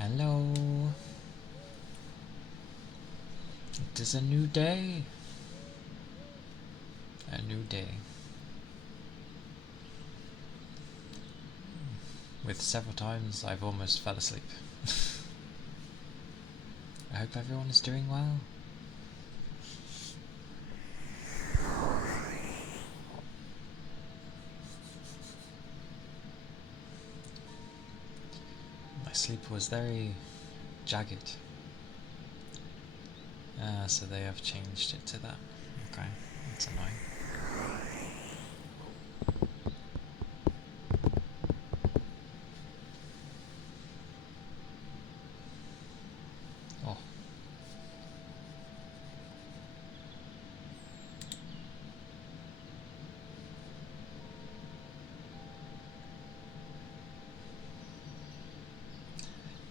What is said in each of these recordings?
Hello. It is a new day. A new day. With several times I've almost fell asleep. I hope everyone is doing well. My sleep was very jagged. So they have changed it to that. Okay, that's annoying. Oh.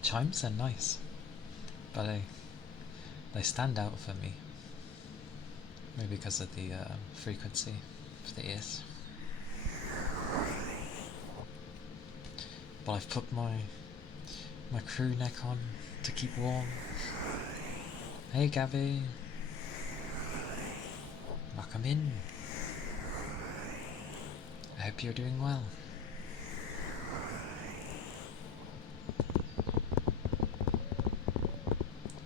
Chimes are nice, but they stand out for me. Maybe because of the frequency of the ears. But I've put my crew neck on to keep warm. Hey Gabby! Welcome in. I hope you're doing well.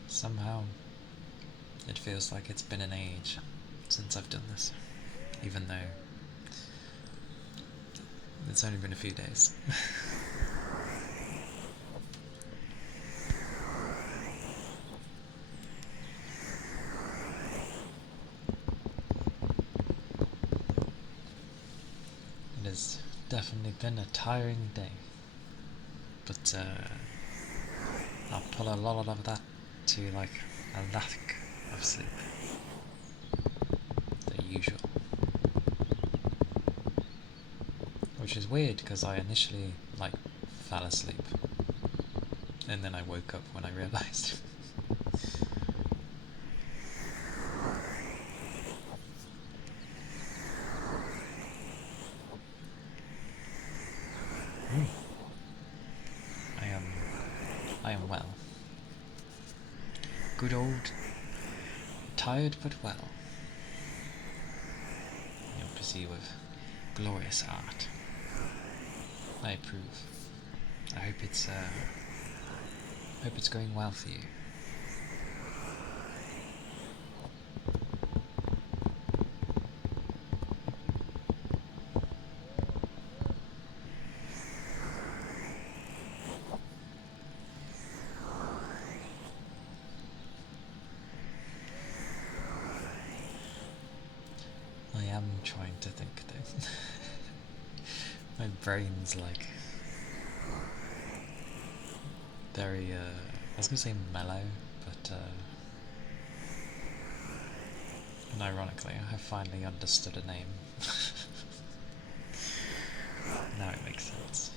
Somehow, it feels like it's been an age since I've done this, even though it's only been a few days. It has definitely been a tiring day, but I'll put a lot of that to like a lack of sleep. The usual. Which is weird because I initially like fell asleep and then I woke up when I realised. I am well. Good old tired but well. You'll proceed with glorious art. I approve. I hope it's going well for you. I am trying to think though. My brain's like very I was gonna say mellow, but and ironically I have finally understood a name. Now it makes sense.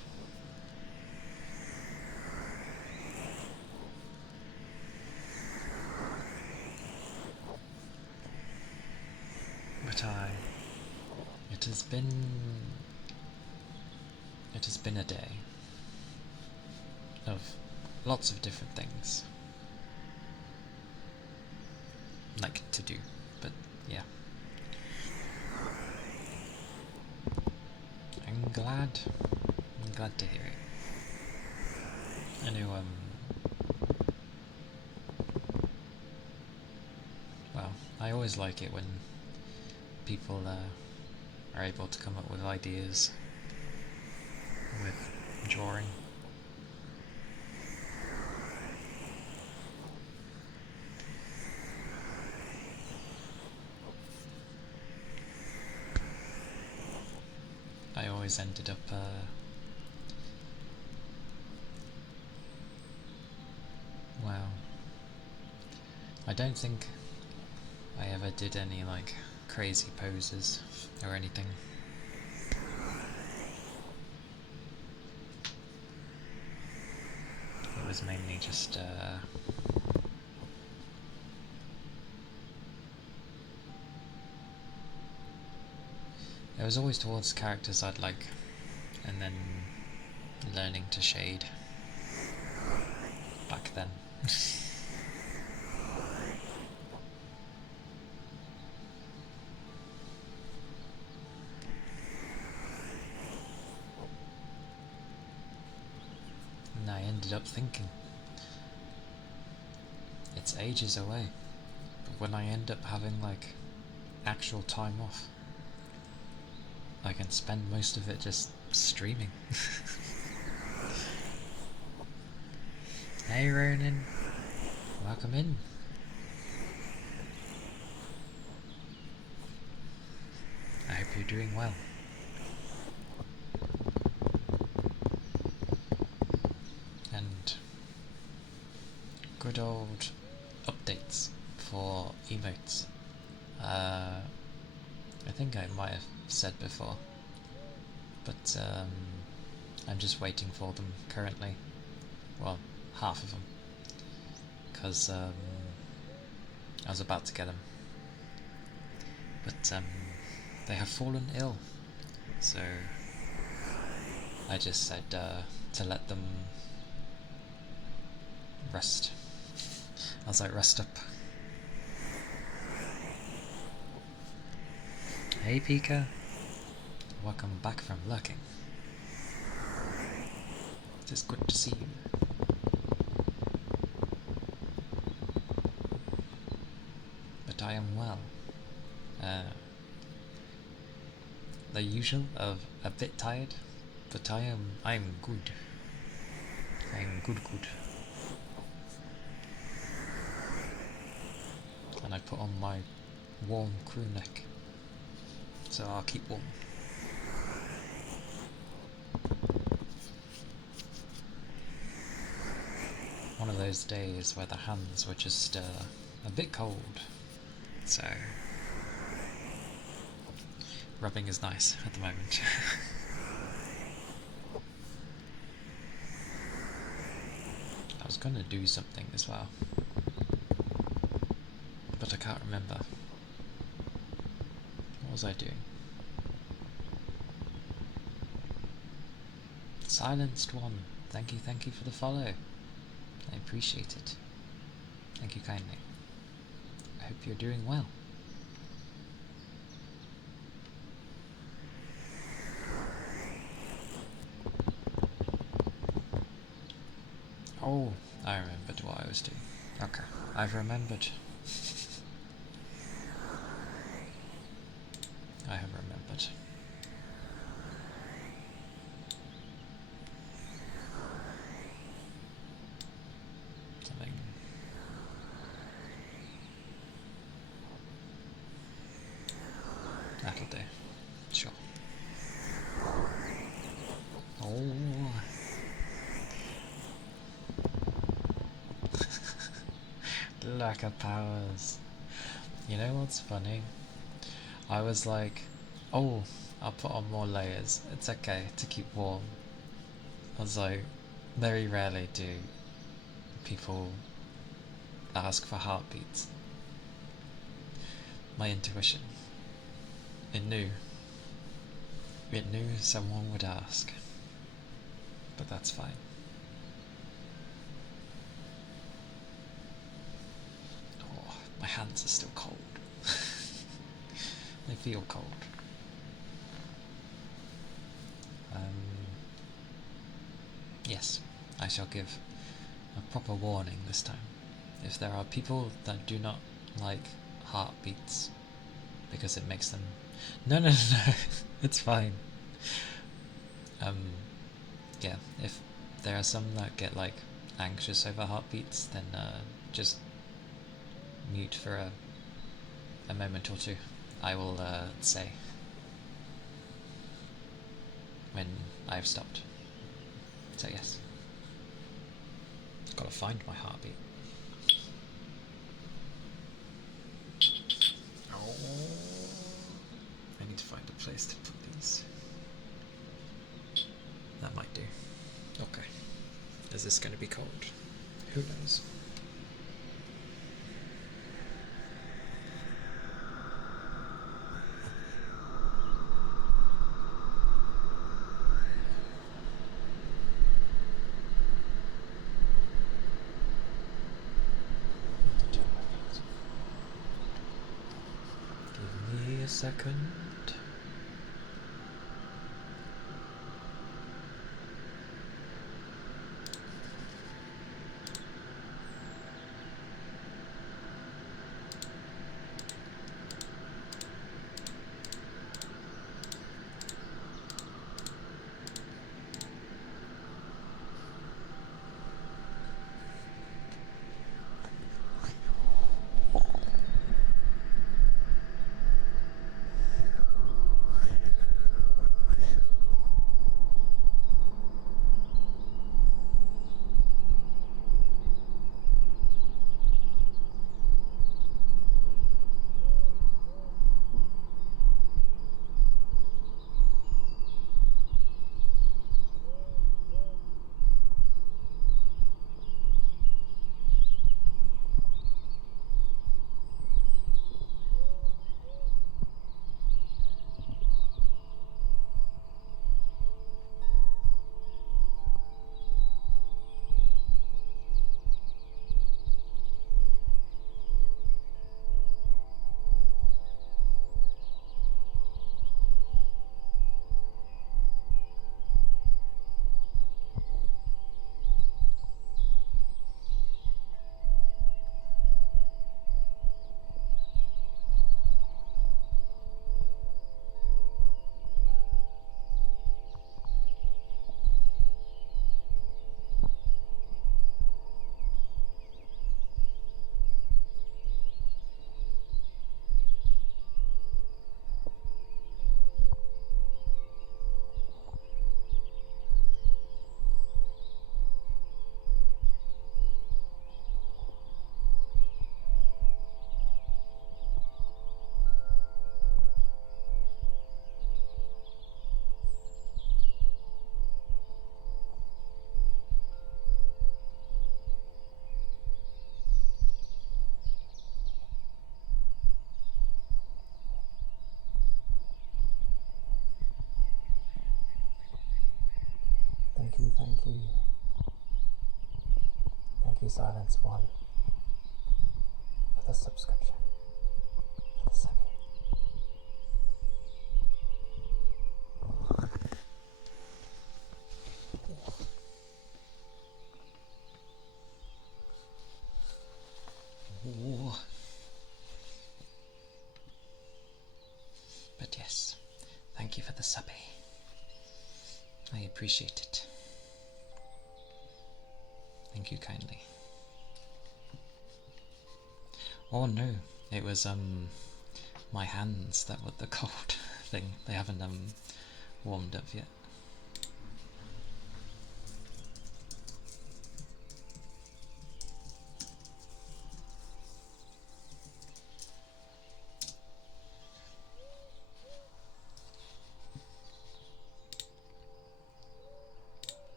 But it has been a day of lots of different things like to do, but yeah. I'm glad to hear it. I know well, I always like it when people are able to come up with ideas with drawing. I always ended up well, I don't think I ever did any like crazy poses or anything. It was mainly just it was always towards characters I'd like, and then learning to shade. back then. And I ended up thinking, it's ages away, but when I end up having like actual time off, I can spend most of it just streaming. Hey Ronan, welcome in. I hope you're doing well. And good old updates for emotes. I think I might have said before, but I'm just waiting for them currently. Well, half of them, because I was about to get them, but they have fallen ill, so I just said to let them rest. I was like, rest up. Hey Pika, welcome back from lurking. It is good to see you. But I am well. The usual of a bit tired, but I am good. I am good. And I put on my warm crew neck, so I'll keep warm. One of those days where the hands were just a bit cold, so rubbing is nice at the moment. I was gonna do something as well, but I can't remember. What was I doing? Silenced one. Thank you for the follow. I appreciate it. Thank you kindly. I hope you're doing well. Oh, I remembered what I was doing. Okay, I've remembered. I have remembered. Something. That'll do. Sure. Oh. Lack of powers. You know what's funny? I was like, oh, I'll put on more layers. It's okay to keep warm. I was like, very rarely do people ask for heartbeats. My intuition. It knew someone would ask. But that's fine. Oh, my hands are still cold. They feel cold. Yes, I shall give a proper warning this time. If there are people that do not like heartbeats because it makes them... No, it's fine. Yeah, if there are some that get like anxious over heartbeats, then just mute for a moment or two. I will say when I've stopped. So yes, gotta find my heartbeat. Oh, I need to find a place to put these. That might do. Okay. Is this going to be cold? Who knows? second. Thank you. Thank you, Silence One, for the subscription, for the subbing. Ooh. But yes, thank you for the subby. I appreciate it. Thank you kindly. Oh no, it was my hands that were the cold thing. They haven't warmed up yet.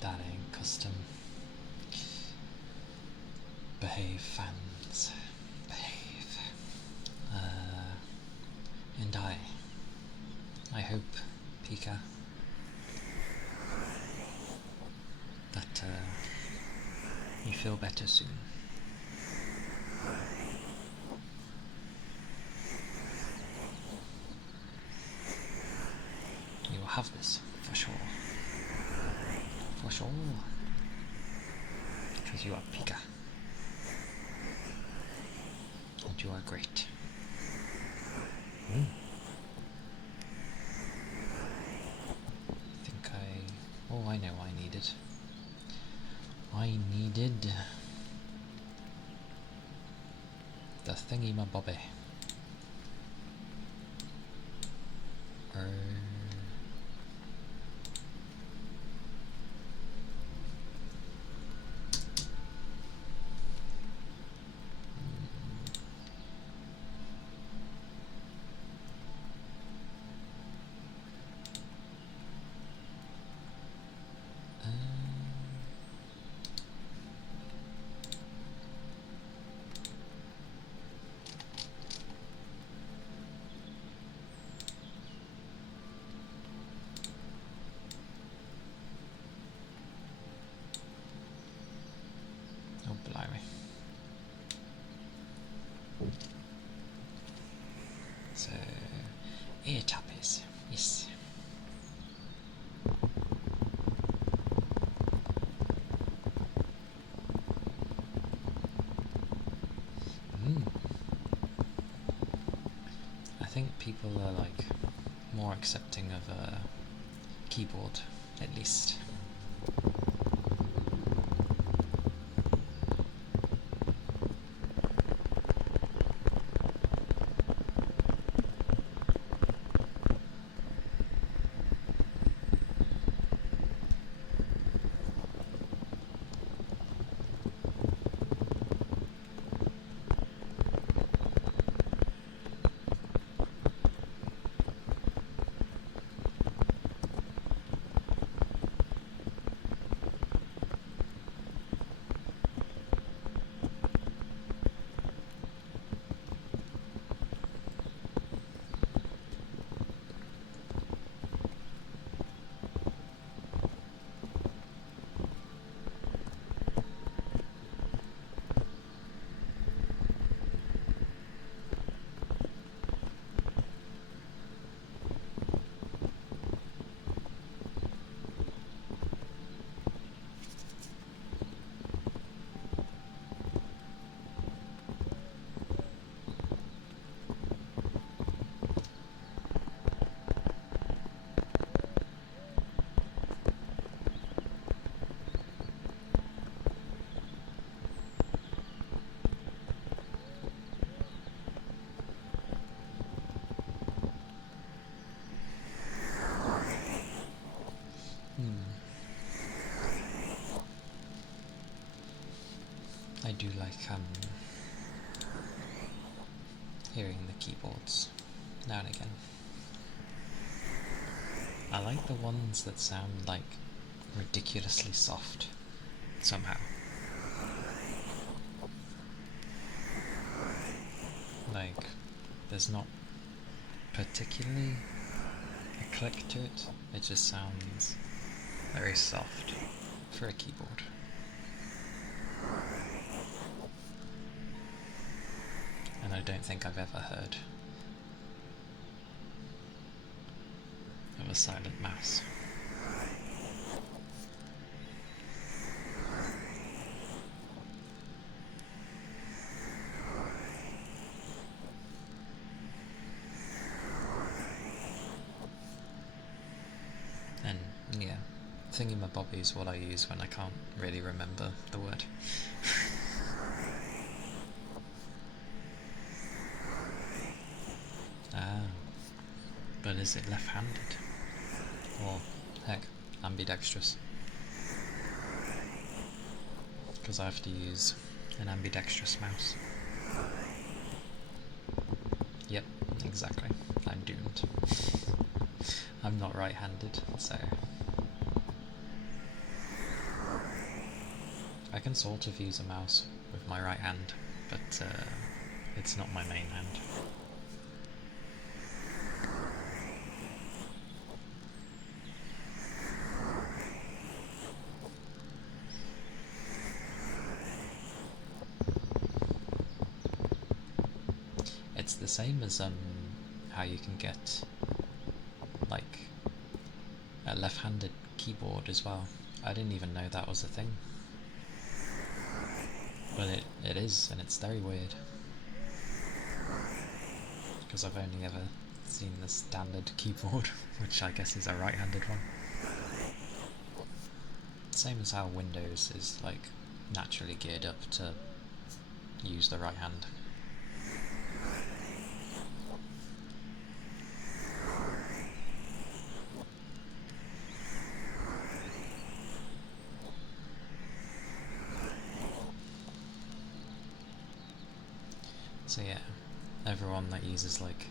That ain't custom. Behave, fans. Behave. And I hope, Pika, that you feel better soon. You will have this, for sure. For sure. Because you are Pika. And you are great. Oh, I know what I needed. I needed the thingy-my-bobby. Ear tappies, yes. I think people are like more accepting of a keyboard, at least. I do like hearing the keyboards now and again. I like the ones that sound like ridiculously soft somehow. Like there's not particularly a click to it, it just sounds very soft for a keyboard. And I don't think I've ever heard of a silent mouse. And yeah, thingamabobby is what I use when I can't really remember the word. But is it left-handed? Or, heck, ambidextrous? Because I have to use an ambidextrous mouse. Yep, exactly. I'm doomed. I'm not right-handed, so... I can sort of use a mouse with my right hand, but it's not my main hand. It's the same as how you can get like a left-handed keyboard as well. I didn't even know that was a thing. But it is, and it's very weird. Because I've only ever seen the standard keyboard, which I guess is a right-handed one. Same as how Windows is like naturally geared up to use the right hand. So yeah, everyone that uses like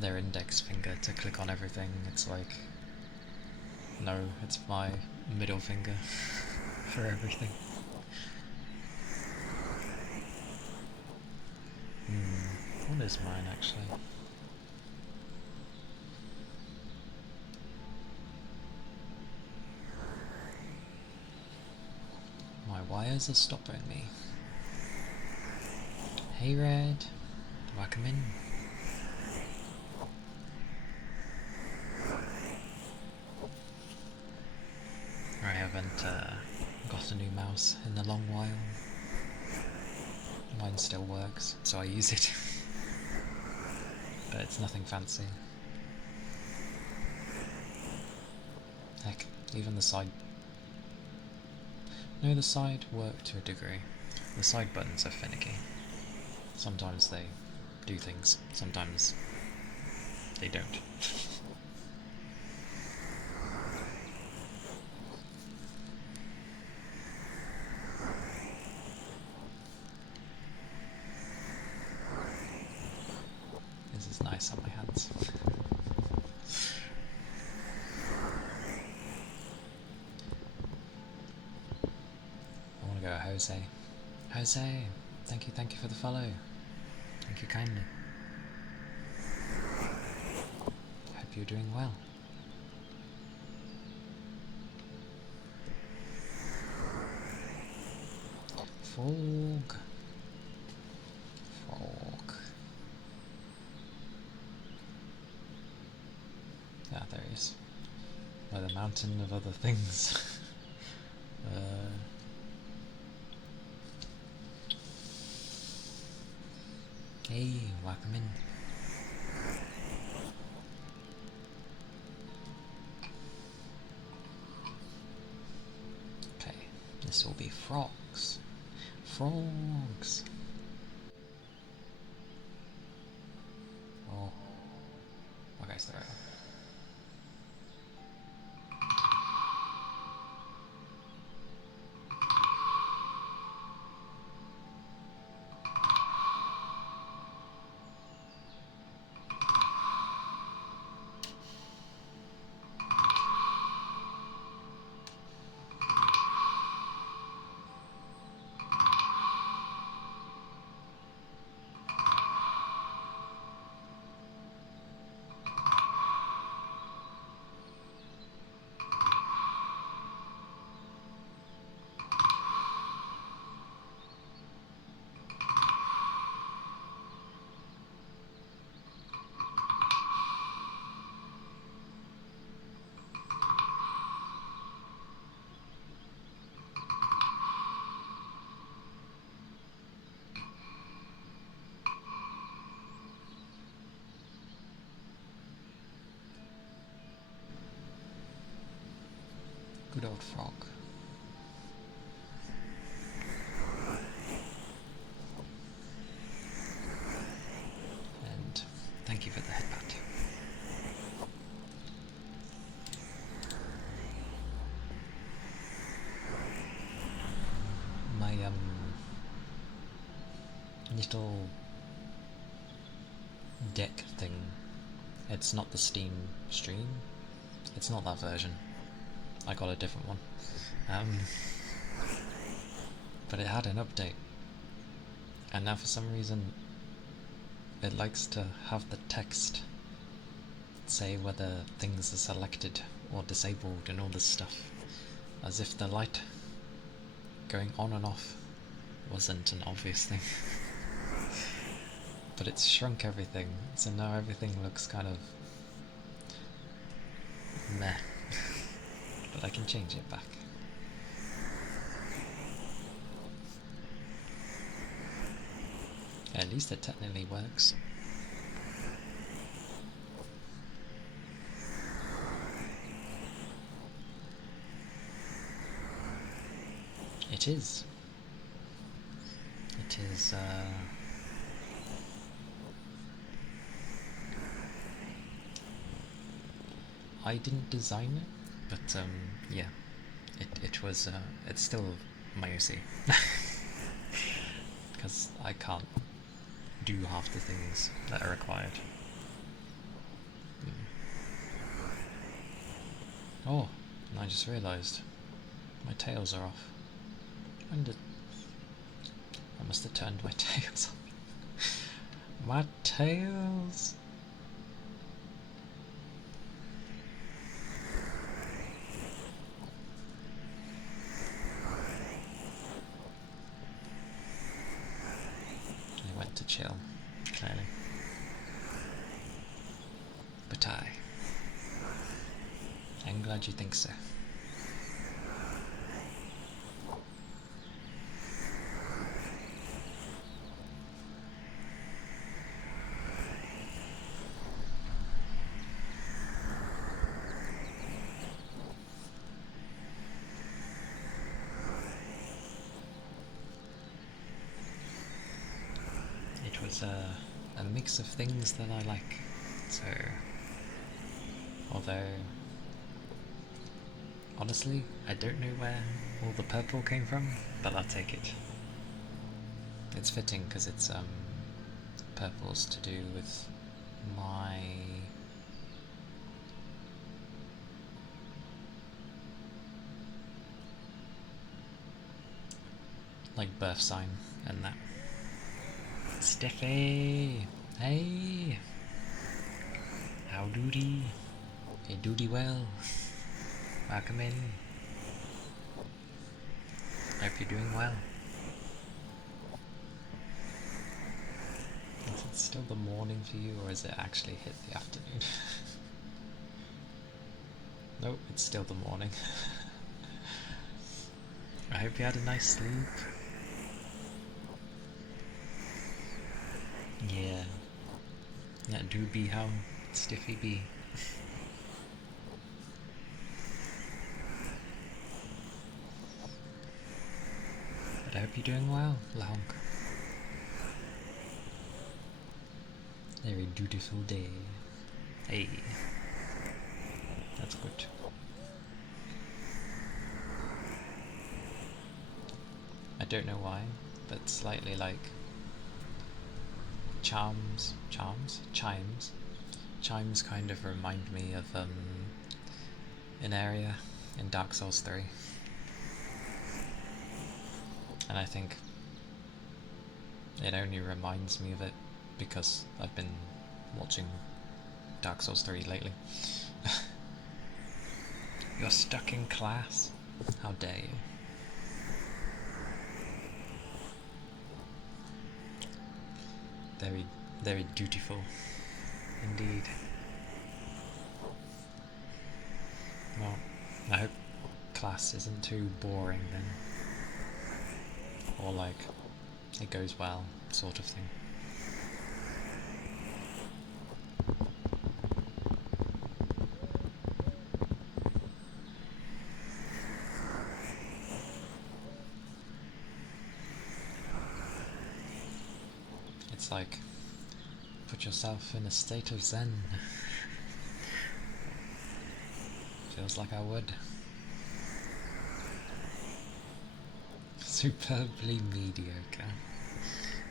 their index finger to click on everything, it's like, no, it's my middle finger for everything. What is mine actually? My wires are stopping me. Hey Red, do I come in? haven't got a new mouse in a long while. Mine still works, so I use it. But it's nothing fancy. Heck, even the side... No, the side work to a degree. The side buttons are finicky. Sometimes they do things, sometimes they don't. This is nice on my hands. I want to go Jose. Jose, thank you for the follow. Thank you kindly. Hope you're doing well. Frog. Frog. Ah, there he is. By the mountain of other things. Hey, welcome in. Okay, this will be frogs. Frogs. Oh. Okay, sorry. Good old frog. And thank you for the headbutt. My little deck thing, it's not the Steam stream, it's not that version. I got a different one. But it had an update. And now for some reason it likes to have the text say whether things are selected or disabled and all this stuff. As if the light going on and off wasn't an obvious thing. But it's shrunk everything, so now everything looks kind of meh. But I can change it back. At least it technically works. It is. It is, I didn't design it, but yeah, it was it's still my OC. Because I can't do half the things that are required. Oh, and I just realised my tails are off. When did I must have turned my tails off. My tails. I went to chill, clearly. But I'm glad you think so. There's a mix of things that I like. So, although honestly, I don't know where all the purple came from, but I'll take it. It's fitting because it's purple's to do with my like birth sign and that. Steffi! Hey! How doody? Hey doody well. Welcome in. Hope you're doing well. Is it still the morning for you, or has it actually hit the afternoon? Nope, it's still the morning. I hope you had a nice sleep. Yeah. That do be how Stiffy be. But I hope you're doing well, Long. Very dutiful day. Hey. That's good. I don't know why, but slightly like chimes kind of remind me of an area in Dark Souls 3. And I think it only reminds me of it because I've been watching Dark Souls 3 lately. You're stuck in class? How dare you? Very, very dutiful, indeed. Well, I hope class isn't too boring then. Or like, it goes well, sort of thing. It's like, put yourself in a state of zen. Feels like I would. Superbly mediocre.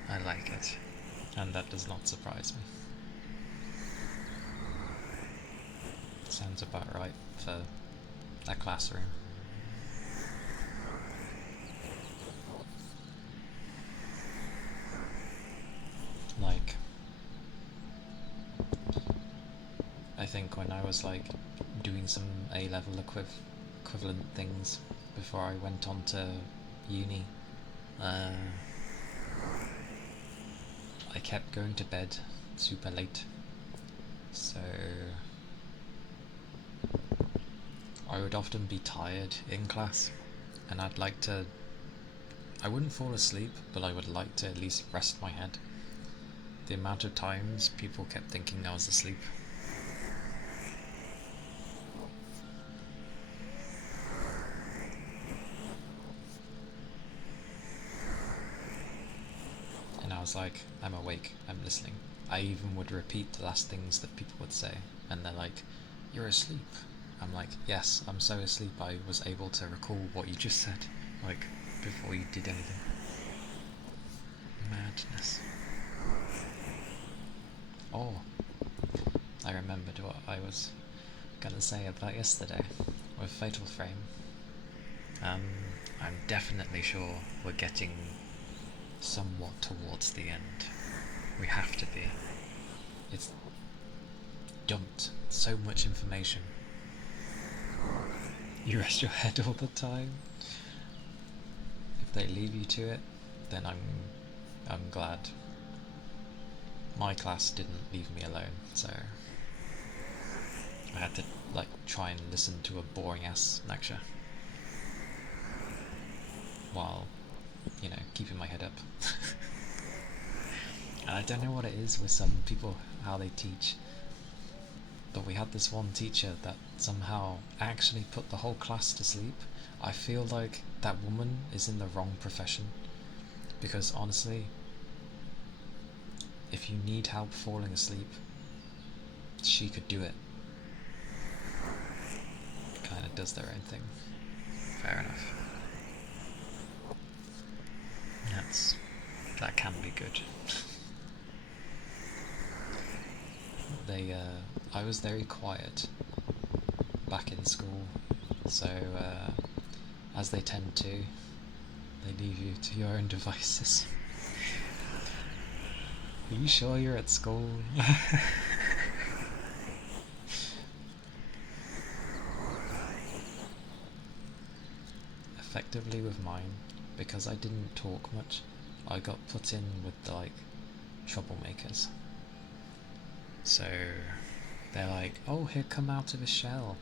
I like it. And that does not surprise me. Sounds about right for a classroom. Like, I think when I was like doing some A-level equivalent things before I went on to uni, I kept going to bed super late, so I would often be tired in class, and I wouldn't fall asleep, but I would like to at least rest my head. The amount of times people kept thinking I was asleep. And I was like, I'm awake, I'm listening. I even would repeat the last things that people would say, and they're like, you're asleep. I'm like, yes, I'm so asleep I was able to recall what you just said, like, before you did anything. Madness. Oh, I remembered what I was gonna say about yesterday with Fatal Frame. I'm definitely sure we're getting somewhat towards the end. We have to be. It's dumped so much information. You rest your head all the time. If they leave you to it, then I'm glad. My class didn't leave me alone, so I had to like try and listen to a boring ass lecture while, you know, keeping my head up. And I don't know what it is with some people, how they teach, but we had this one teacher that somehow actually put the whole class to sleep. I feel like that woman is in the wrong profession, because honestly, if you need help falling asleep, she could do it. Kind of does their own thing. Fair enough. That can be good. I was very quiet back in school, so as they tend to, they leave you to your own devices. Are you sure you're at school? Effectively with mine, because I didn't talk much, I got put in with the, like, troublemakers. So they're like, oh, he'll come out of his shell.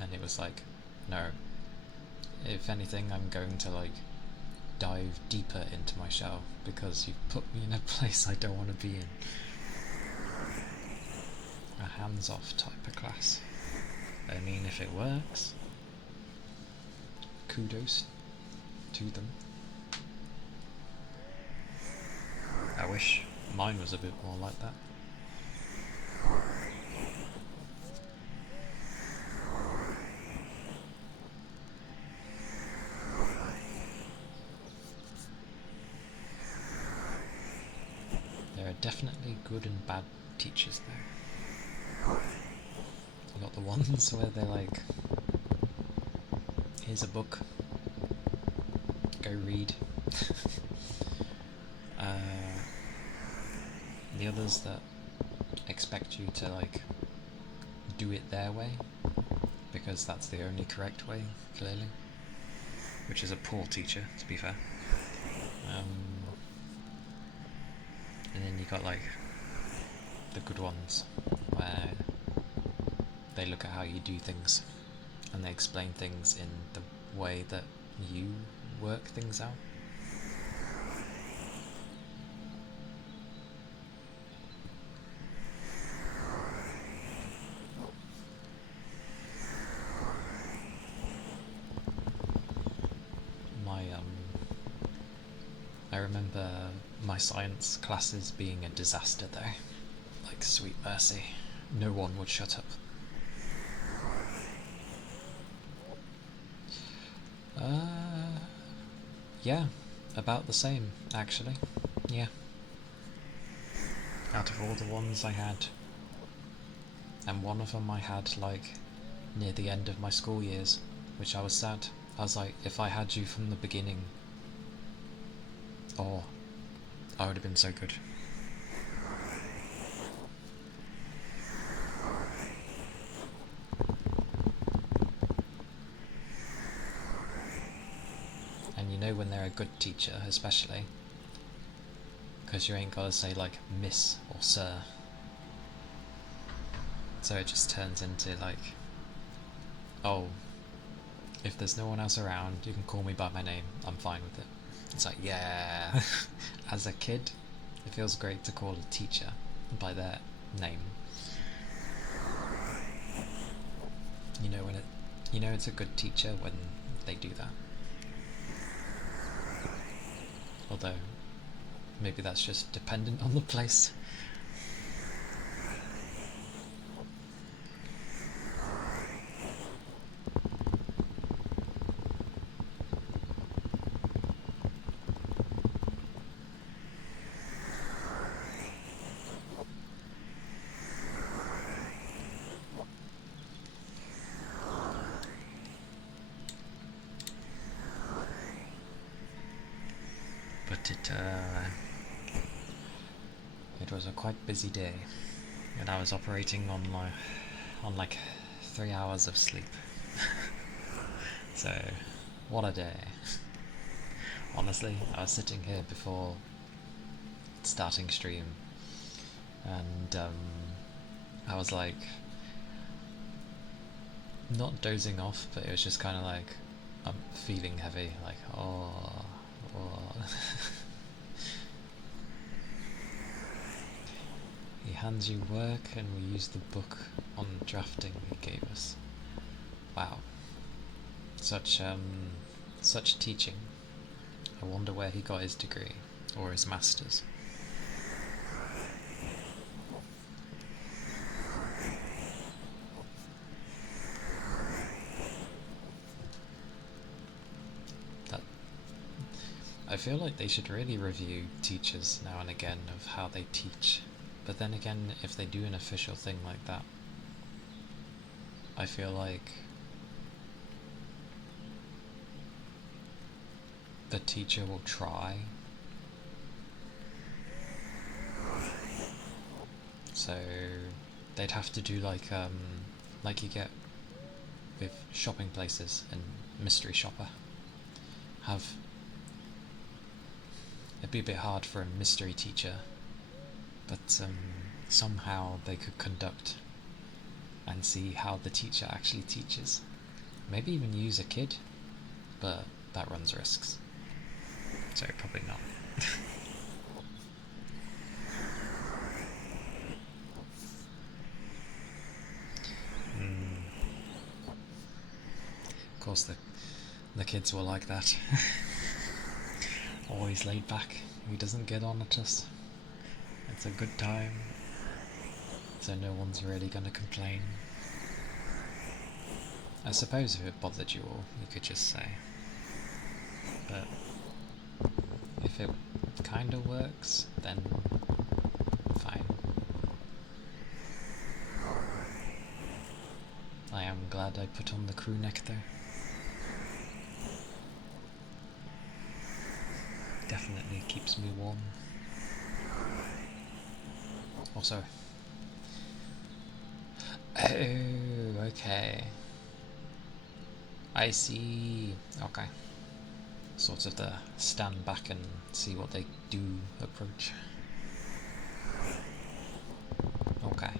And it was like, no. If anything, I'm going to, like, dive deeper into my shell because you've put me in a place I don't want to be in. A hands-off type of class. I mean, if it works, kudos to them. I wish mine was a bit more like that. There are definitely good and bad teachers there. You got the ones where they're like, here's a book, go read. The others that expect you to, like, do it their way, because that's the only correct way, clearly. Which is a poor teacher, to be fair. And then you got, like, the good ones, where they look at how you do things, and they explain things in the way that you work things out. I remember my science classes being a disaster though. Like, sweet mercy, no one would shut up. Yeah, about the same, actually. Yeah. Out of all the ones I had, and one of them I had, like, near the end of my school years, which I was sad. I was like, if I had you from the beginning, oh, I would have been so good. And you know when they're a good teacher, especially, because you ain't gotta say, like, miss or sir. So it just turns into, like, oh, if there's no one else around, you can call me by my name, I'm fine with it. It's like, yeah. As a kid, it feels great to call a teacher by their name. You know it's a good teacher when they do that. Although, maybe that's just dependent on the place. But it was a quite busy day, and I was operating on like 3 hours of sleep. So, what a day. Honestly, I was sitting here before starting stream, and I was like, not dozing off, but it was just kind of like, I'm feeling heavy, like, oh. He hands you work, and we use the book on drafting he gave us. Wow. Such teaching. I wonder where he got his degree, or his master's. I feel like they should really review teachers now and again of how they teach. But then again, if they do an official thing like that, I feel like the teacher will try. So they'd have to do like you get with shopping places and mystery shopper. It'd be a bit hard for a mystery teacher, but somehow they could conduct and see how the teacher actually teaches. Maybe even use a kid, but that runs risks. So probably not. Of course the kids were like that. Always laid back. He doesn't get on at us. It's a good time. So no one's really gonna complain. I suppose if it bothered you all, you could just say. But if it kinda works, then fine. I am glad I put on the crew neck though. Definitely keeps me warm. Also. Oh, okay. I see. Okay. Sort of the stand back and see what they do approach. Okay.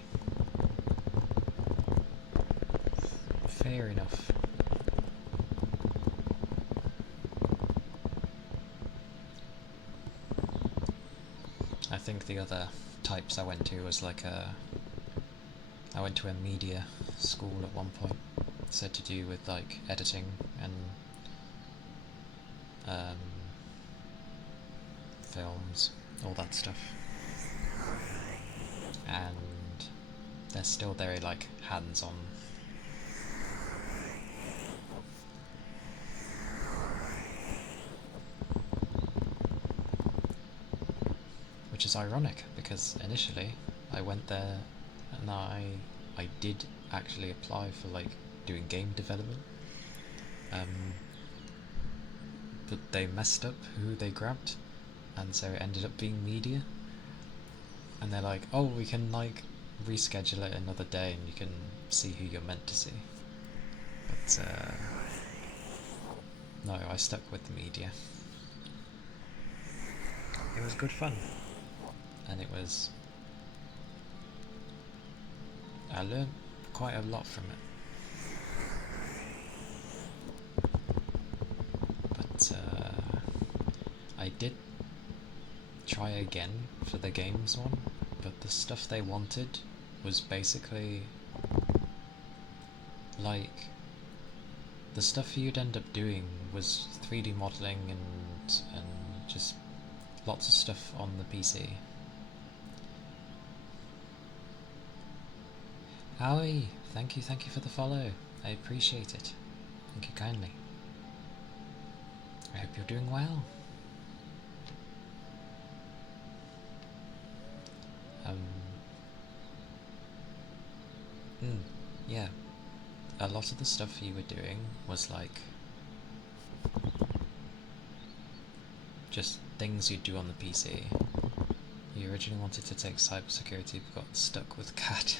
Fair enough. I think the other types I went to was like I went to a media school at one point, said to do with like editing and films, all that stuff. And they're still very like hands-on. Which is ironic because initially I went there and I did actually apply for like doing game development. But they messed up who they grabbed, and so it ended up being media. And they're like, oh, we can like reschedule it another day and you can see who you're meant to see. But no, I stuck with the media. It was good fun, and I learned quite a lot from it. But I did try again for the games one, but the stuff they wanted was basically like the stuff you'd end up doing was 3D modeling and just lots of stuff on the PC. Howie, thank you for the follow. I appreciate it. Thank you kindly. I hope you're doing well. Yeah. A lot of the stuff you were doing was like just things you'd do on the PC. You originally wanted to take cybersecurity but got stuck with CAD.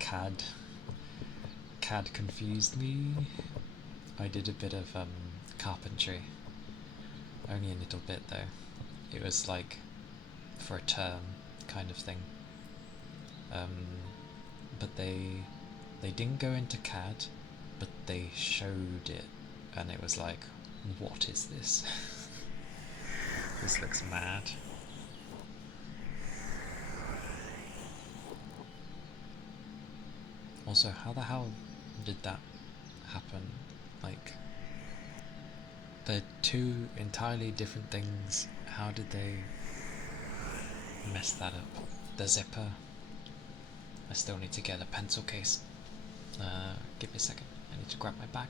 CAD. CAD confused me. I did a bit of carpentry. Only a little bit though. It was like for a term kind of thing. But they didn't go into CAD, but they showed it, and it was like, what is this? This looks mad. Also, how the hell did that happen? Like, they're two entirely different things. How did they mess that up? The zipper. I still need to get a pencil case. Give me a second. I need to grab my bag.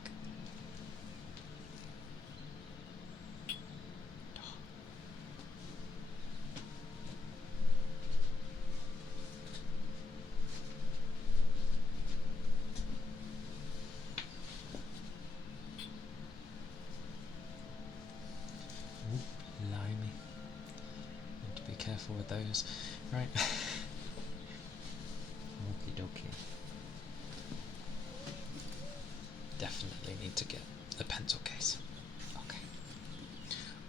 careful with those, right? Okie dokie. Definitely need to get a pencil case. Okay.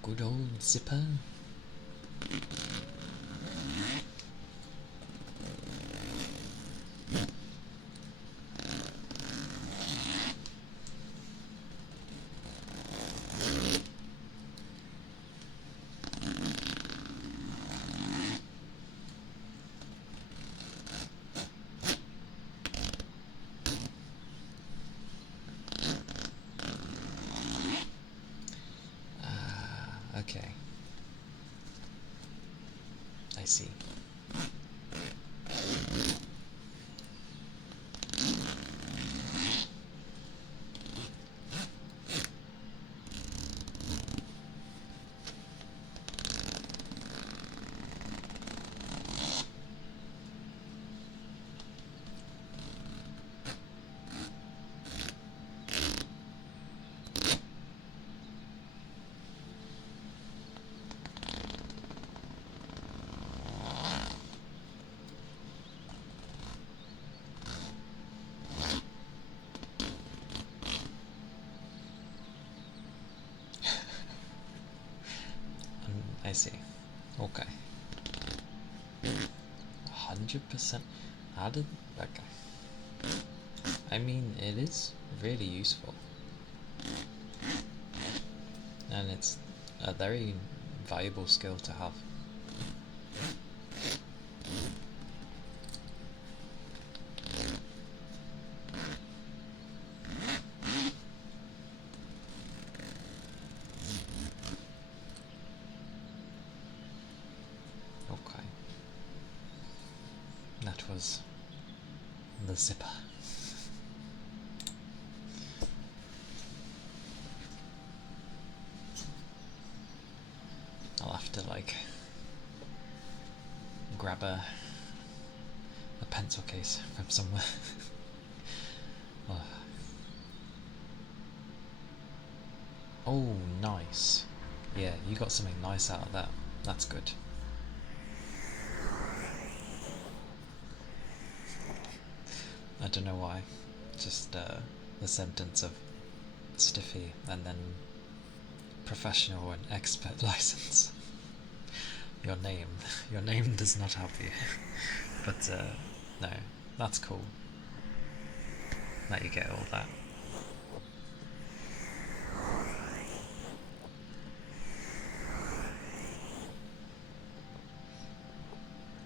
Good old zipper. Okay. I see. I see. Okay. 100%. How did... Okay. I mean, it is really useful. And it's a very valuable skill to have. Okay. That was the zipper. I'll have to like grab a pencil case from somewhere. Oh, nice. Yeah, you got something nice out of that. That's good. I don't know why. Just the sentence of Stiffy and then professional and expert license. Your name does not help you. But no, that's cool that you get all that.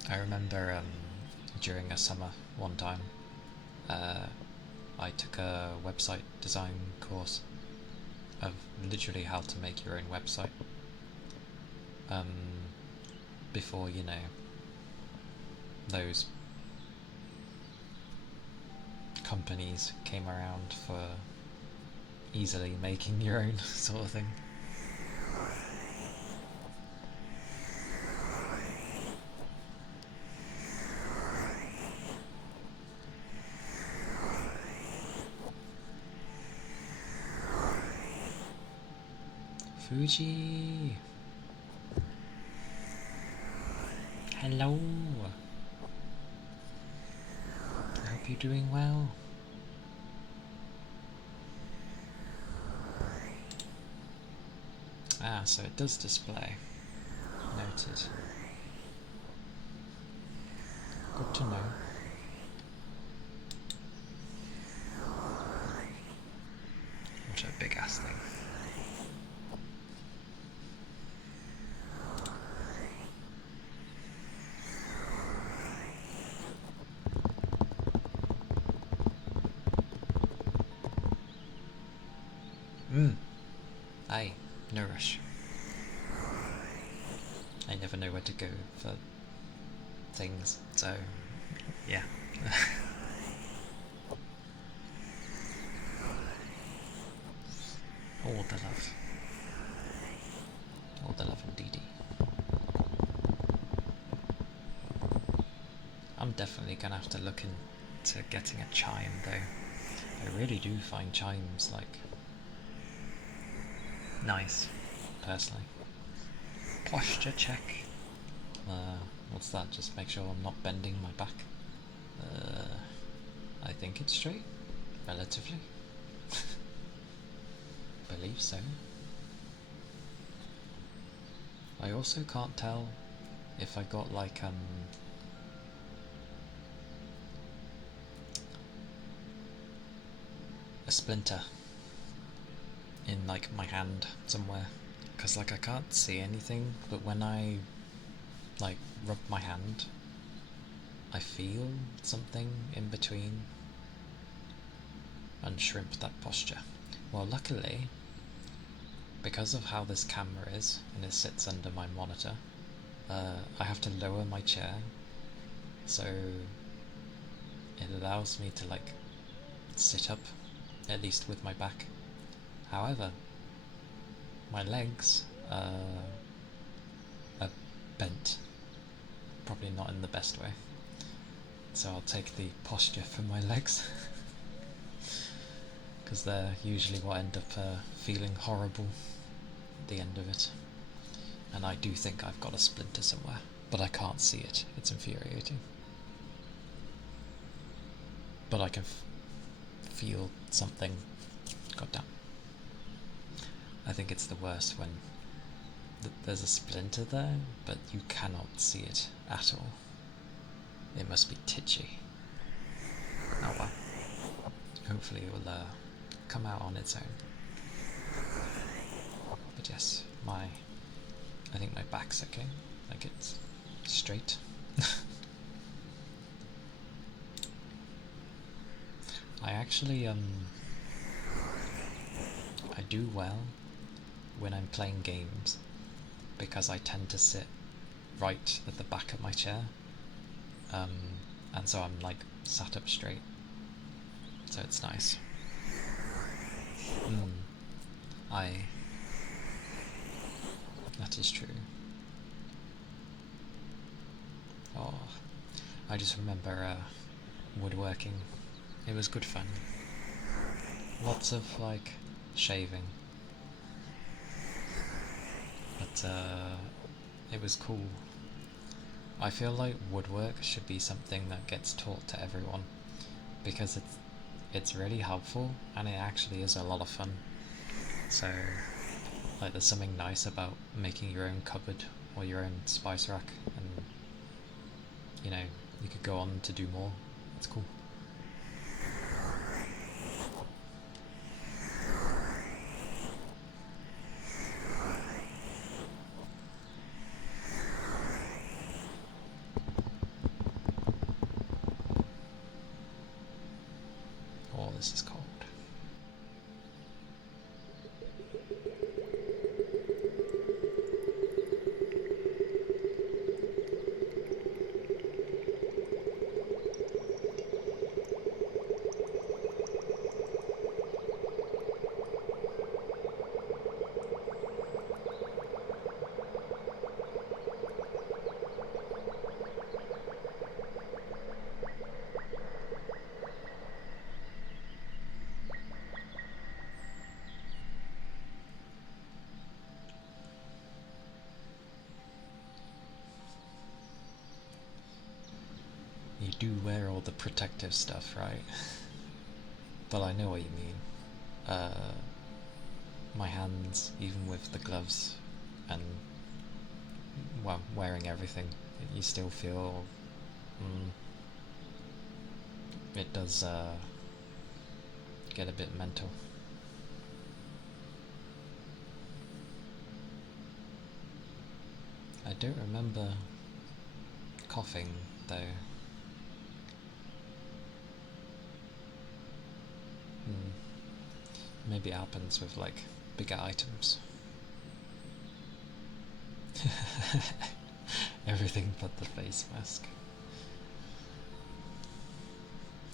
I remember during a summer one time, I took a website design course of literally how to make your own website. Before, you know, those companies came around for easily making your own sort of thing. Fuji! Hello! I hope you're doing well. Ah, so it does display. Noted. Good to know. What a big ass thing. Aye, no rush. I never know where to go for things, so yeah. All the love. All the love indeedy. I'm definitely gonna have to look into getting a chime though. I really do find chimes like nice, personally. Posture check. What's that? Just make sure I'm not bending my back. I think it's straight, relatively. Believe so. I also can't tell if I got like a splinter in like my hand somewhere, because like I can't see anything, but when I like rub my hand I feel something in between and shrimp that posture. Well, luckily, because of how this camera is and it sits under my monitor, I have to lower my chair, so it allows me to like sit up, at least with my back. However, my legs are bent, probably not in the best way, so I'll take the posture for my legs because they're usually what end up feeling horrible at the end of it. And I do think I've got a splinter somewhere, but I can't see it. It's infuriating. But I can feel something. Goddamn. I think it's the worst when there's a splinter there, but you cannot see it at all. It must be titchy. Oh well. Hopefully it will come out on its own. But yes, I think my back's okay. Like it's straight. I actually I do well when I'm playing games because I tend to sit right at the back of my chair, and so I'm like sat up straight, so it's nice. That is true. Oh, I just remember woodworking. It was good fun. Lots of like shaving, but it was cool. I feel like woodwork should be something that gets taught to everyone because it's really helpful and it actually is a lot of fun. So like there's something nice about making your own cupboard or your own spice rack, and you know, you could go on to do more. It's cool. Oh, this is cold. You do wear all the protective stuff, right? But I know what you mean. My hands, even with the gloves and well, wearing everything, you still feel it does get a bit mental. I don't remember coughing though. Maybe it happens with like bigger items. Everything but the face mask.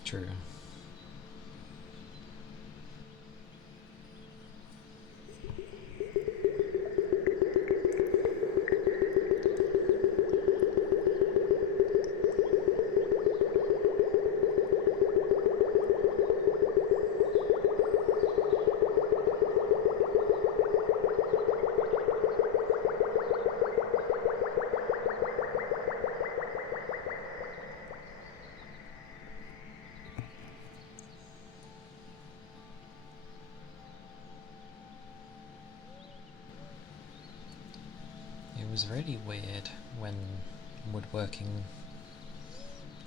True. was really weird when woodworking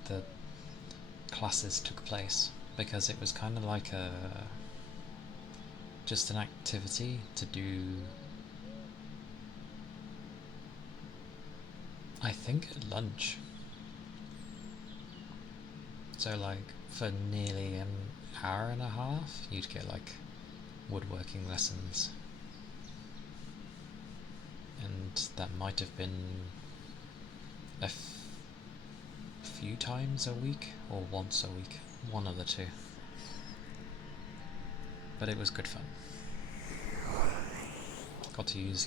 the classes took place, because it was kind of like just an activity to do, I think, at lunch. So like for nearly an hour and a half you'd get like woodworking lessons, and that might have been a few times a week or once a week, one of the two. But it was good fun. Got to use,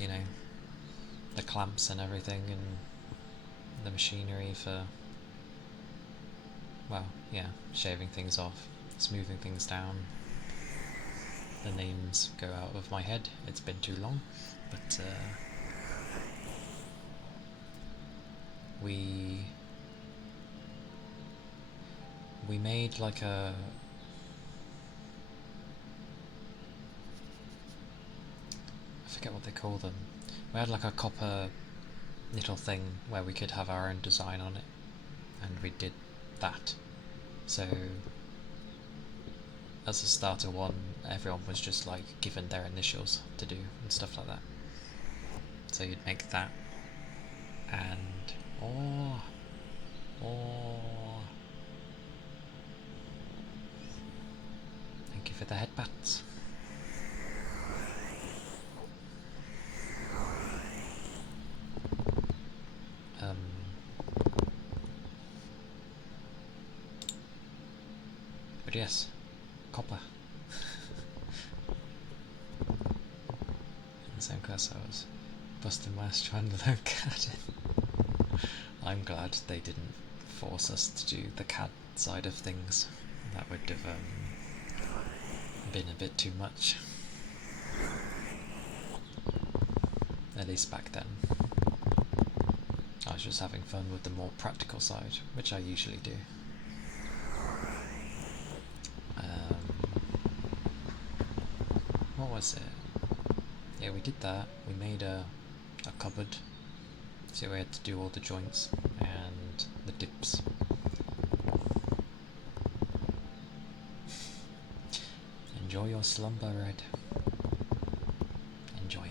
the clamps and everything and the machinery for, well, yeah, shaving things off, smoothing things down. The names go out of my head, it's been too long, but we made like I forget what they call them. We had like a copper little thing where we could have our own design on it, and we did that. So as a starter one, everyone was just like given their initials to do and stuff like that. So you'd make that, and thank you for the headbats. But yes, copper. In the same class I was busting my ass trying to learn CAD. I'm glad they didn't force us to do the CAD side of things. That would have been a bit too much. At least back then. I was just having fun with the more practical side, which I usually do. What was it? Yeah, we did that. We made a cupboard, so we had to do all the joints and the dips. Enjoy your slumber, Red. Enjoy.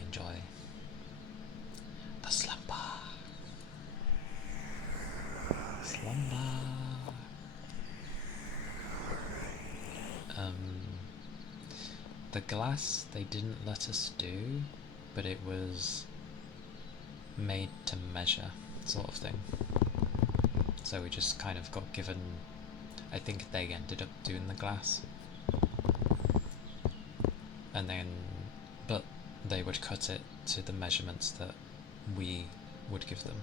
The slumber. The glass they didn't let us do, but it was made to measure, sort of thing. So we just kind of got given, I think they ended up doing the glass. And then, but they would cut it to the measurements that we would give them.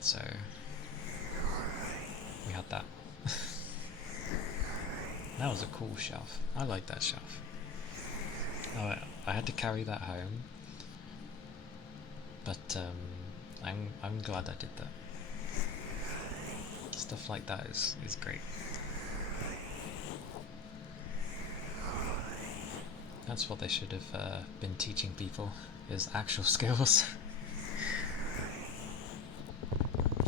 So we had that. That was a cool shelf. I like that shelf. I had to carry that home, but I'm glad I did that. Stuff like that is great. That's what they should have been teaching people, is actual skills.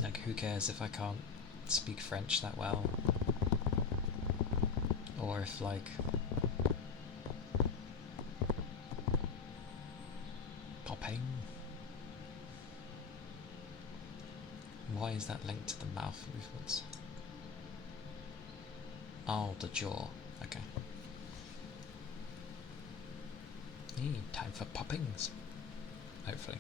Like, who cares if I can't speak French that well? Or if, like, popping? Why is that linked to the mouth movements? Oh, the jaw. Okay. Time for poppings. Hopefully.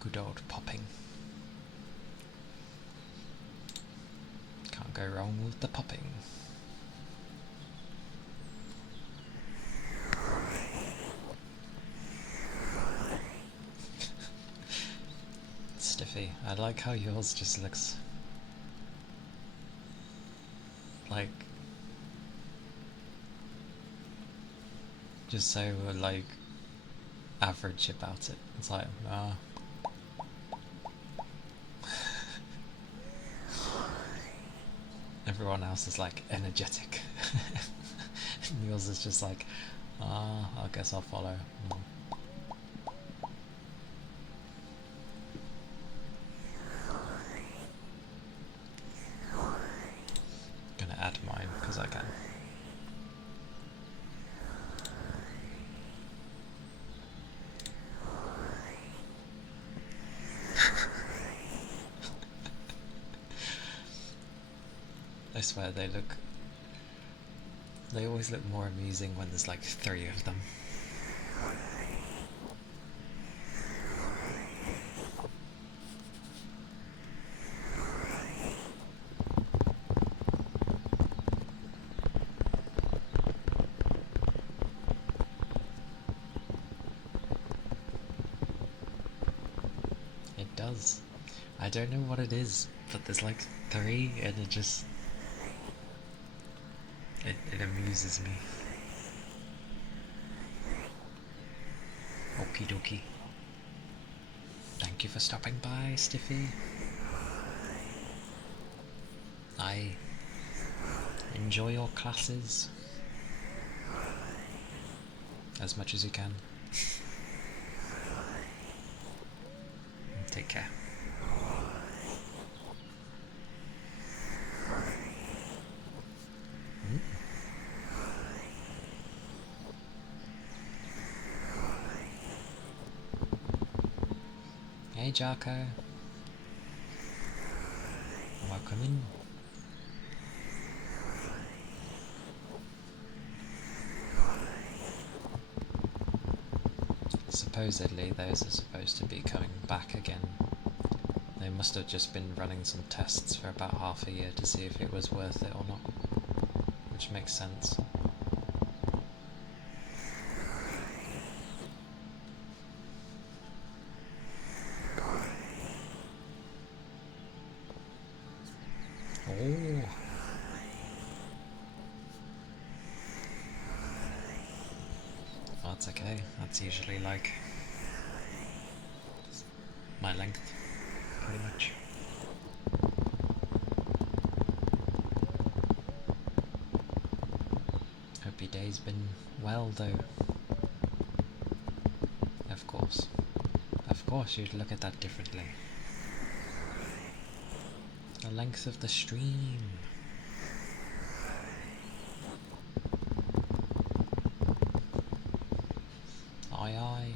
Good old popping. Can't go wrong with the popping. Stiffy. I like how yours just looks like just so like average about it. It's like everyone else is like energetic. And yours is just like I guess I'll follow. Gonna add mine because I can. I swear they always look more amusing when there's like 3 of them. It does. I don't know what it is, but there's like 3 and it just it amuses me. Okie dokie. Thank you for stopping by, Stiffy. I enjoy your classes as much as you can. Take care. Hey Jarko. Welcome in. Supposedly those are supposed to be coming back again. They must have just been running some tests for about half a year to see if it was worth it or not. Which makes sense. Oh. That's okay. That's usually like my length, pretty much. Hope your day's been well, though. Of course. Of course you'd look at that differently. The length of the stream. Aye aye.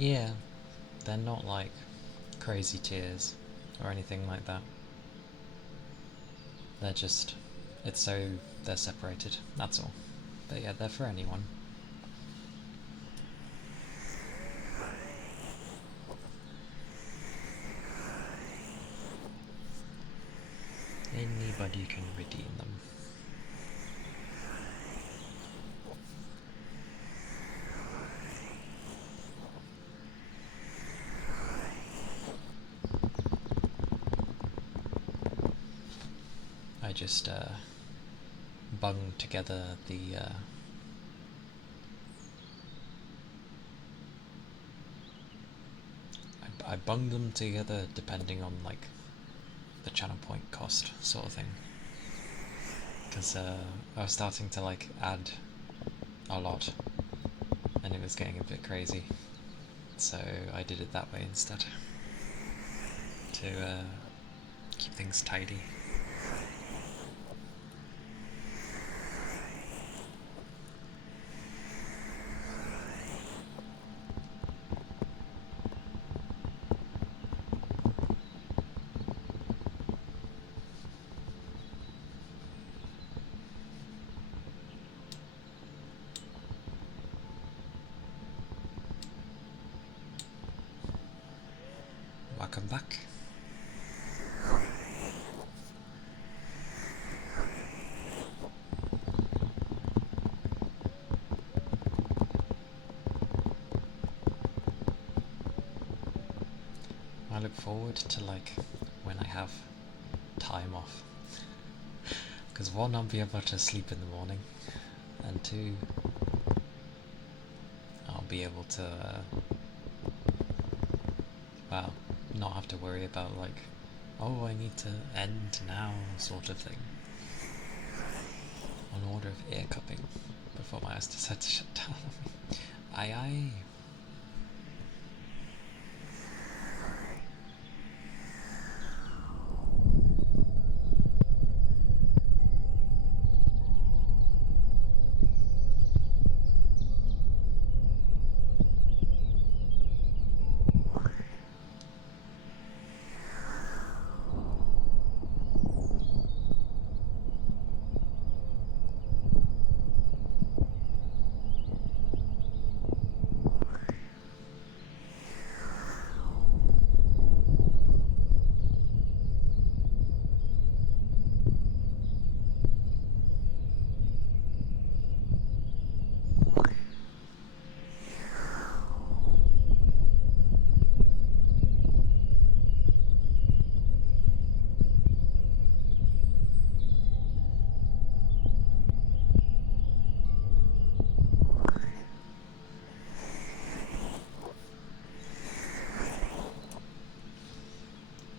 Yeah, they're not like crazy tears or anything like that. They're just, it's so they're separated, that's all. But yeah, they're for anyone. Anybody can redeem them. just bung together the I bung them together depending on like the channel point cost sort of thing, because I was starting to like add a lot and it was getting a bit crazy, so I did it that way instead to keep things tidy. Welcome back. I look forward to like when I have time off, because one, I'll be able to sleep in the morning, and two, I'll be able to well, not have to worry about like, oh, I need to end now sort of thing. On order of ear cupping before my eyes decide to shut down. Aye aye.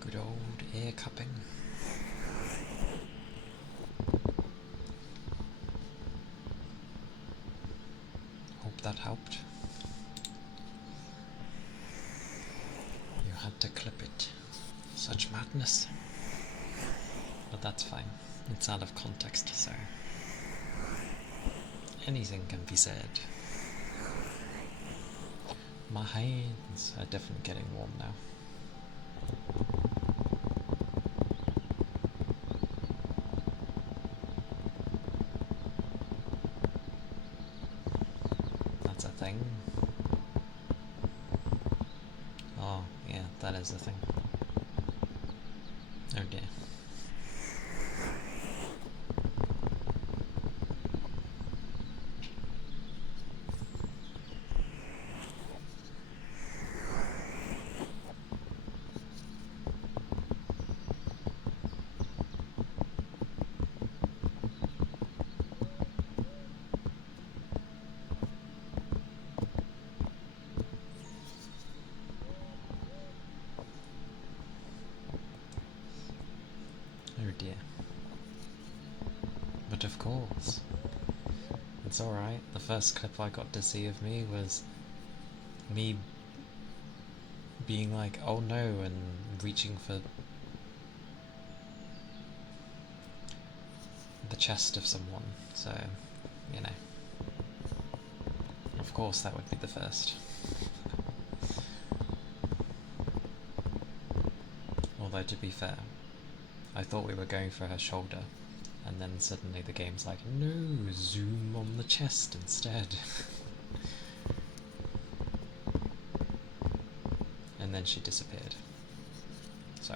Good old ear cupping. Hope that helped. You had to clip it. Such madness. But that's fine. It's out of context, so anything can be said. My hands are definitely getting warm now. That's a thing. Oh, yeah, that is a thing. Oh dear. Oh dear. But of course, it's alright. The first clip I got to see of me was me being like, oh no, and reaching for the chest of someone, so, you know. Of course that would be the first. Although to be fair, I thought we were going for her shoulder, and then suddenly the game's like, no, zoom on the chest instead. And then she disappeared. So.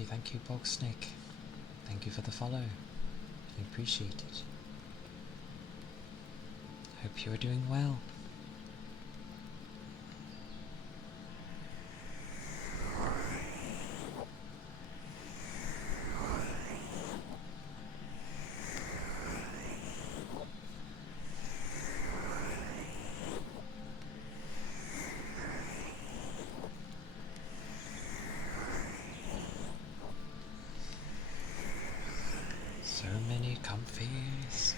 thank you, Bog Snake. Thank you for the follow. I appreciate it. Hope you are doing well. So many comfies.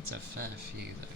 It's a fair few, though.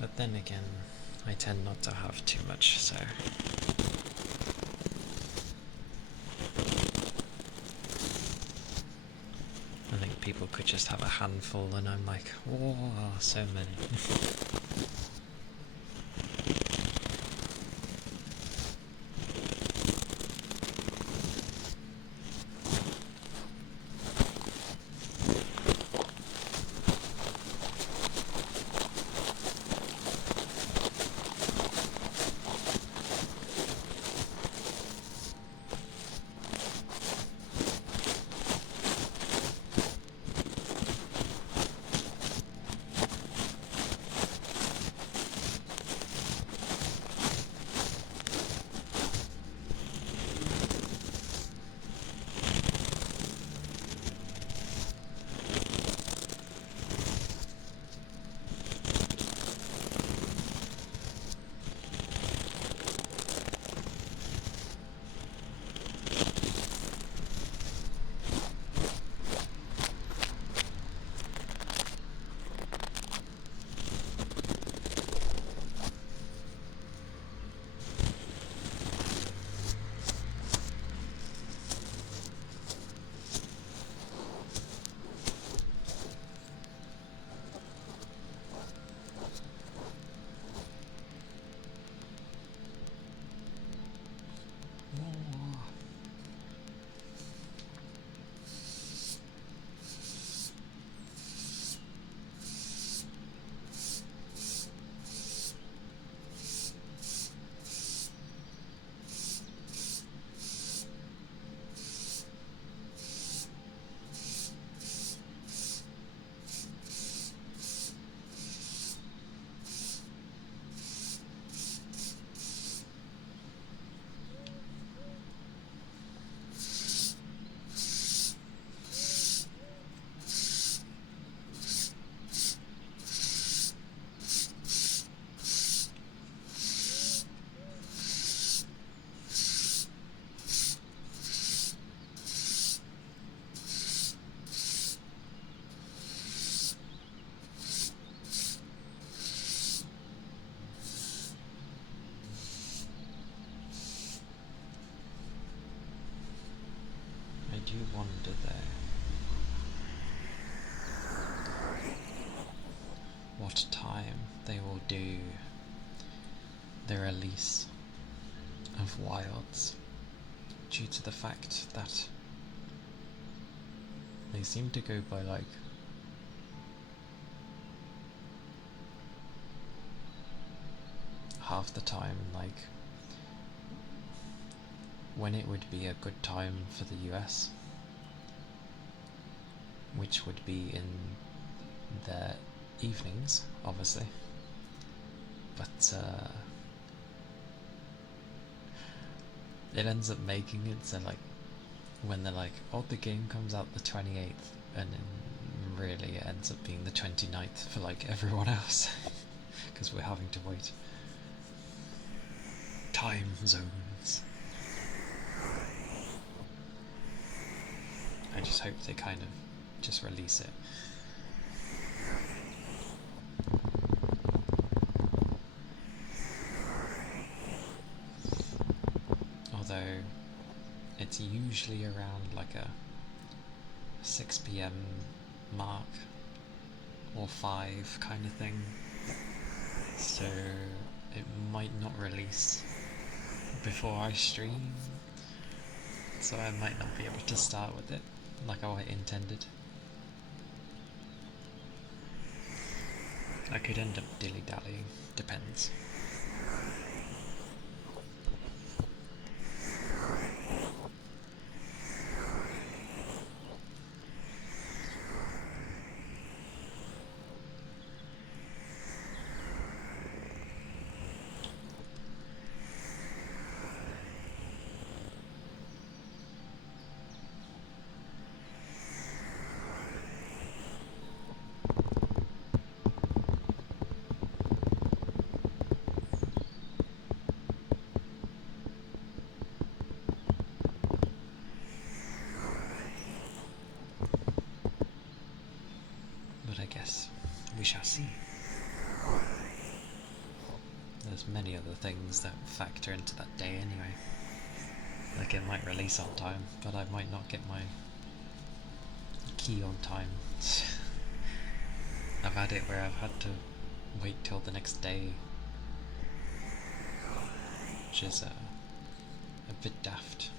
But then again, I tend not to have too much, so... I think people could just have a handful and I'm like, whoa, so many. wonder though, what time they will do the release of Wilds, due to the fact that they seem to go by like half the time, like when it would be a good time for the US, which would be in the evenings, obviously, but it ends up making it so like when they're like, oh, the game comes out the 28th, and then really it ends up being the 29th for like everyone else, because we're having to wait. Time zones. I just hope they kind of just release it. Although it's usually around like a 6 PM mark or 5 kind of thing, so it might not release before I stream, so I might not be able to start with it like how I intended. I could end up dilly-dallying, depends. But I guess we shall see. There's many other things that factor into that day anyway. Like it might release on time, but I might not get my key on time. I've had it where I've had to wait till the next day, which is a bit daft,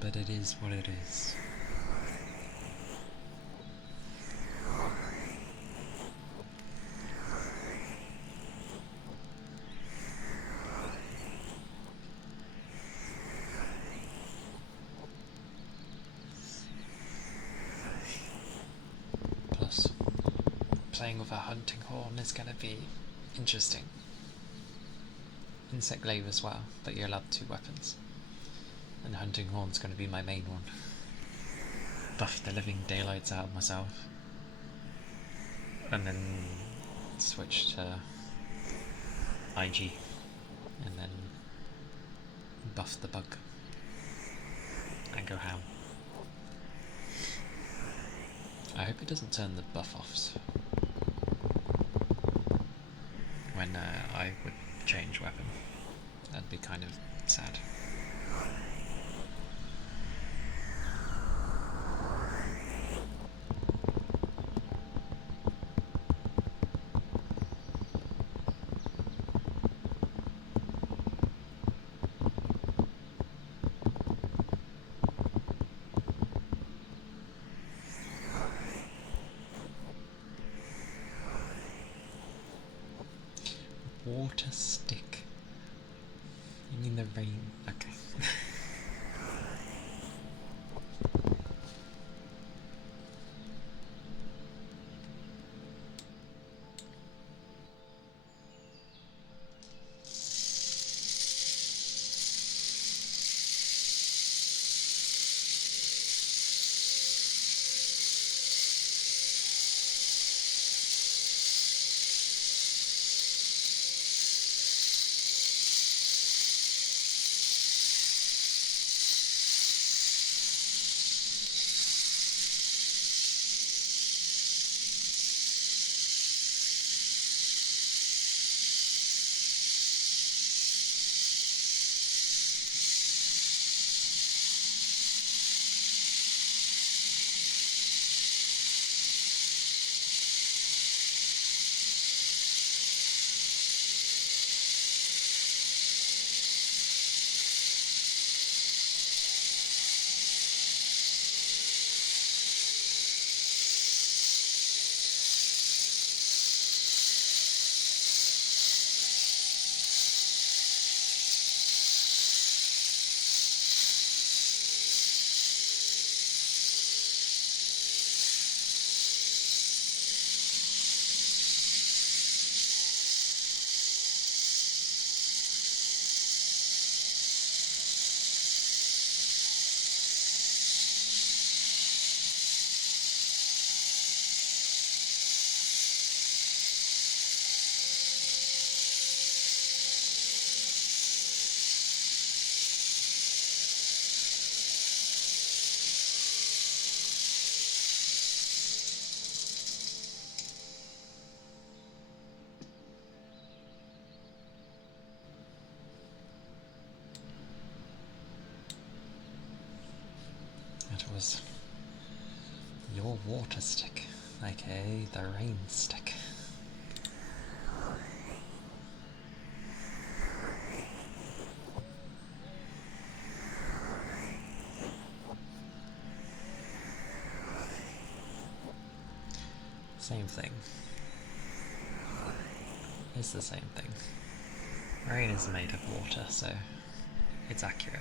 but it is what it is. Plus, playing with a hunting horn is going to be interesting. Insect glaive as well, but you're allowed 2 weapons. And hunting horn's going to be my main one. Buff the living daylights out of myself. And then switch to IG. And then buff the bug. And go ham. I hope it doesn't turn the buff offs when I would change weapon. That'd be kind of sad. Water stick. You mean the rain? Okay. water stick, aka the rain stick. Same thing. It's the same thing. Rain is made of water, so it's accurate.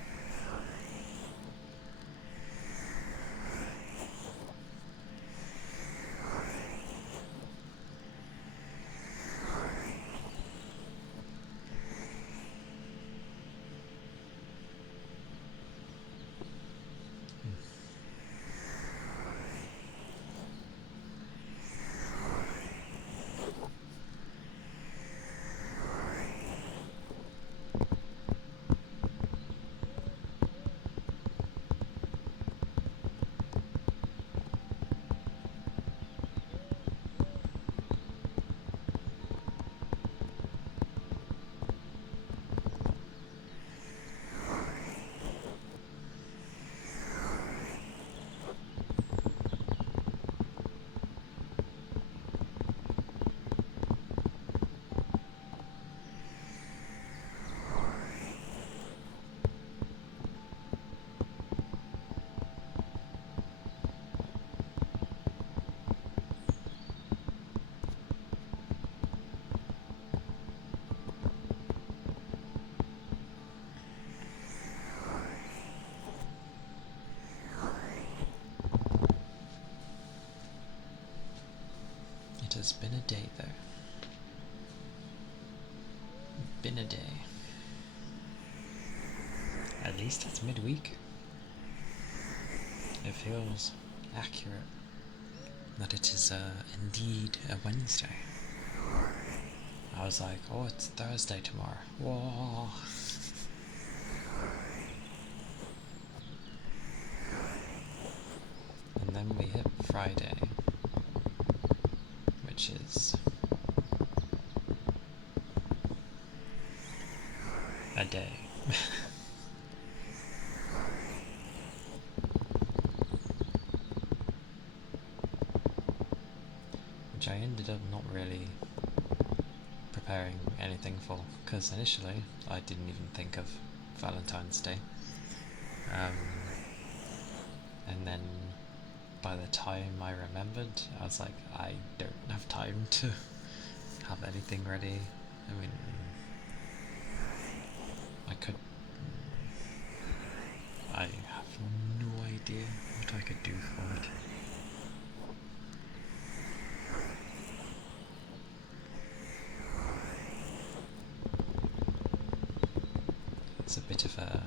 It has been a day, though. Been a day. At least it's midweek. It feels accurate that it is indeed a Wednesday. I was like, oh, it's Thursday tomorrow. Whoa. And then we hit Friday, which is a day. Which I ended up not really preparing anything for, because initially I didn't even think of Valentine's Day. And then by the time I remembered, I was like, I don't have time to have anything ready. I mean, I have no idea what I could do for it. It's a bit of a...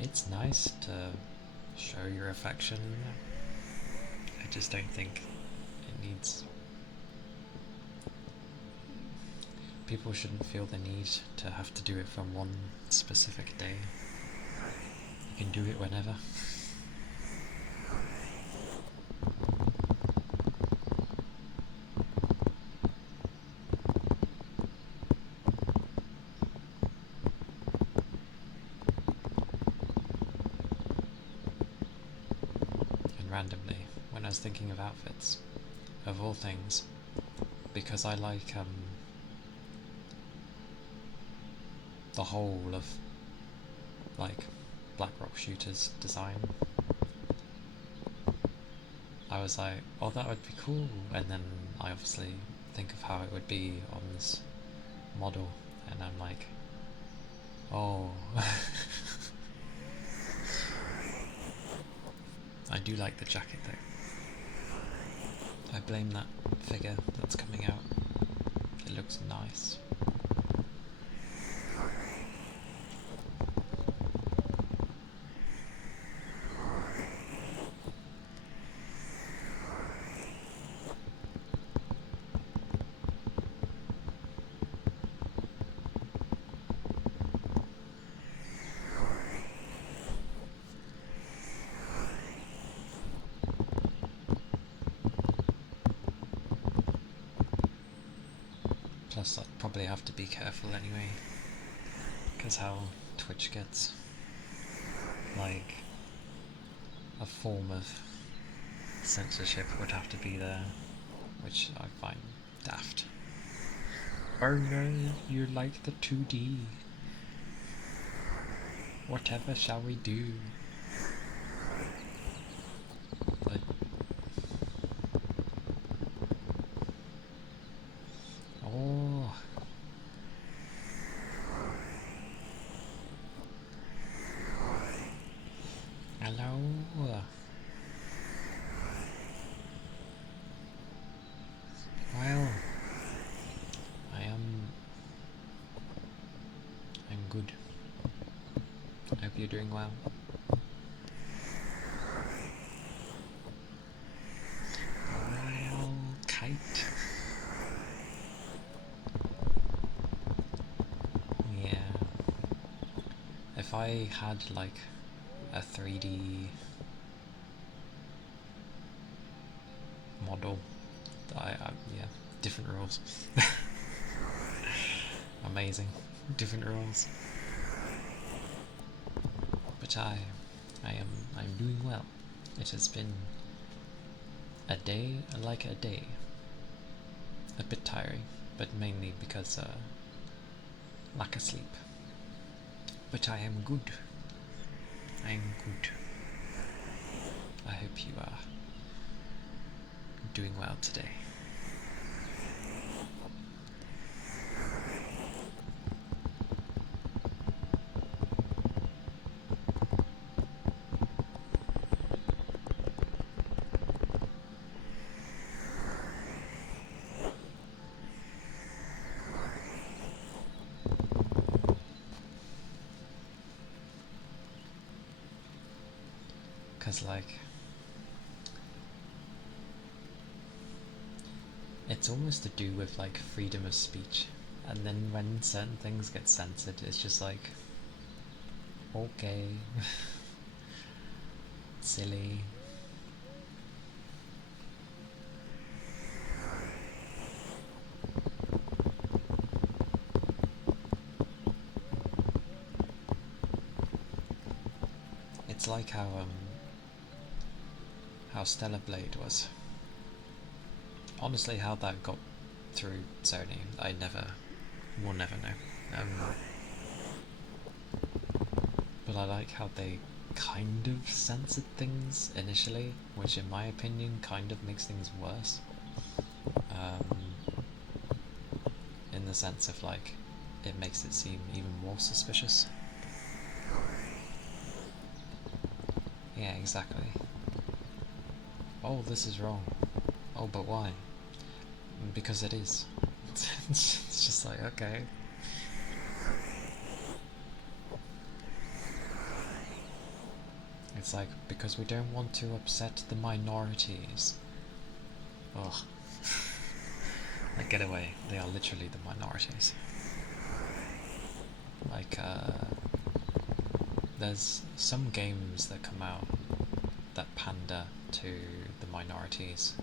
It's nice to show your affection. I just don't think it needs... People shouldn't feel the need to have to do it from one specific day. You can do it whenever. And randomly, when I was thinking of outfits, of all things, because I like the whole of like Blackrock Shooter's design, I was like, oh, that would be cool, and then I obviously think of how it would be on this model, and I'm like, oh. I do like the jacket though. I blame that figure that's coming out. It looks nice. Plus I'd probably have to be careful anyway, because how Twitch gets. like a form of censorship would have to be there, which I find daft. Oh no, you like the 2D. Whatever shall we do? But oh, hello. Well, I'm good. I hope you're doing well. Well, kite. Yeah. If I had like a 3D model, yeah, different rules. Amazing, different rules. But I'm doing well. It has been a day like a day. A bit tiring, but mainly because lack of sleep. But I am good. I am good. I hope you are doing well today. Because, like, it's almost to do with, like, freedom of speech. And then when certain things get censored, it's just like, okay, silly. It's like how Stellar Blade was. Honestly, how that got through Sony, will never know. But I like how they kind of censored things initially, which in my opinion kind of makes things worse. In the sense of like, it makes it seem even more suspicious. Yeah, exactly. Oh, this is wrong. Oh, but why? Because it is. It's just like, okay. It's like, because we don't want to upset the minorities. Ugh. Like, get away. They are literally the minorities. Like, there's some games that come out that pander to the minorities.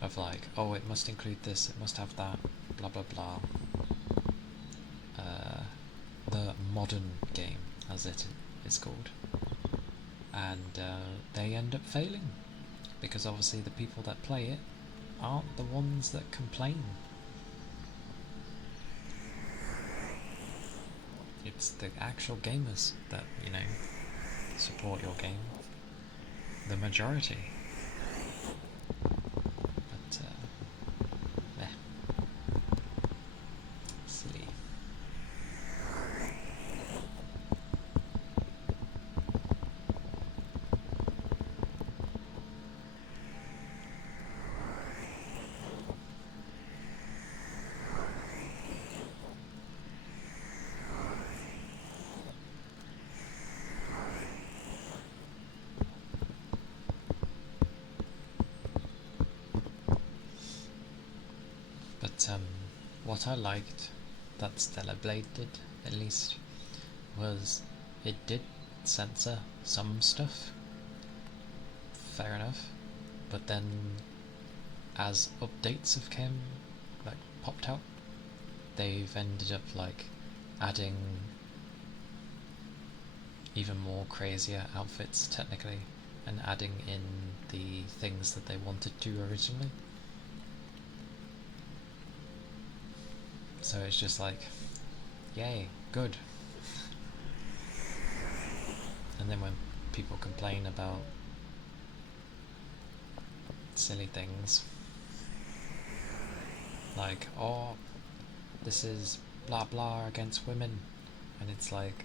Of like, oh, it must include this, it must have that, blah blah blah. The modern game, as it is called. And they end up failing. Because obviously the people that play it aren't the ones that complain. It's the actual gamers that, you know, support your game. The majority. But, silly. But what I liked that Stellar Blade did, at least, was it did censor some stuff. Fair enough. But then, as updates have came, like, popped out, they've ended up, like, adding even more crazier outfits technically, and adding in the things that they wanted to originally. So it's just like, yay, good. And then when people complain about silly things like, oh, this is blah blah against women, and it's like,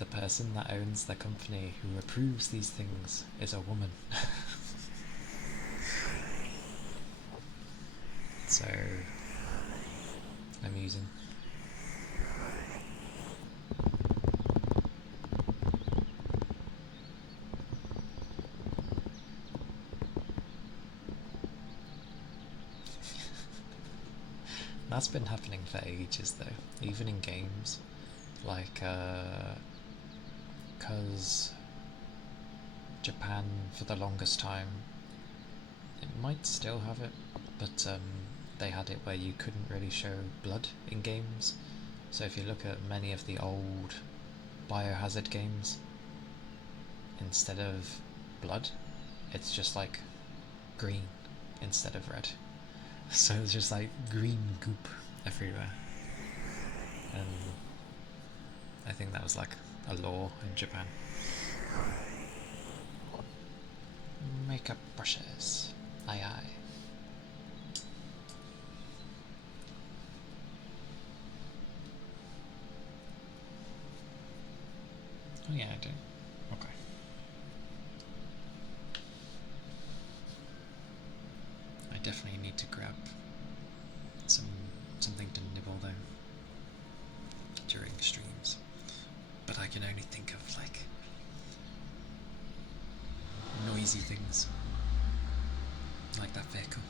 the person that owns the company who approves these things is a woman. So amusing. That's been happening for ages though, even in games. Like, because Japan, for the longest time, it might still have it, but they had it where you couldn't really show blood in games. So if you look at many of the old Biohazard games, instead of blood, it's just like green instead of red. So it's just like green goop everywhere. And I think that was like a law in Japan. Makeup brushes. Aye aye. Oh yeah, I do. Okay. I definitely need to grab something to nibble though during streams. But I can only think of like noisy things. Like that vehicle.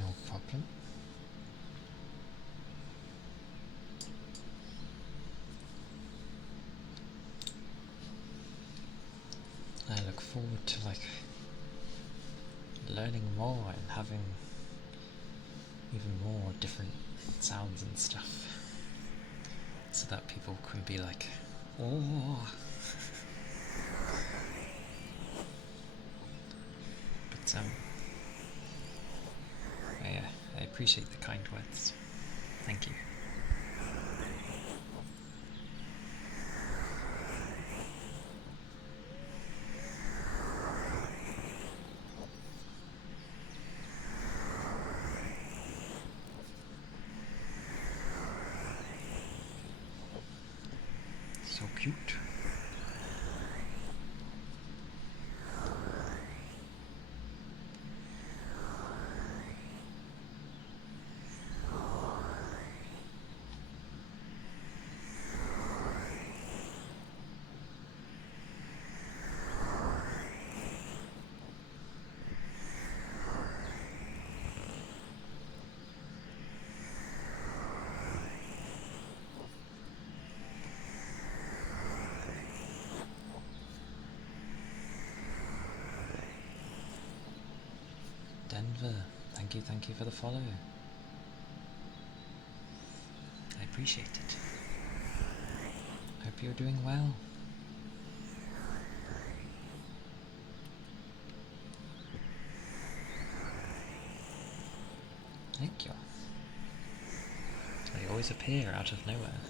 No problem. I look forward to like learning more and having even more different sounds and stuff, so that people can be like, oh. But I appreciate the kind words. Thank you. So cute. Denver, thank you for the follow. I appreciate it. Hope you're doing well. Thank you. They always appear out of nowhere.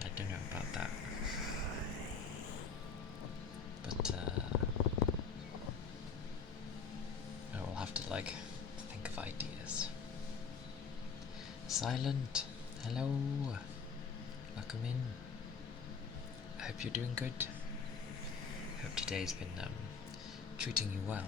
I don't know about that. But I will have to think of ideas. Silent, hello. Welcome in. I hope you're doing good. I hope today's been treating you well.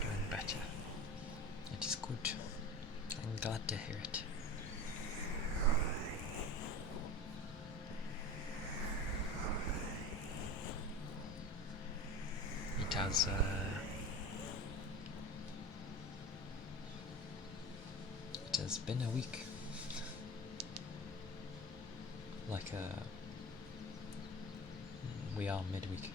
Doing better. It is good. I'm glad to hear it. It has been a week. We are midweek.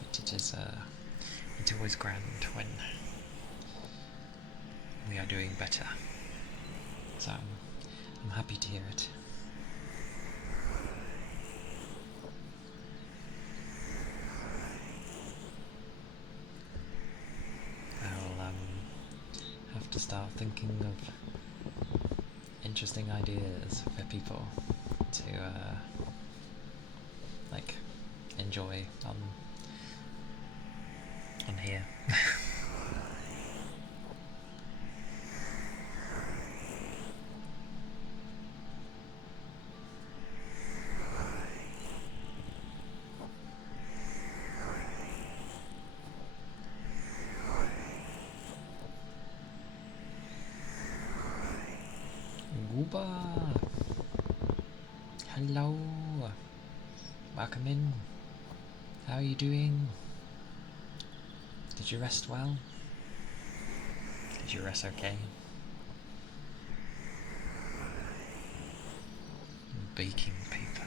But it's always grand when we are doing better. So I'm happy to hear it. I'll have to start thinking of interesting ideas for people to enjoy on here. Gooba! Hello! Welcome in. How are you doing? Did you rest well? Did you rest okay? Baking paper.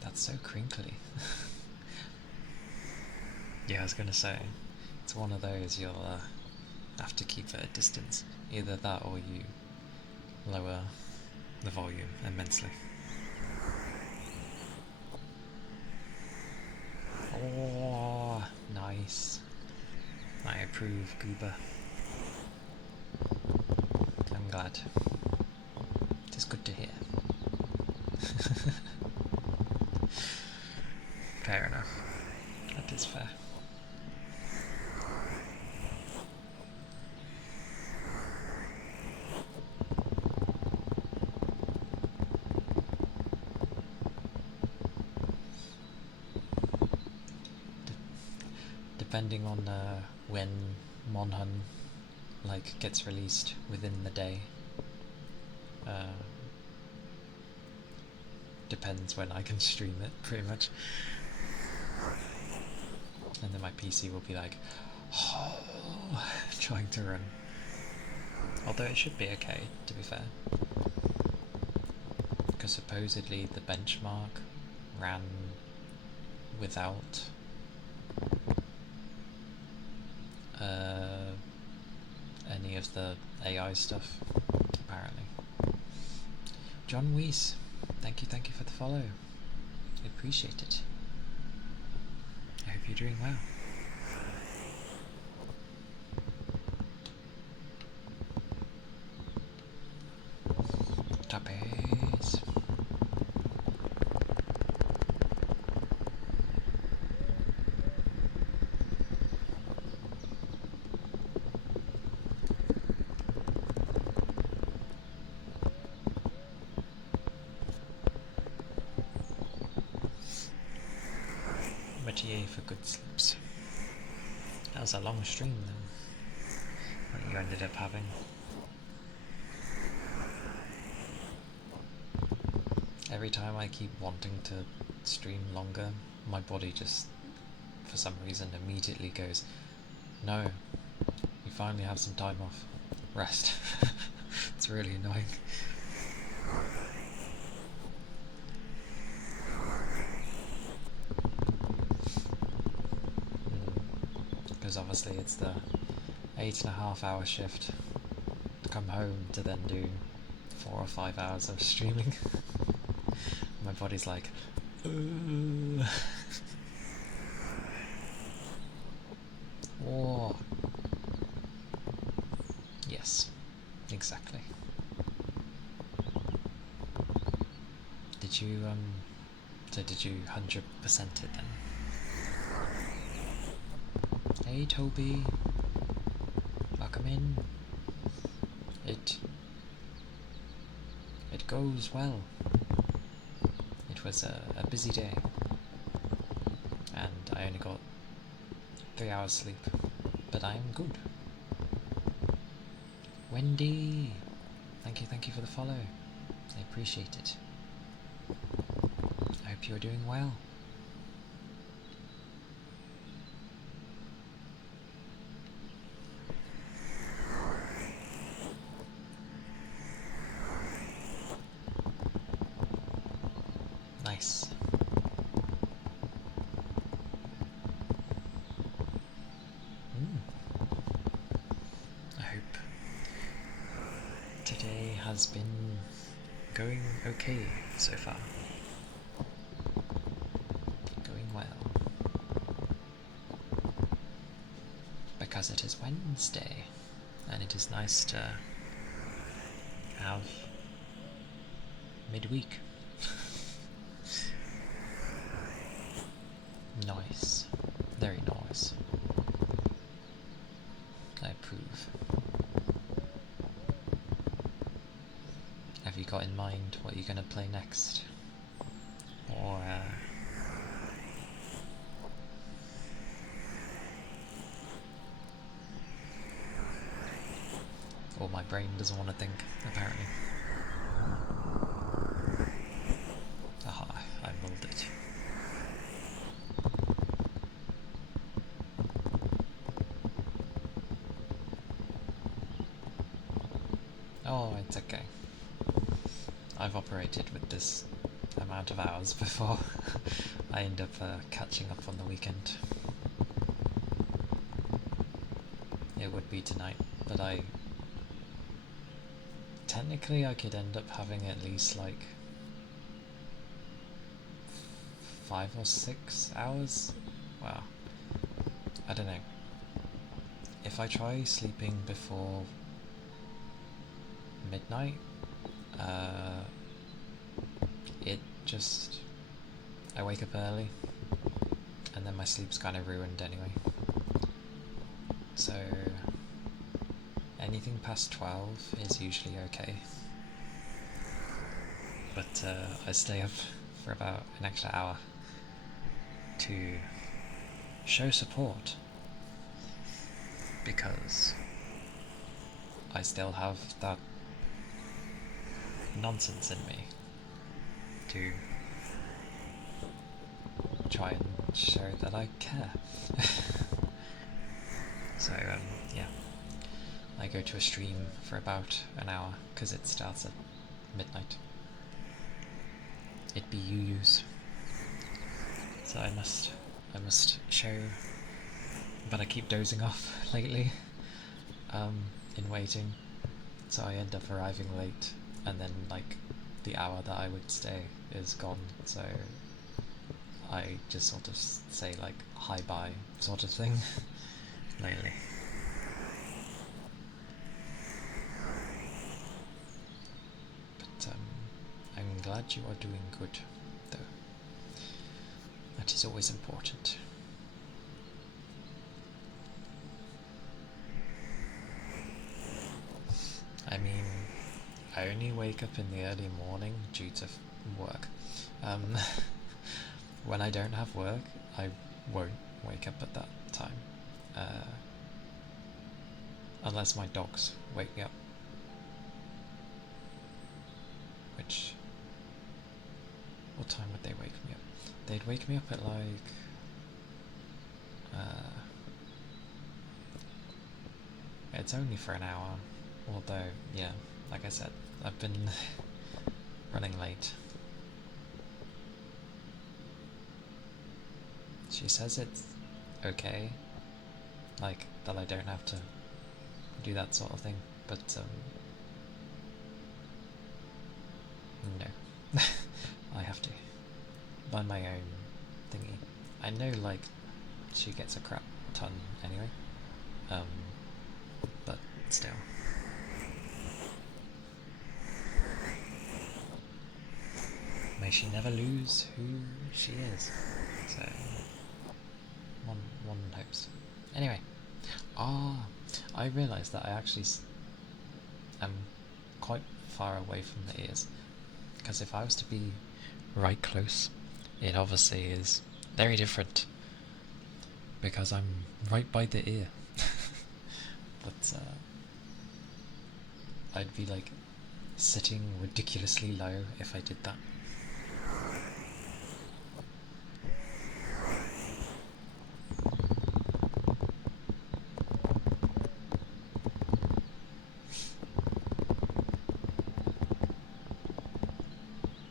That's so crinkly. Yeah, I was gonna say, it's one of those you'll have to keep at a distance. Either that or you lower the volume immensely. Oh, nice. I approve, Goober. I'm glad. It is good to hear. Fair enough. That is fair. depending on when Monhun like gets released within the day. Depends when I can stream it, pretty much. And then my PC will be like, oh, trying to run. Although it should be okay, to be fair. Because supposedly the benchmark ran without any of the AI stuff, apparently. John Weiss, thank you for the follow. I appreciate it. I hope you're doing well. Tapes. But yay for good sleeps. That was a long stream then, that you ended up having. Every time I keep wanting to stream longer, my body just, for some reason, immediately goes, no, you finally have some time off. Rest. It's really annoying. Because obviously it's the 8.5 hour shift to come home to then do 4 or 5 hours of streaming. My body's like, oh. Yes, exactly. Did you, so did you 100% it then? Hey Toby, welcome in. It goes well. It was a busy day, and I only got 3 hours sleep, but I am good. Wendy, thank you for the follow. I appreciate it. I hope you're doing well. Nice. I hope today has been going okay so far. Going well. Because it is Wednesday, and it is nice to have midweek. Nice. Very nice. I approve. Have you got in mind what you're going to play next? Or my brain doesn't want to think, apparently. Aha, I mulled it. Oh, it's okay. I've operated with this amount of hours before. I end up catching up on the weekend. It would be tonight, but technically I could end up having at least like 5 or 6 hours. Wow. I don't know. If I try sleeping before midnight, I wake up early, and then my sleep's kind of ruined anyway. So anything past 12 is usually okay. But I stay up for about an extra hour to show support because I still have that nonsense in me to try and show that I care. So yeah, I go to a stream for about an hour because it starts at midnight. It be UUs, so I must show, but I keep dozing off lately in waiting, so I end up arriving late, and then like the hour that I would stay is gone, so I just sort of say like hi bye sort of thing lately. But I'm glad you are doing good, though. That is always important. I mean, I only wake up in the early morning due to work. When I don't have work, I won't wake up at that time. Unless my dogs wake me up. Which... what time would they wake me up? They'd wake me up at like... it's only for an hour. Although, yeah, like I said, I've been running late. She says it's okay, like, that I don't have to do that sort of thing, but, no. I have to. By my own thingy. I know, like, she gets a crap ton anyway, but still. May she never lose who she is. So, one hopes. Anyway, I realised that I actually am quite far away from the ears, because if I was to be right close, it obviously is very different, because I'm right by the ear. But I'd be like sitting ridiculously low if I did that.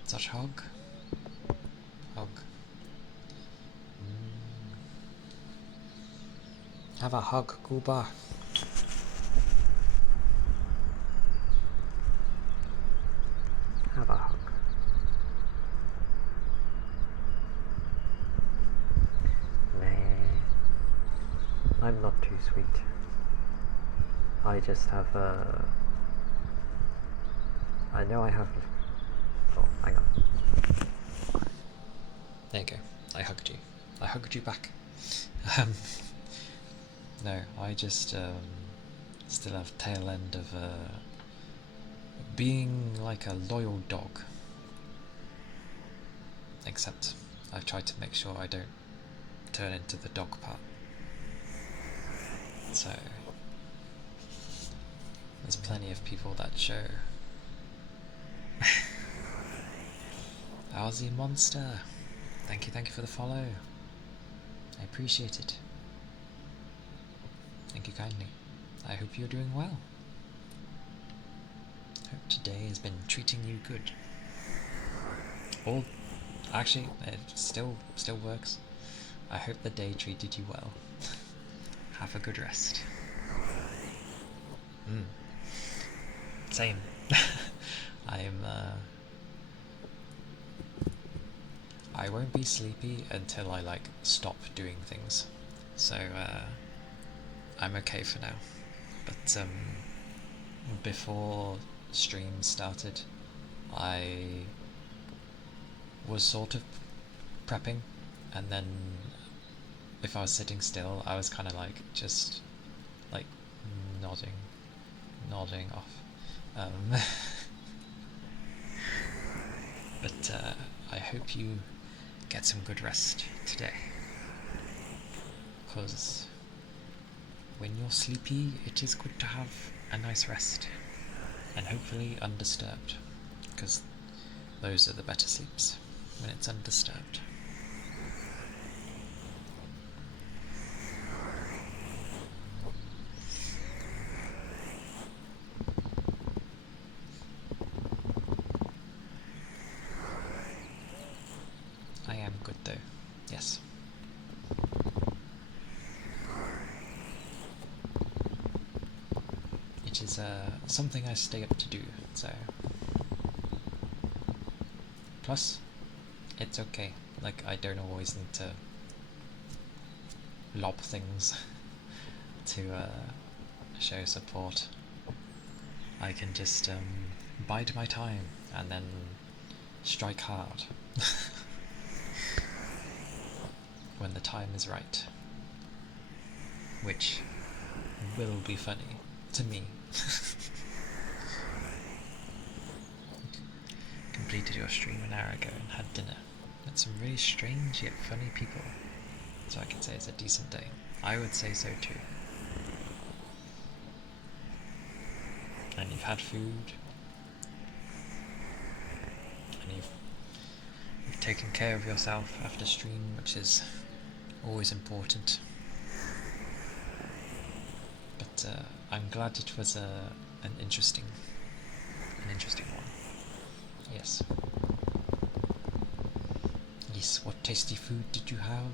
Such hog. Have a hug, Gooba. Have a hug. Nah, I'm not too sweet. I just have a... I know I have... Oh, hang on. There you go. I hugged you. I hugged you back. No, I just still have tail end of being like a loyal dog. Except I've tried to make sure I don't turn into the dog part. So there's plenty of people that show. Aussie Monster, thank you for the follow. I appreciate it. Thank you kindly. I hope you're doing well. Hope today has been treating you good. Or actually, it still works. I hope the day treated you well. Have a good rest. Same. I won't be sleepy until I like stop doing things. So I'm okay for now. But before stream started, I was sort of prepping, and then if I was sitting still, I was kind of like just like nodding off. But I hope you get some good rest today, because when you're sleepy, it is good to have a nice rest, and hopefully undisturbed, because those are the better sleeps, when it's undisturbed. I am good though, yes. It is something I stay up to do, so... Plus, it's okay. Like, I don't always need to lob things to show support. I can just bide my time and then strike hard when the time is right, which will be funny to me. Completed your stream an hour ago and had dinner. Met some really strange yet funny people, so I can say it's a decent day. I would say so too. And you've had food, and you've taken care of yourself after stream, which is always important. But I'm glad it was an interesting one. Yes. Yes, what tasty food did you have?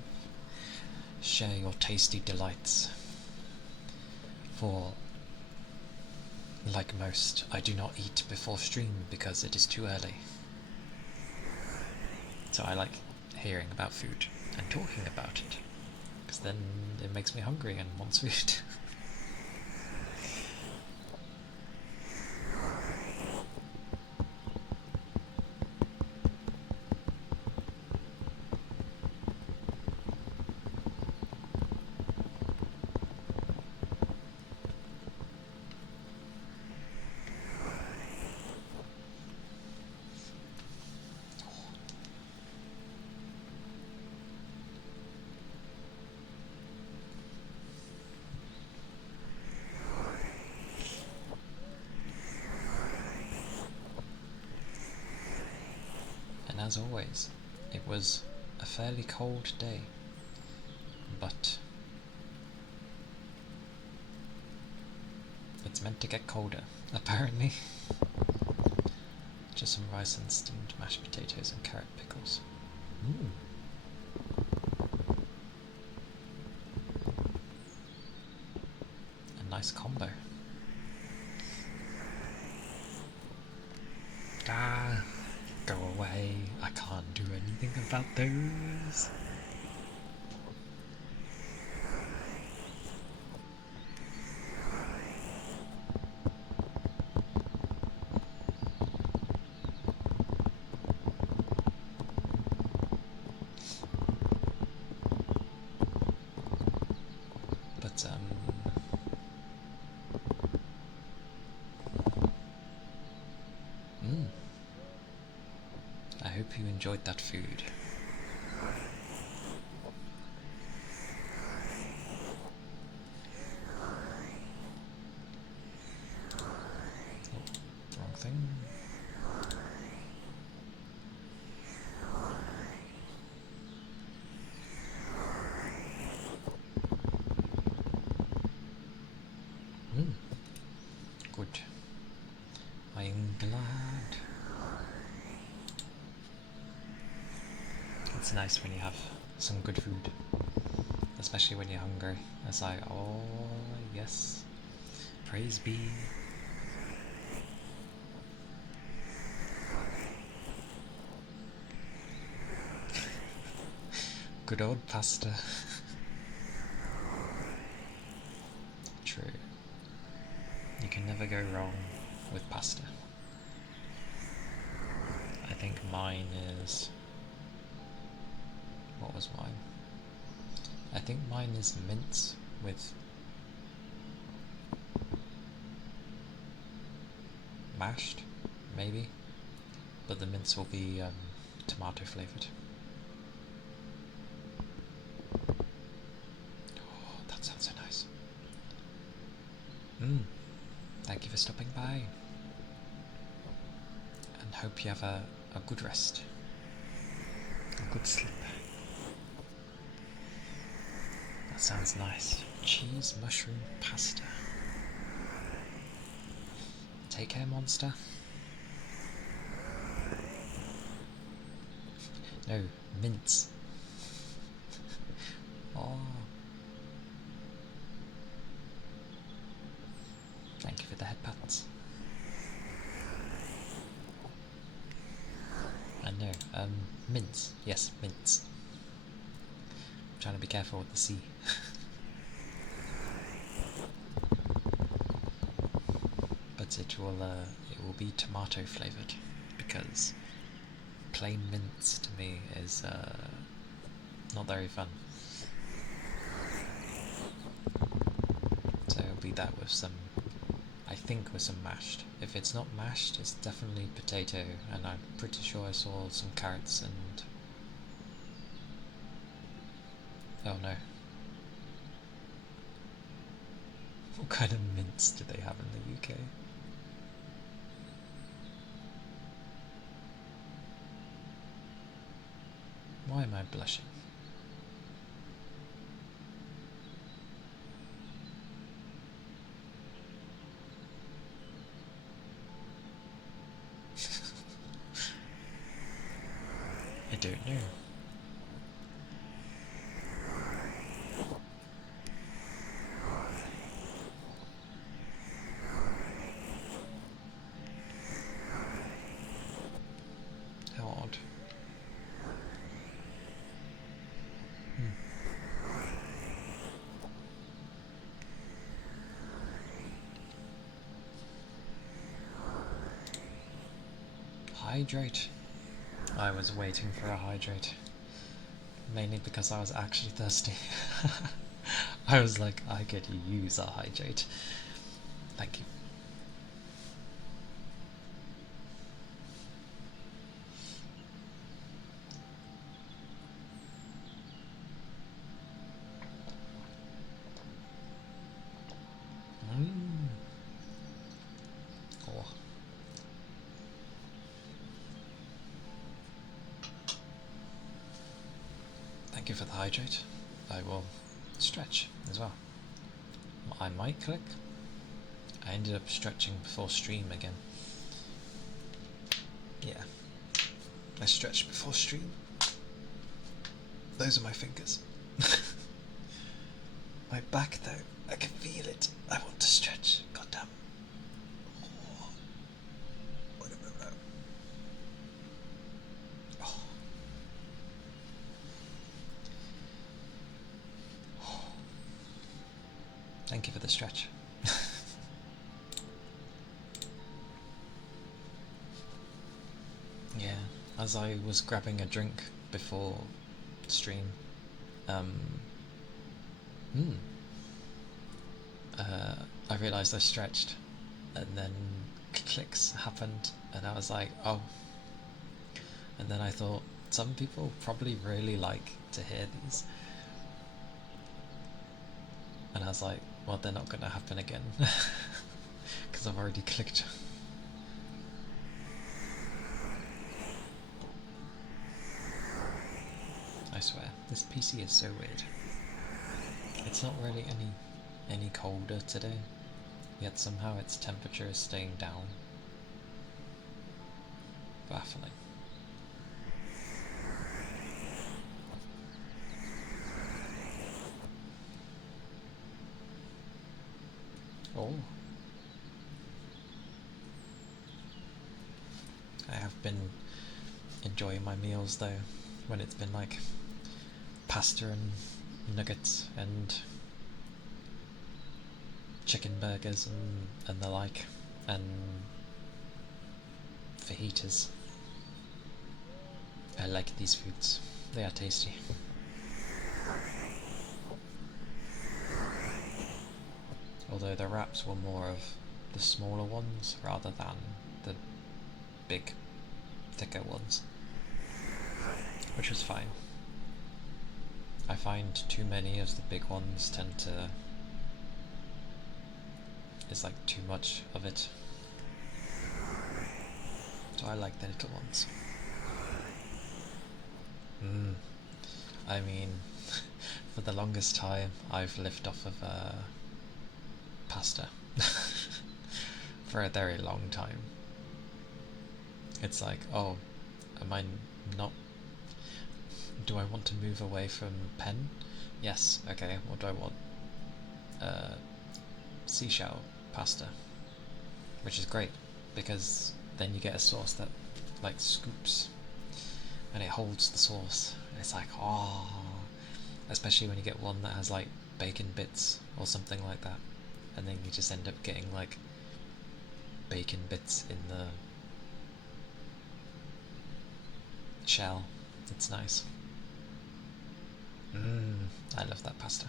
Share your tasty delights. For, like most, I do not eat before stream because it is too early. So I like hearing about food and talking about it, because then it makes me hungry and wants food. And as always, it was a fairly cold day, but it's meant to get colder, apparently. Just some rice and steamed mashed potatoes and carrot pickles. A nice combo. Ah, go away. I can't do anything about those. But, I hope you enjoyed that food. Oh, wrong thing. Good. I am glad. It's nice when you have some good food, especially when you're hungry. It's like, oh yes, praise be. Good old pasta. True. You can never go wrong with pasta. I think mine is... What was mine? I think mine is mince with mashed, maybe, but the mince will be tomato flavoured. Oh, that sounds so nice. Thank you for stopping by. And hope you have a good rest. A good sleep. That sounds nice. Cheese mushroom pasta. Take care, monster. No, mince. Oh. Thank you for the head pats. And no, mince. Yes, mince. I'm trying to be careful with the C. But it will be tomato flavoured, because plain mince to me is not very fun. So it'll be that with some, I think with some mashed. If it's not mashed, it's definitely potato, and I'm pretty sure I saw some carrots and... oh no. What kind of mince do they have in the UK? Why am I blushing? I don't know. How odd. Hydrate. I was waiting for a hydrate. Mainly because I was actually thirsty. I was like, I could use a hydrate. Thank you. Oh. Thank you for the hydrate. I will stretch as well. I might click. I ended up stretching before stream again. Yeah. I stretched before stream. Those are my fingers. My back though, I can feel it. I want to stretch. Goddamn. Oh. Oh. Thank you for the stretch. Yeah, as I was grabbing a drink before stream, I realised I stretched, and then clicks happened, and I was like, oh. And then I thought, some people probably really like to hear these. And I was like, well, they're not going to happen again, because I've already clicked. I swear, this PC is so weird. It's not really any colder today, yet somehow its temperature is staying down. Baffling. Oh. I have been enjoying my meals though, when it's been like pasta and nuggets and chicken burgers and the like, and fajitas. I like these foods, they are tasty. Although the wraps were more of the smaller ones rather than the big, thicker ones, which was fine. I find too many of the big ones tend to is like too much of it. So I like the little ones. I mean, for the longest time I've lived off of pasta. For a very long time. It's like, oh, am I not... Do I want to move away from pen? Yes, okay, what do I want? Seashell pasta. Which is great, because then you get a sauce that, like, scoops, and it holds the sauce. And it's like, oh, especially when you get one that has, like, bacon bits or something like that. And then you just end up getting, like, bacon bits in the shell. It's nice. I love that pasta.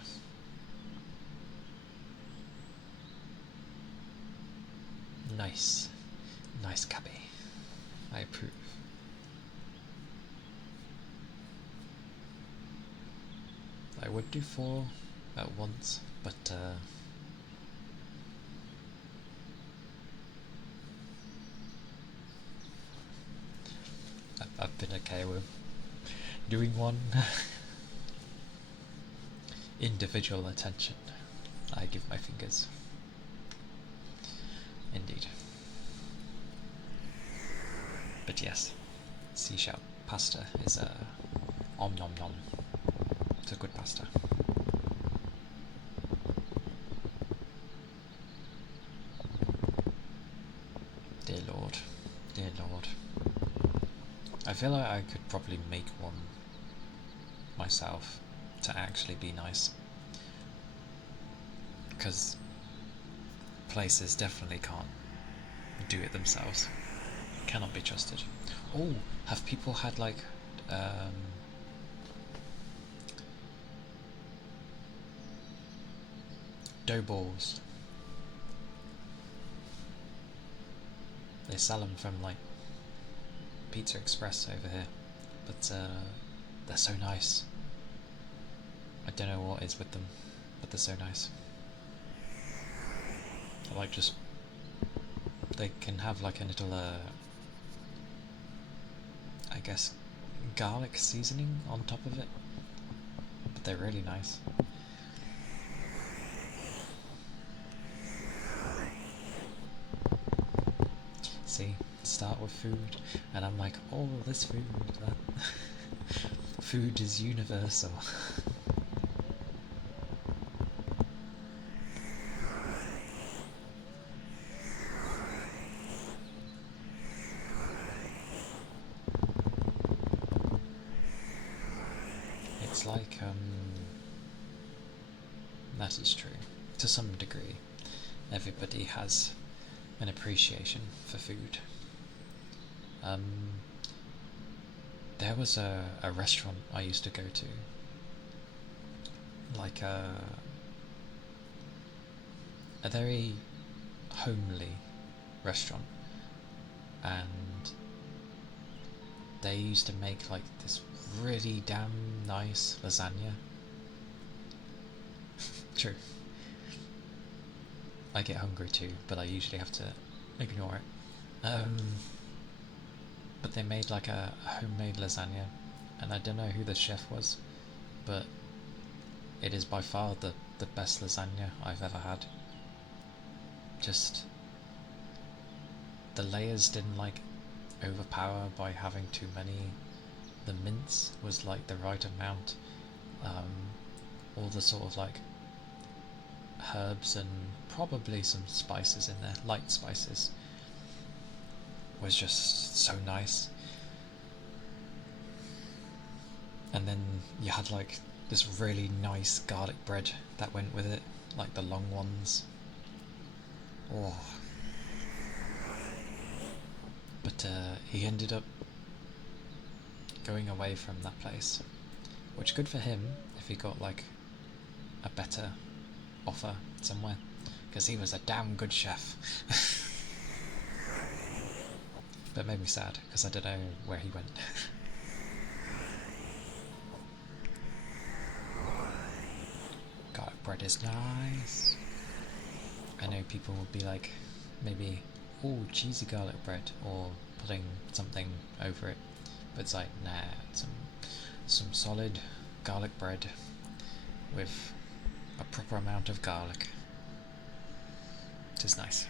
Nice. Nice cabby. I approve. I would do 4 at once, but I've been okay with doing 1. Individual attention, I give my fingers. Indeed. But yes, seashell pasta is om nom nom. It's a good pasta. Dear Lord, dear Lord. I feel like I could probably make one myself to actually be nice, because places definitely can't do it themselves. Cannot be trusted. Oh, have people had like dough balls? They sell them from like Pizza Express over here, but they're so nice. I don't know what is with them, but they're so nice. I like just... They can have like a little, I guess, garlic seasoning on top of it, but they're really nice. See, start with food, and I'm like, oh, this food, that. Food is universal. It's like, that is true. To some degree, everybody has an appreciation for food. There was a restaurant I used to go to, like a very homely restaurant, and they used to make like this really damn nice lasagna. True. I get hungry too, but I usually have to ignore it. But they made like a homemade lasagna, and I don't know who the chef was, but it is by far the best lasagna I've ever had. Just the layers didn't like overpower by having too many. The mince was like the right amount. All the sort of like herbs and probably some spices in there, light spices, was just so nice. And then you had like this really nice garlic bread that went with it, like the long ones. Oh. But he ended up going away from that place, which good for him if he got like a better offer somewhere, because he was a damn good chef. But it made me sad because I don't know where he went. Garlic bread is nice. I know people will be like, maybe, oh, cheesy garlic bread, or putting something over it, but it's like, nah, some solid garlic bread with a proper amount of garlic. It is nice.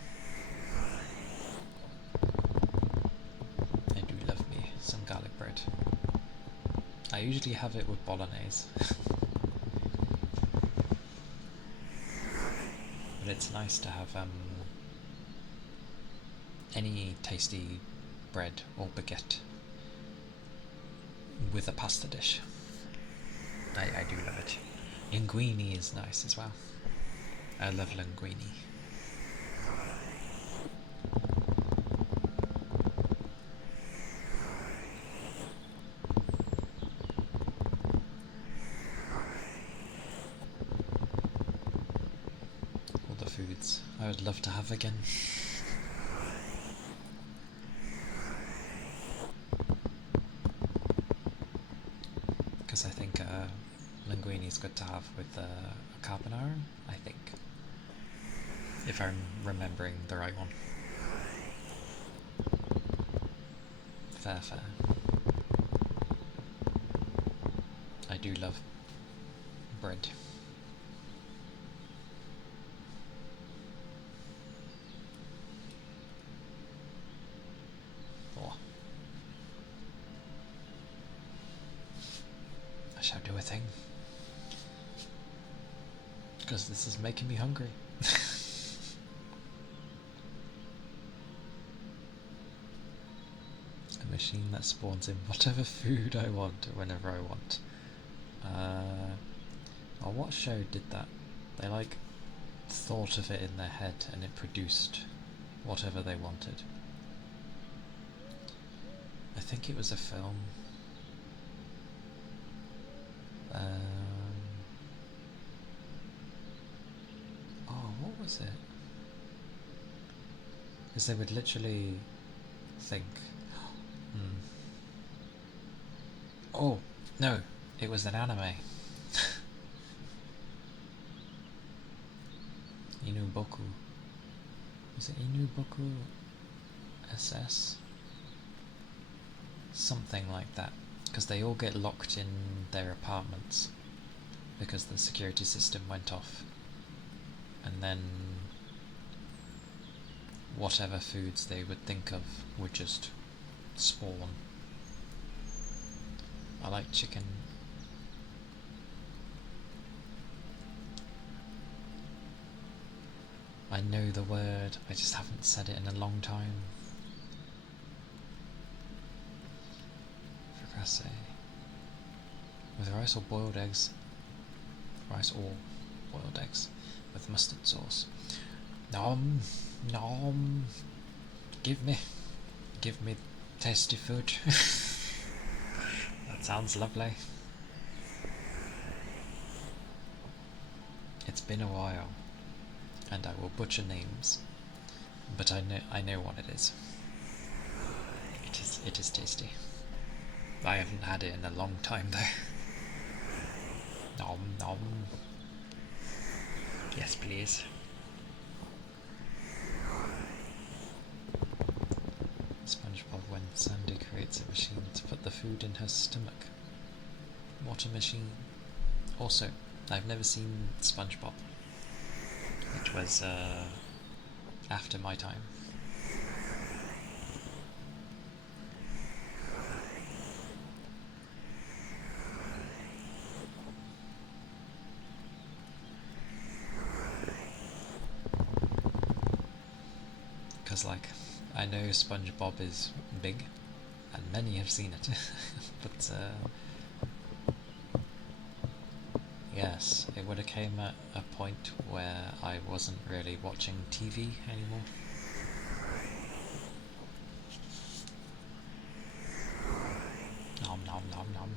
I do love me some garlic bread. I usually have it with bolognese. But it's nice to have any tasty bread or baguette with a pasta dish. I do love it. Linguine is nice as well. I love linguine. All the foods I would love to have again. Because I think linguine is good to have with a carbonara, I think. If I'm remembering the right one. Fair. I do love bread. Oh. I shall do a thing. Because this is making me hungry. A machine that spawns in whatever food I want whenever I want. Oh, what show did that? They like thought of it in their head and it produced whatever they wanted. I think it was a film. Oh, what was it? Because they would literally think, oh, no, it was an anime. Inuboku. Was it Inuboku SS? Something like that. Because they all get locked in their apartments because the security system went off. And then whatever foods they would think of would just spawn. I like chicken. I know the word, I just haven't said it in a long time. Fricassee. With rice or boiled eggs. Rice or boiled eggs with mustard sauce. Nom, nom. Give me tasty food. That sounds lovely. It's been a while, and I will butcher names, but I know what it is. It is tasty. I haven't had it in a long time though. Nom nom. Yes, please. SpongeBob when Sandy creates a machine to put the food in her stomach. What a machine. Also, I've never seen SpongeBob, which was after my time. Because, like, I know SpongeBob is big, and many have seen it, but yes, it would have came at a point where I wasn't really watching TV anymore. Nom nom nom nom.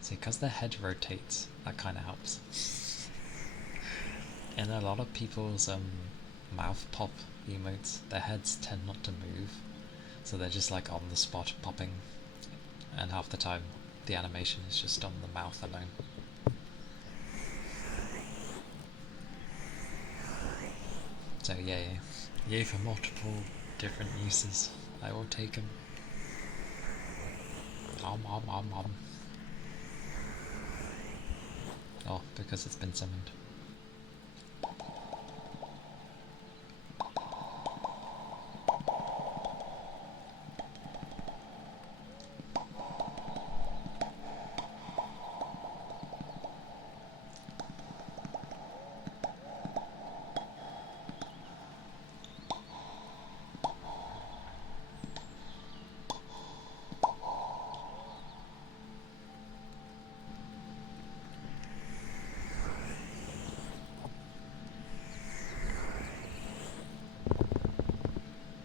See, because the head rotates, that kind of helps. In a lot of people's mouth pop emotes, their heads tend not to move, so they're just like on the spot popping, and half the time the animation is just on the mouth alone. So yeah, yay for multiple different uses. I will take them. Om. Oh, because it's been summoned.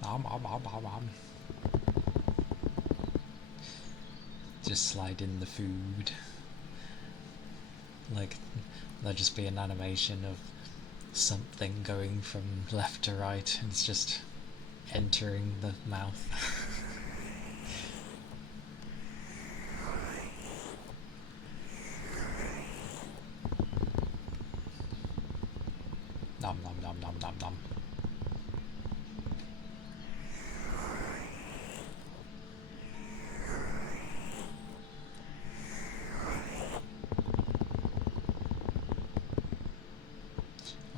Om. Just slide in the food. Like, there'll just be an animation of something going from left to right, and it's just entering the mouth. Nom nom nom nom nom nom.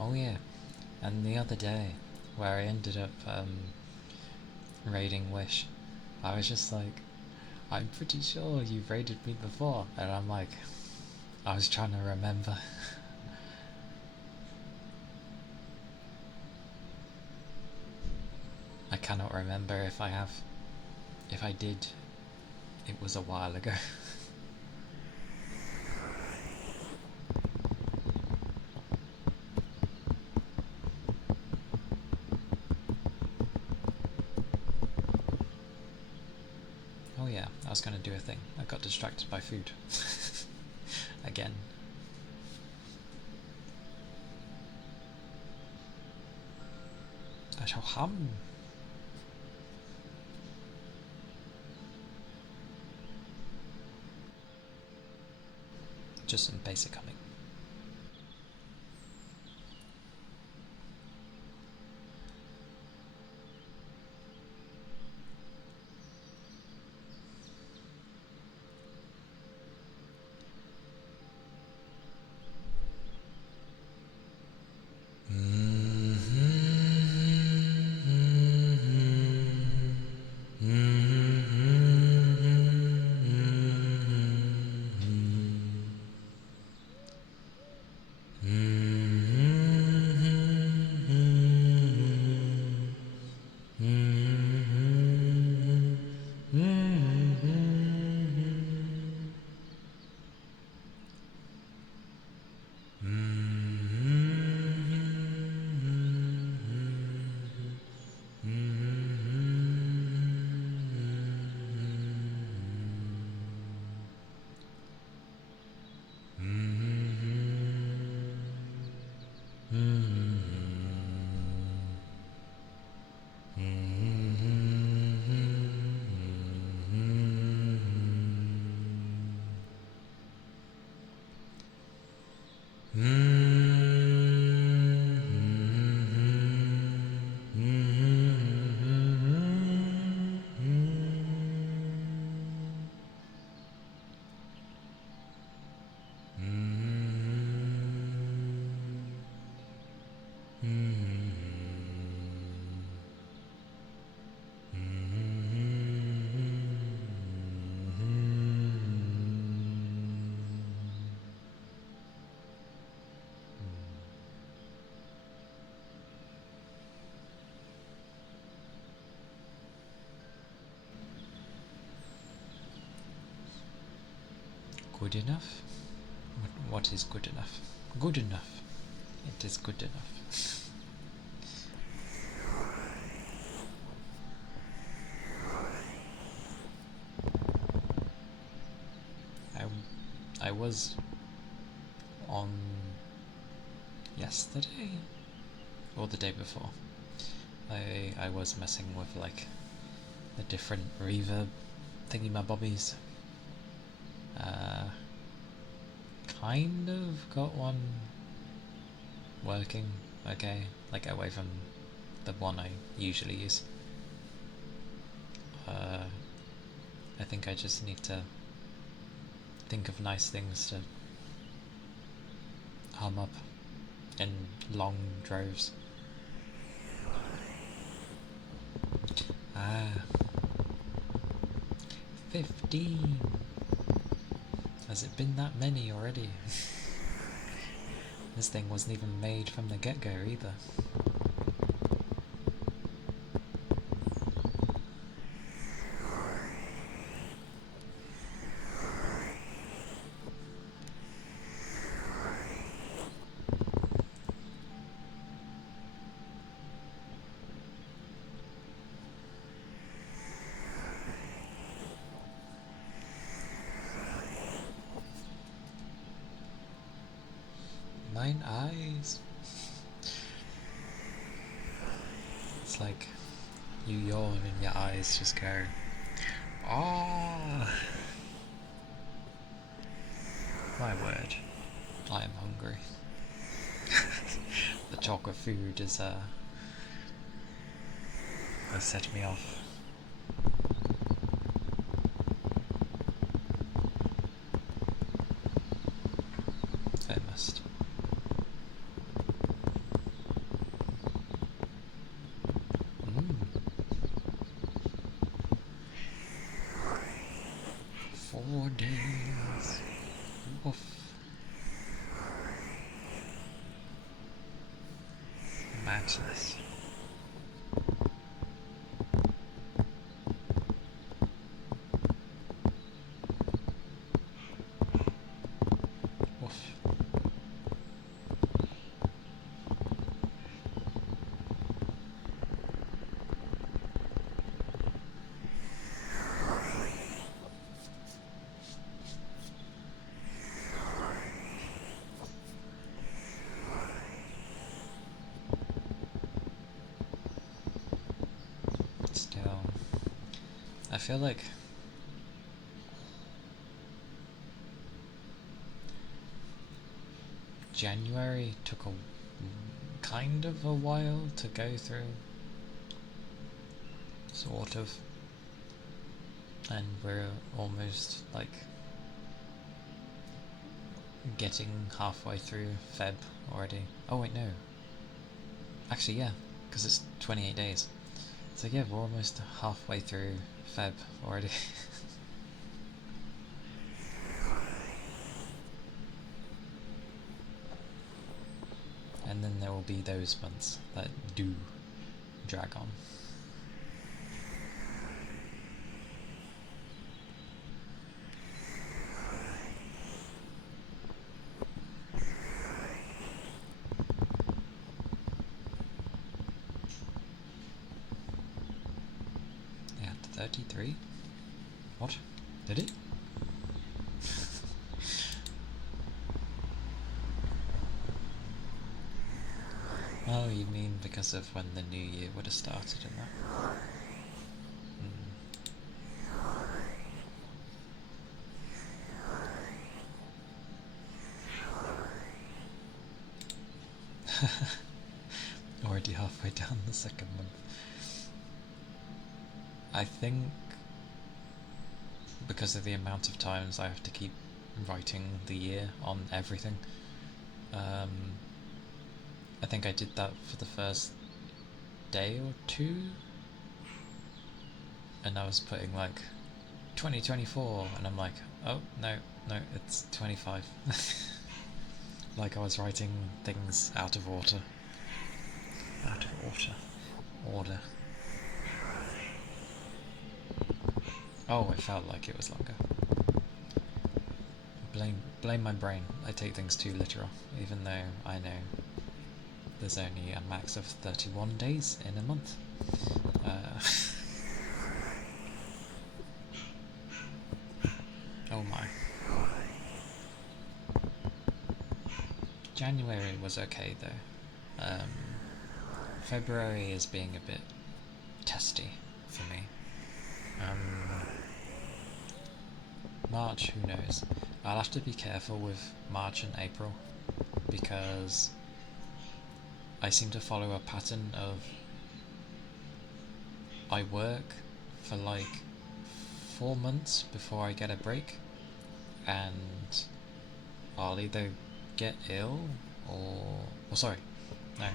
Oh yeah, and the other day, where I ended up raiding Wish, I was just like, I'm pretty sure you've raided me before, and I'm like, I was trying to remember. I cannot remember if I have. If I did, it was a while ago. Oh yeah, I was going to do a thing. I got distracted by food. Again. I shall hum. Just some basic humming. Good enough? What is good enough? Good enough. It is good enough. I was on yesterday or the day before. I was messing with like the different reverb thingy my bobbies. Kind of got one working okay, like away from the one I usually use. I think I just need to think of nice things to hum up in long droves. Ah, 15! Has it been that many already? This thing wasn't even made from the get-go either. Mine eyes. It's like you yawn and your eyes just go, oh! My word, I am hungry. The chocolate food has set me off. It must. Mm. 4 days. Woof. Madness. Woof. Still, I feel like January took a kind of a while to go through, sort of, and we're almost like getting halfway through Feb already. Oh wait, no. Actually, yeah, because it's 28 days. So yeah, we're almost halfway through Feb already. And then there will be those months that do drag on. Yeah, 33? What? Did it? Oh, you mean because of when the new year would have started and that? Already halfway down the second month. I think because of the amount of times I have to keep writing the year on everything, I think I did that for the first day or two, and I was putting like 2024, and I'm like, oh no, it's 25. Like I was writing things out of order. Order. Oh, it felt like it was longer. Blame my brain. I take things too literal, even though I know there's only a max of 31 days in a month. Oh my. January was okay though. February is being a bit testy for me. March, who knows? I'll have to be careful with March and April because I seem to follow a pattern of I work for like 4 months before I get a break, and I'll either get ill or sorry, no,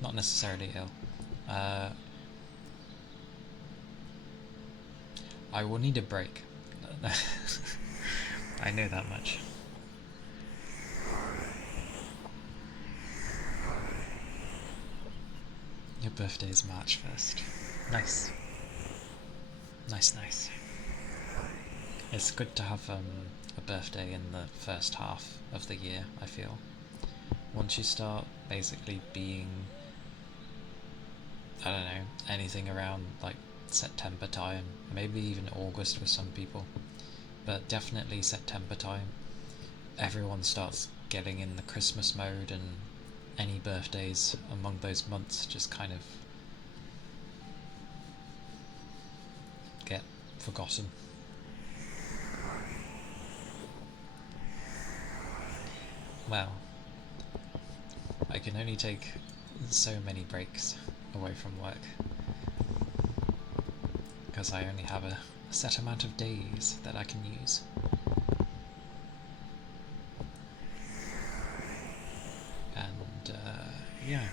not necessarily ill. I will need a break. I know that much. Your birthday is March 1st. Nice. Nice. It's good to have a birthday in the first half of the year, I feel. Once you start basically being, I don't know, anything around like September time, maybe even August with some people, but definitely September time, everyone starts getting in the Christmas mode, and any birthdays among those months just kind of get forgotten. Well, I can only take so many breaks away from work because I only have a set amount of days that I can use. And yeah,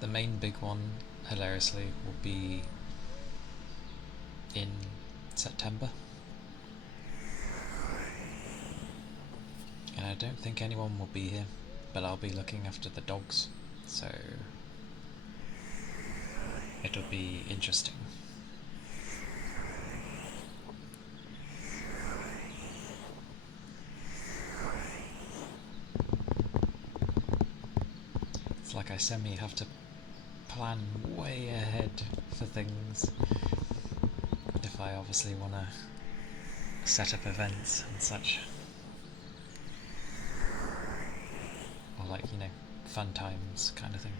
the main big one, hilariously, will be in September. And I don't think anyone will be here, but I'll be looking after the dogs, so it'll be interesting. It's like I semi have to plan way ahead for things if I obviously want to set up events and such. Or like, you know, fun times kind of thing.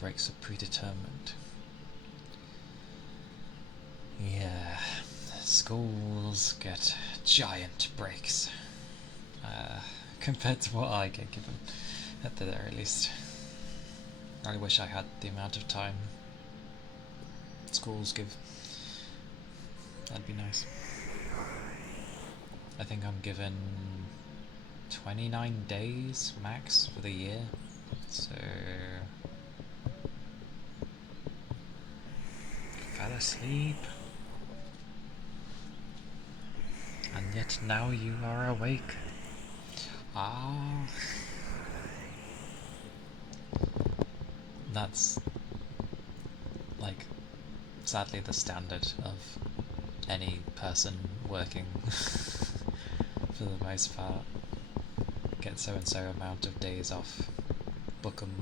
Breaks are predetermined. Yeah, schools get giant breaks compared to what I get given, at the very least. I wish I had the amount of time schools give. That'd be nice. I think I'm given 29 days max for the year, so fell asleep, and yet now you are awake. Ah, that's like sadly the standard of any person working for the most part. Get so and so amount of days off, book them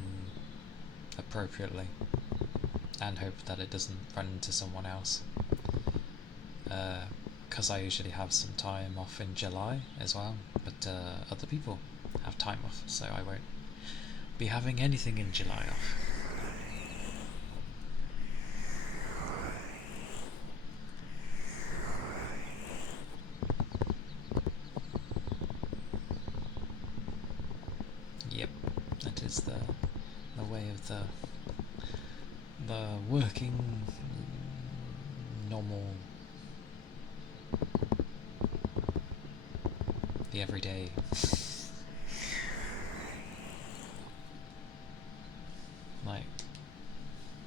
appropriately, and hope that it doesn't run into someone else. Because I usually have some time off in July as well, but other people have time off, so I won't be having anything in July off. Yep, that is the way of the working normal, the everyday. Like,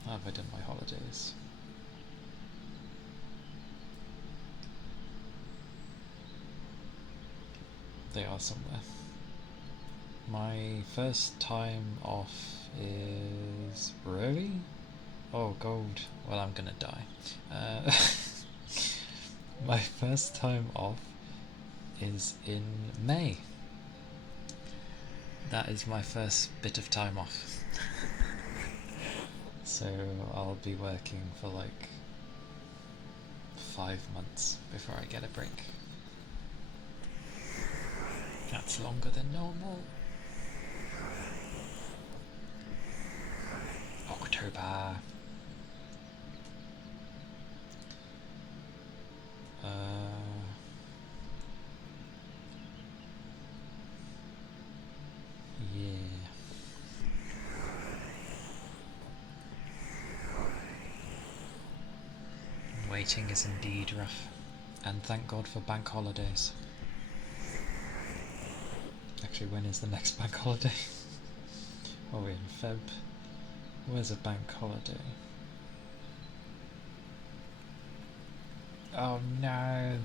how have I done my holidays? They are somewhere. My first time off is really? Oh, gold. Well, I'm gonna die. My first time off is in May. That is my first bit of time off. So I'll be working for like 5 months before I get a break. That's longer than normal. October. Yeah. Waiting is indeed rough, and thank God for bank holidays. Actually, when is the next bank holiday? Oh, we're in Feb. Where's a bank holiday? Oh no!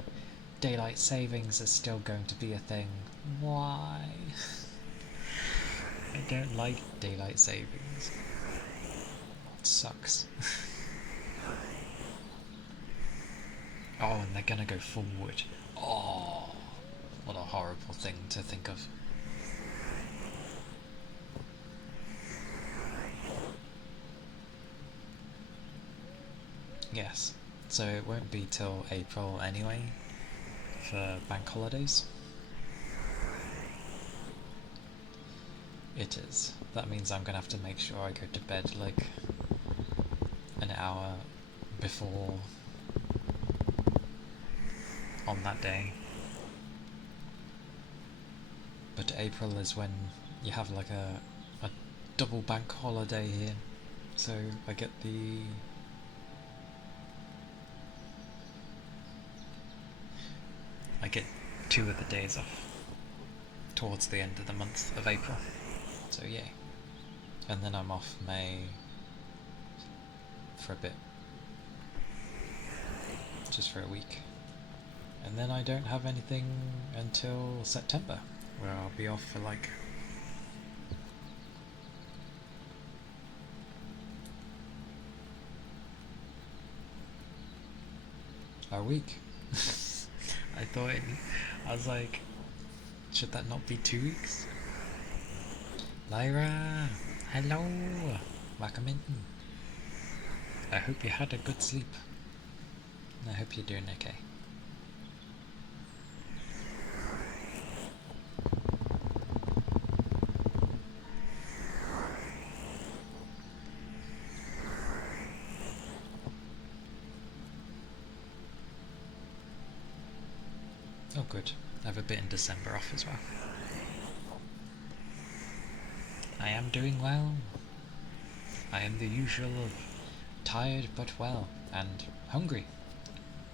Daylight savings is still going to be a thing. Why? I don't like daylight savings. It sucks. Oh, and they're gonna go forward. Oh, what a horrible thing to think of. Yes, so it won't be till April anyway for bank holidays. It is. That means I'm gonna have to make sure I go to bed like an hour before on that day. But April is when you have like a double bank holiday here, so I get I get 2 of the days off towards the end of the month of April. So yay. And then I'm off May for a bit. Just for a week. And then I don't have anything until September, where I'll be off for like a week. I was like, should that not be 2 weeks? Lyra, hello, welcome in. I hope you had a good sleep. I hope you're doing okay. Oh good, I have a bit in December off as well. I am doing well. I am the usual of tired but well, and hungry.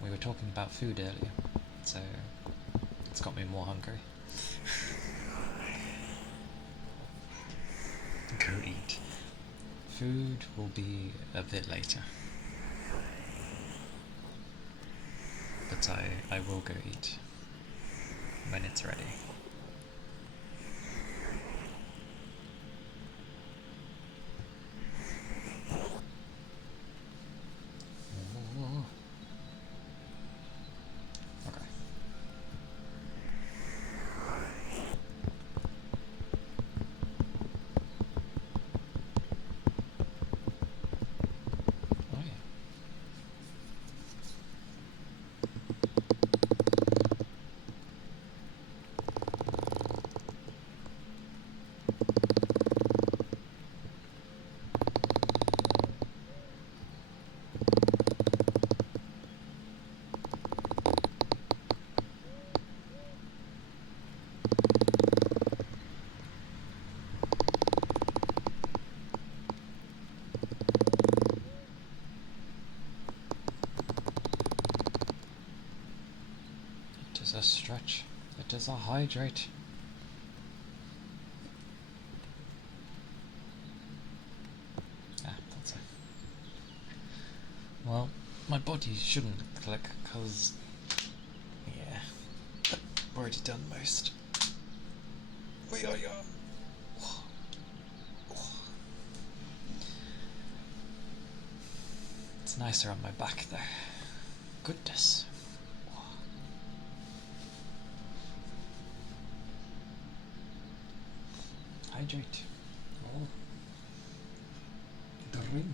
We were talking about food earlier, so it's got me more hungry. Go eat. Food will be a bit later. But I will go eat when it's ready. Okay. Oh yeah. is a hydrate. Ah, that's it. Well, my body shouldn't click, because, yeah, I've already done most. It's nicer on my back there. Goodness. Hydrate. Oh. Drink.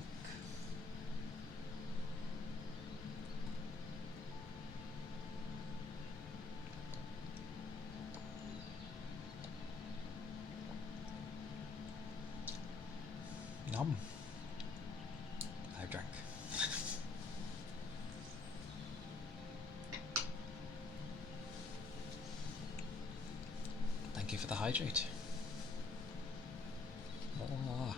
Yum. I drank. Thank you for the hydrate. Oh.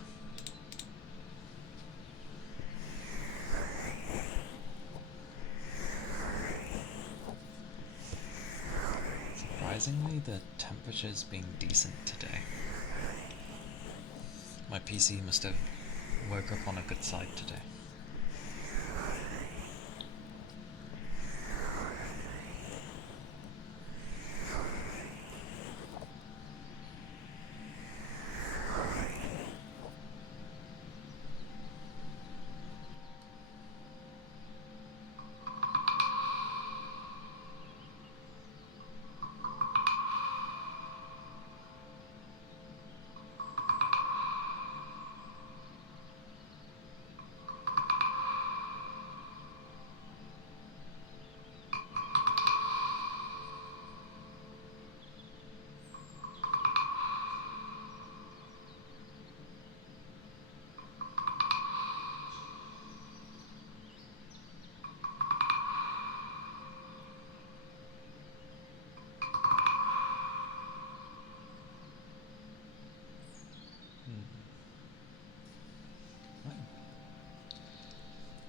Surprisingly, the temperature's been decent today. My PC must have woke up on a good side today.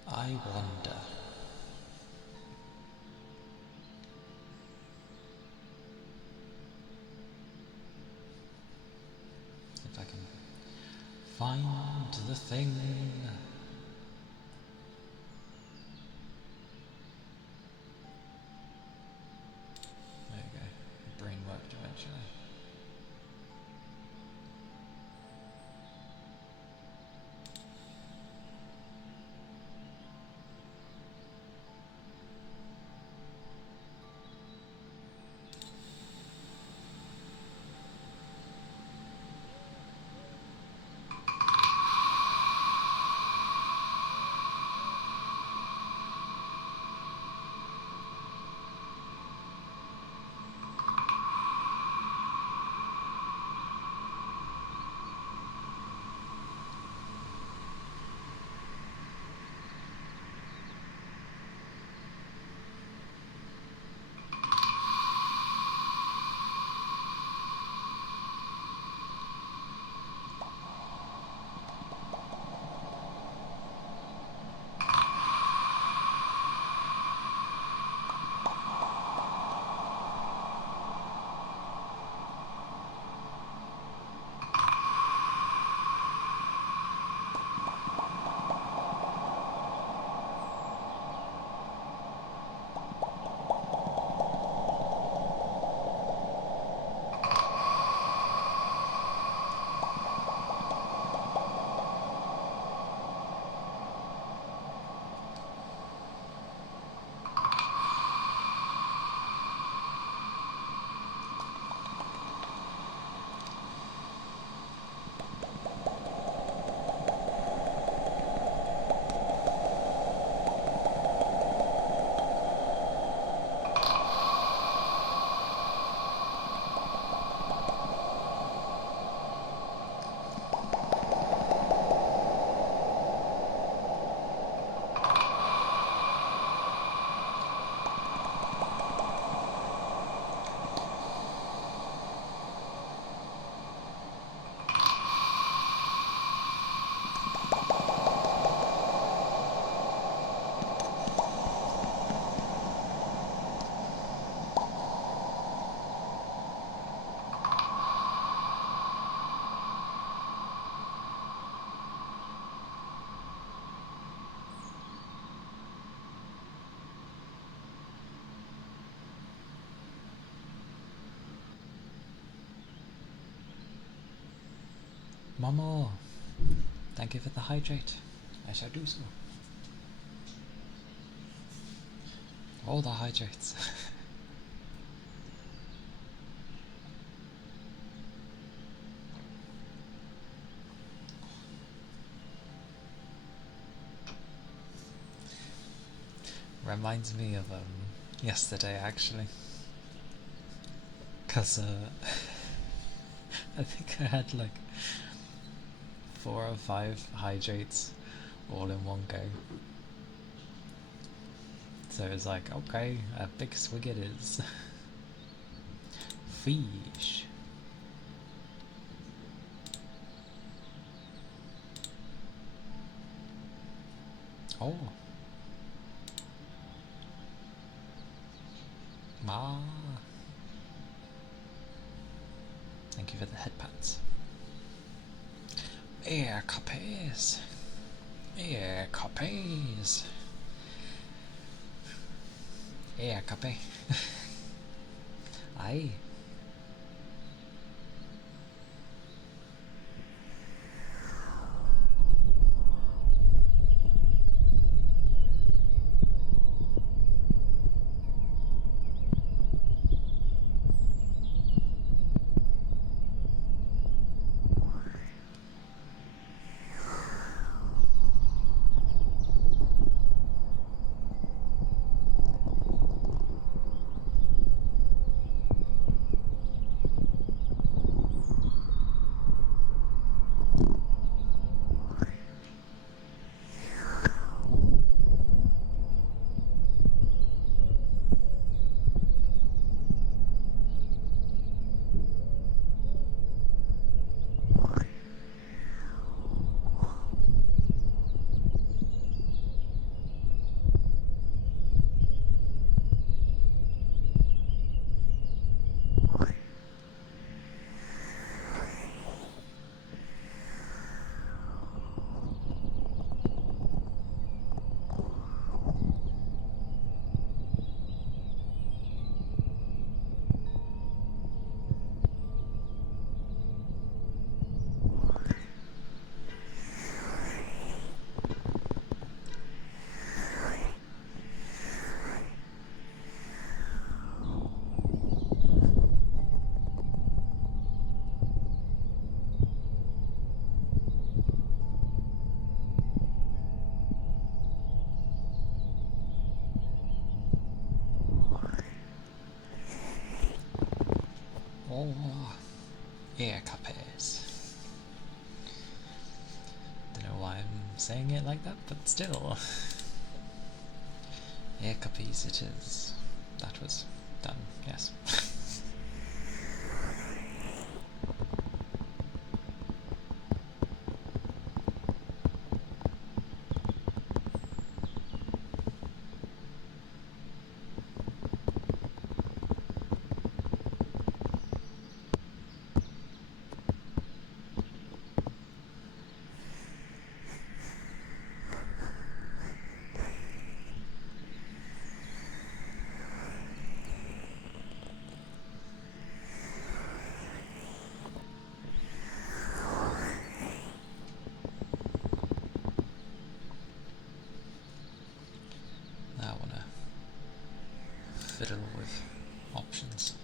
I wonder. If I can find the thing. There you go. My brain worked eventually. Momo, thank you for the hydrate. I shall do so. All the hydrates. Reminds me of yesterday actually, cause I think I had like 4 or 5 hydrates all in one go. So it was like, okay, a big swig it is. Fish. Oh. Ma. Thank you for the head pats. Air copies. Air copies. Air copy. Aye. Oh, air copies. Don't know why I'm saying it like that, but still. Air copies it is. That was done, yes. Now I wanna fiddle with options.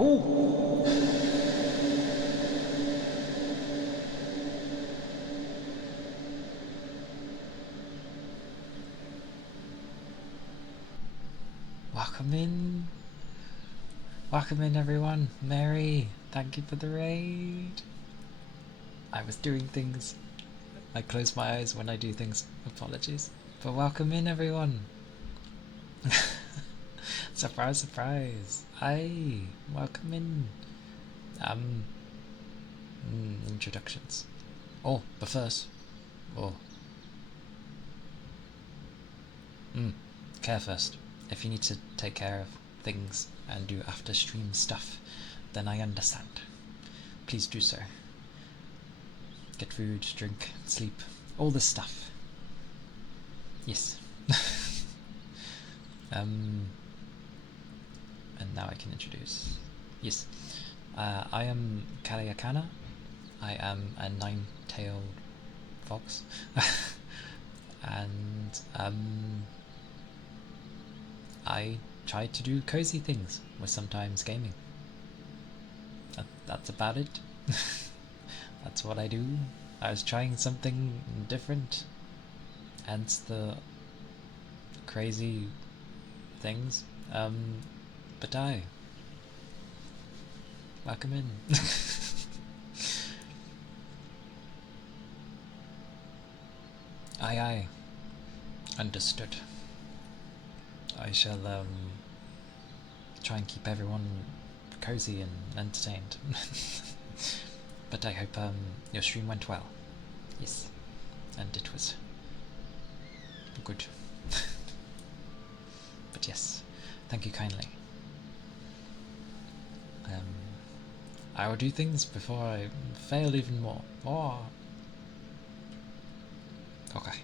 Oh! Welcome in. Welcome in, everyone. Mary, thank you for the raid. I was doing things. I close my eyes when I do things. Apologies. But welcome in, everyone. Surprise, surprise. Hi, welcome in. Introductions. Oh, but first. Oh. Care first. If you need to take care of things and do after stream stuff, then I understand. Please do so. Get food, drink, sleep, all this stuff. Yes. And now I can introduce. Yes. I am Calia Kana. I am a 9-tailed fox. And I try to do cozy things with sometimes gaming. That's about it. That's what I do. I was trying something different, hence the crazy things. But welcome in. Aye. Understood. I shall try and keep everyone cozy and entertained. But I hope your stream went well. Yes, and it was good. But yes, thank you kindly. I will do things before I fail even more. Oh. Okay.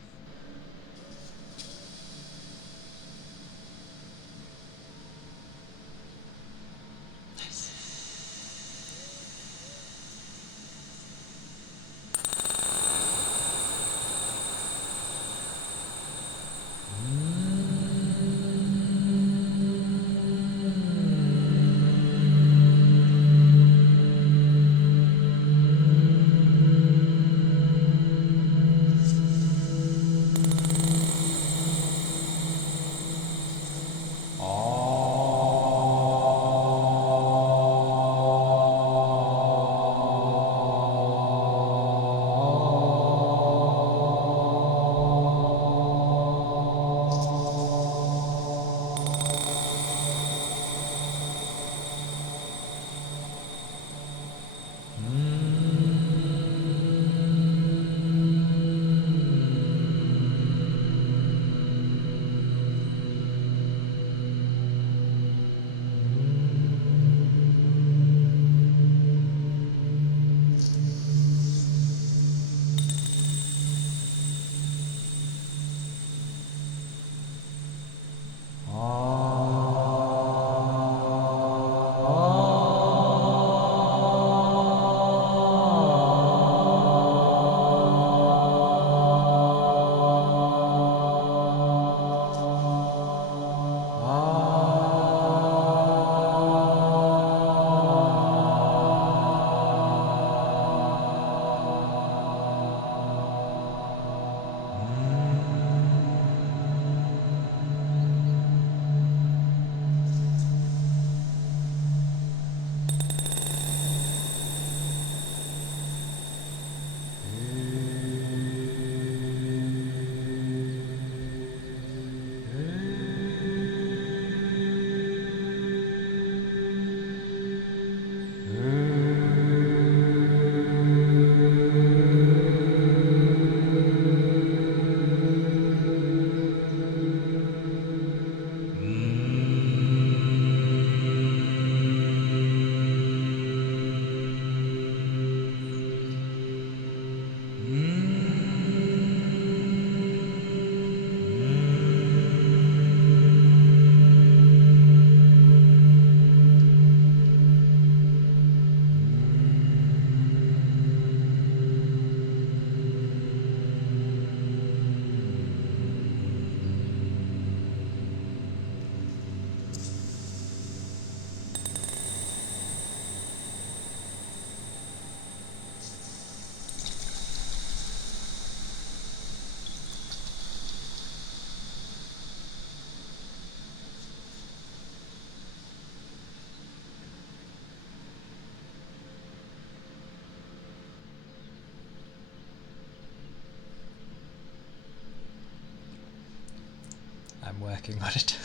I'm working on it.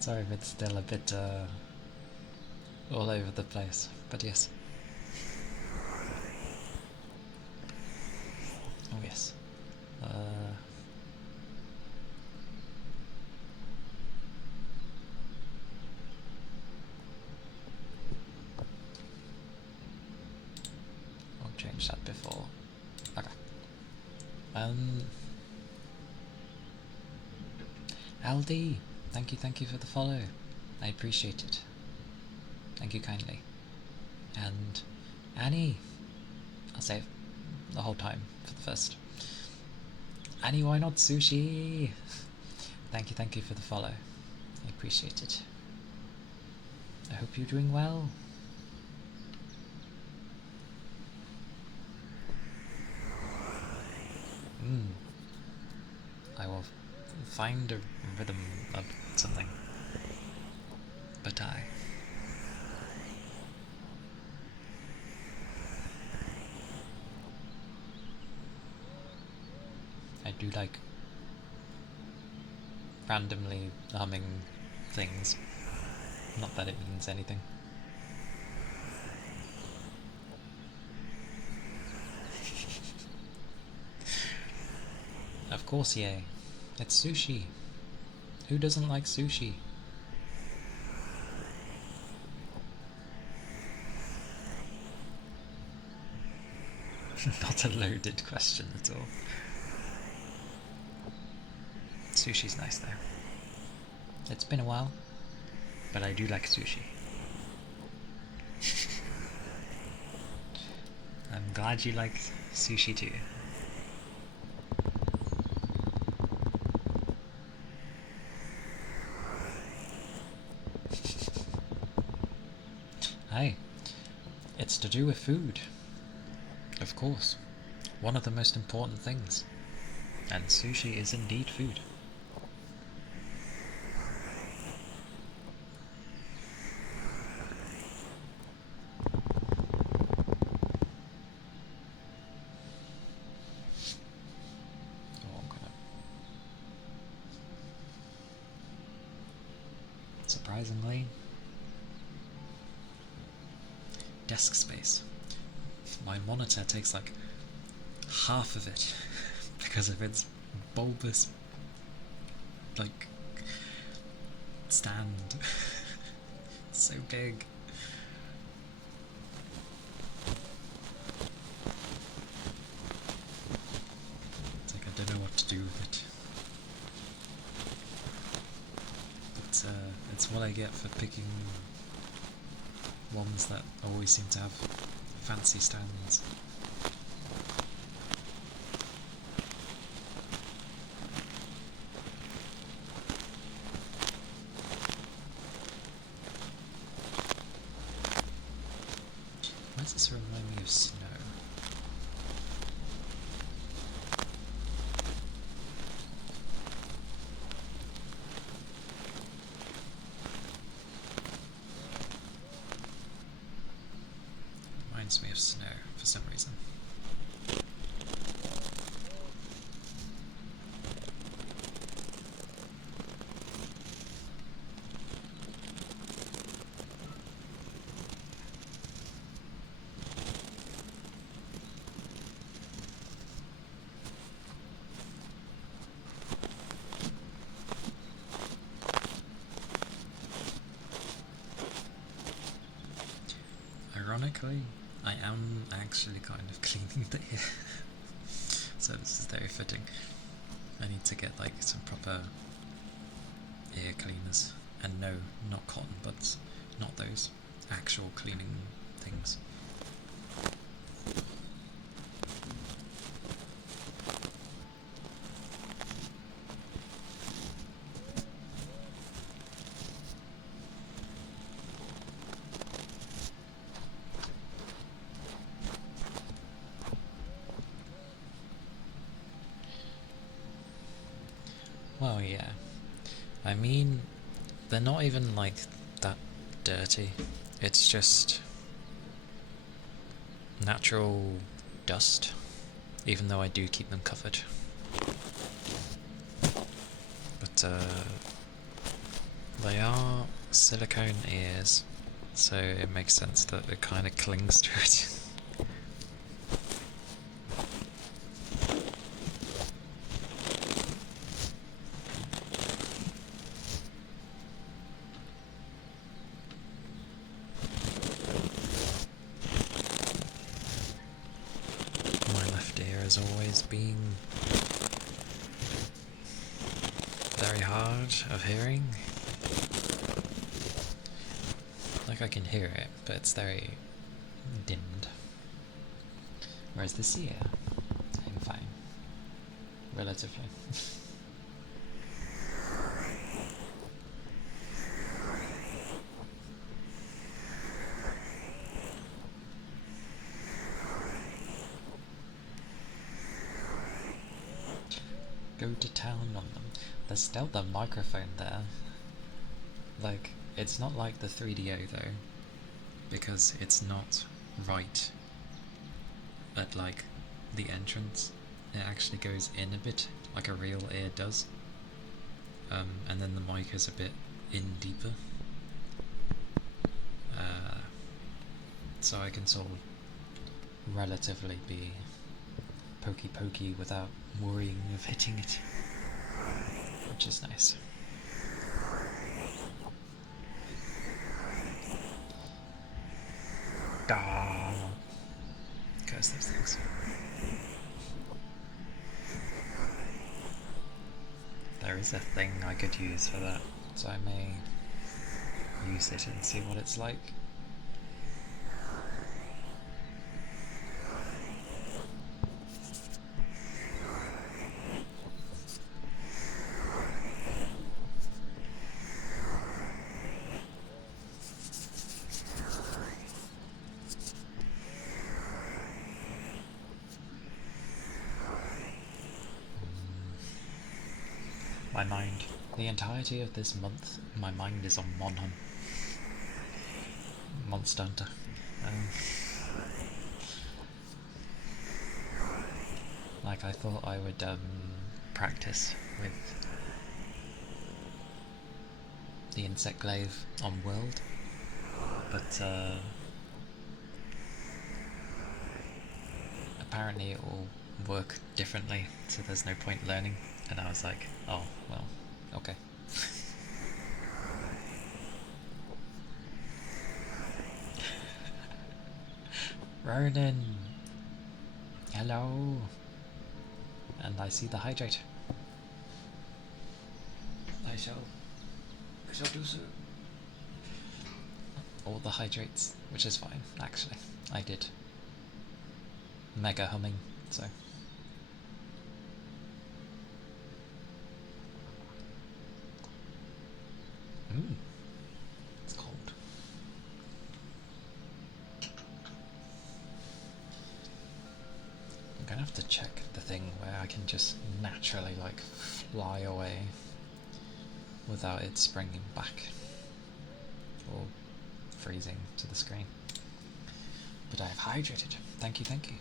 Sorry if it's still a bit all over the place, but yes. Oh yes. I'll change that before. Okay. LD, thank you for the follow. I appreciate it. Thank you kindly. And Annie, I'll save the whole time for the first. Annie, why not sushi? Thank you for the follow. I appreciate it. I hope you're doing well. I will find a rhythm of something. But I do like randomly humming things. Not that it means anything. Of course, yay. It's sushi. Who doesn't like sushi? Not a loaded question at all. Sushi's nice though. It's been a while, but I do like sushi. I'm glad you like sushi too. Hey, it's to do with food. Of course. One of the most important things. And sushi is indeed food. Surprisingly, desk space. My monitor takes like half of it because of its bulbous like stand. It's so big. It's like I don't know what to do with it. But it's what I get for picking ones that always seem to have fancy stands. Why does this remind me of snow? Reminds me of snow for some reason. Ironically, I am actually kind of cleaning the ear, so this is very fitting. I need to get like some proper ear cleaners, and no, not cotton buds, not those actual cleaning things. Well, yeah. I mean, they're not even like that dirty. It's just natural dust, even though I do keep them covered. but they are silicone ears, so it makes sense that it kind of clings to it. My left ear has always been very hard of hearing. Like I can hear it, but it's very dimmed. Whereas this ear, I'm fine. Relatively. Go to town on them. There's still the microphone there. Like, it's not like the 3DO though, because it's not right at like the entrance. It actually goes in a bit, like a real ear does. And then the mic is a bit in deeper. So I can sort of relatively be pokey without worrying of hitting it, which is nice. Curse those things. There is a thing I could use for that, so I may use it and see what it's like. My mind, the entirety of this month, my mind is on Monhan. Monster Hunter. Like I thought I would practice with the insect glaive on World, but apparently it will work differently, so there's no point learning. And I was like, oh, well, okay. Ronan! Hello! And I see the hydrate. I shall do so. All the hydrates, which is fine, actually. I did mega humming, so. It's cold. I'm gonna have to check the thing where I can just naturally like fly away without it springing back or freezing to the screen. But I have hydrated. Thank you, thank you.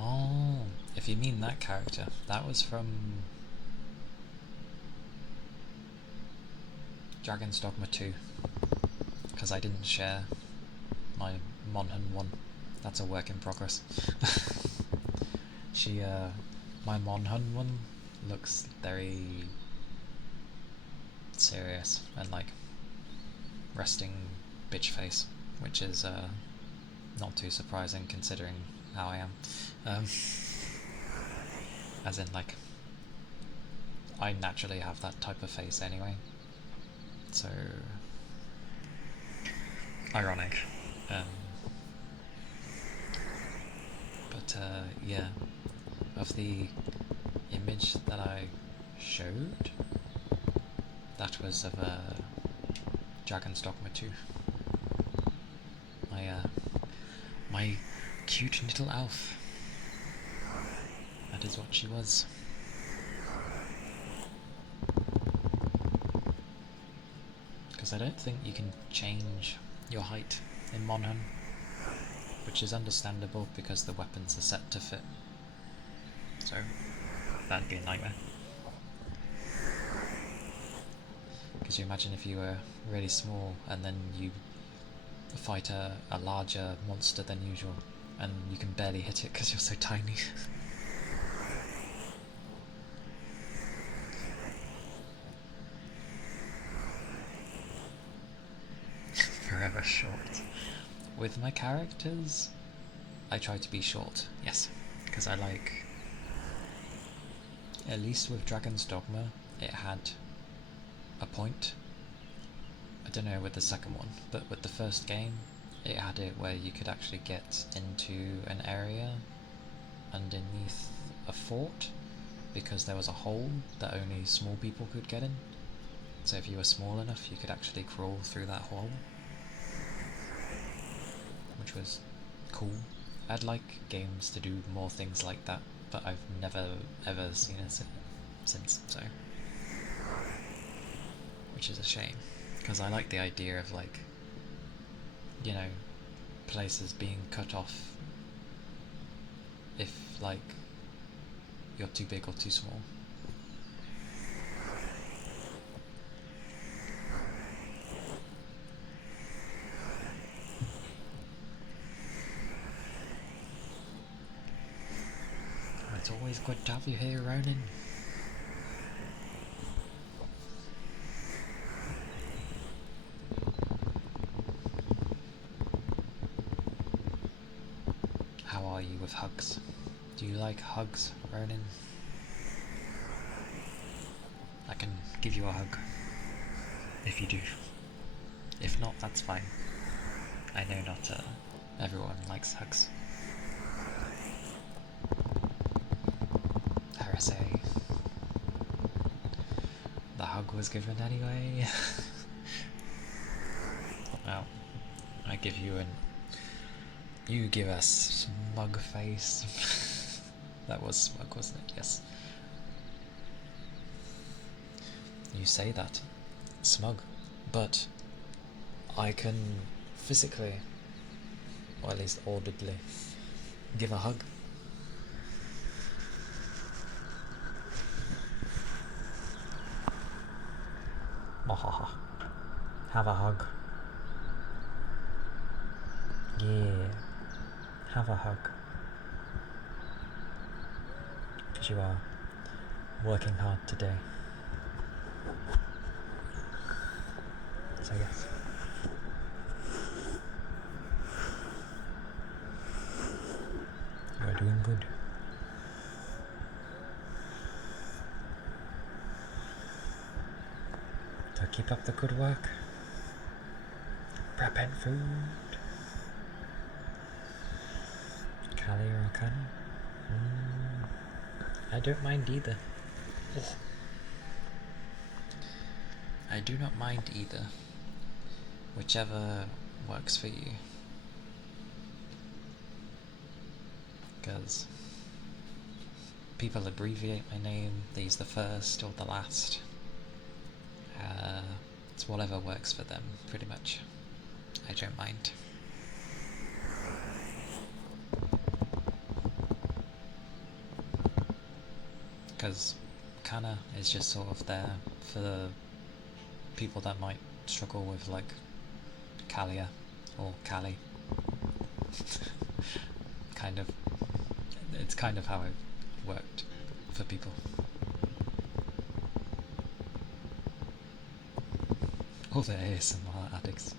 Oh, if you mean that character, that was from Dragon's Dogma 2, because I didn't share my Monhan one. That's a work in progress. My Monhan one looks very serious and like resting bitch face, which is not too surprising considering how I am. As in, like, I naturally have that type of face anyway, so ironic. But yeah, of the image that I showed, that was of Dragon's Dogma 2. My cute little elf. That is what she was. Because I don't think you can change your height in Monhan. which is understandable because the weapons are set to fit. So that'd be a nightmare. Because you imagine if you were really small and then you fight a larger monster than usual and you can barely hit it because you're so tiny. Forever short. With my characters, I try to be short, yes, because I like, at least with Dragon's Dogma, it had a point. I don't know with the second one, but with the first game, it had it where you could actually get into an area underneath a fort because there was a hole that only small people could get in. So if you were small enough, you could actually crawl through that hole, which was cool. I'd like games to do more things like that, but I've never ever seen it since, so. Which is a shame, because I like the idea of, like, you know, places being cut off if, like, you're too big or too small. It's always good to have you here, Ronan. How are you with hugs? Do you like hugs, Ronan? I can give you a hug, if you do. If not, that's fine. I know not everyone likes hugs. RSA. The hug was given anyway. Well, I give you you give a smug face. That was smug, wasn't it? Yes. You say that. Smug. But I can physically, or at least audibly, give a hug. Have a hug. Yeah. Have a hug. Because you are working hard today. So yes. You are doing good. So keep up the good work. Prepping food. Calia or Kana? I don't mind either. Ugh. I do not mind either. Whichever works for you. Because people abbreviate my name, they use the first or the last. It's whatever works for them, pretty much. I don't mind. Because Kana is just sort of there for the people that might struggle with, like, Calia or Cali. Kind of. It's kind of how it worked for people. All the ASMR addicts.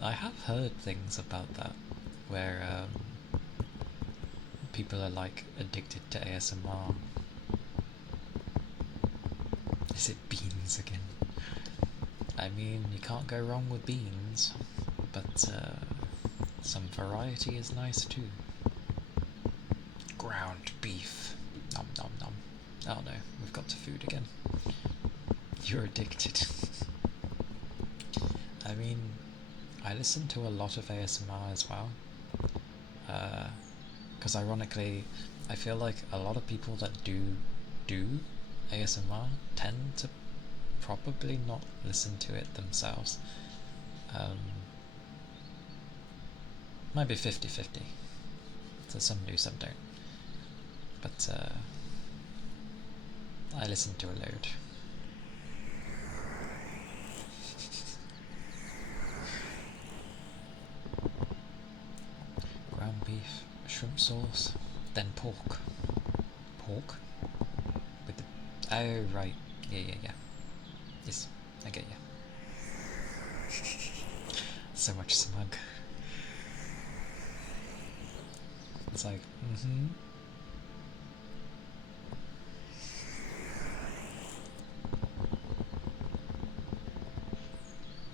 I have heard things about that, where people are, like, addicted to ASMR. Is it beans again? I mean, you can't go wrong with beans, but some variety is nice too. Ground beef. Nom nom nom. Oh no, we've got to food again. You're addicted. I mean, I listen to a lot of ASMR as well. Because ironically, I feel like a lot of people that do ASMR tend to probably not listen to it themselves. Might be 50-50. So some do, some don't. But I listen to a load. Ground beef, shrimp sauce, then pork. Pork? With the... Oh, right. Yeah. Yes, I get you. So much smug. It's like,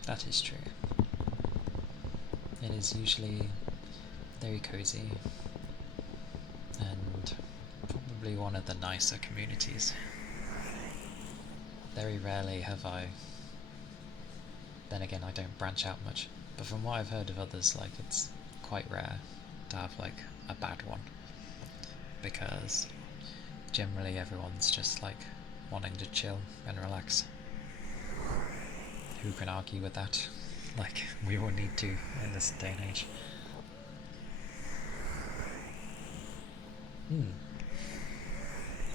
That is true. It is usually very cozy and probably one of the nicer communities. Very rarely have I... Then again, I don't branch out much, but from what I've heard of others, like, it's quite rare to have like a bad one, because generally everyone's just like wanting to chill and relax. Who can argue with that? Like, we all need to in this day and age.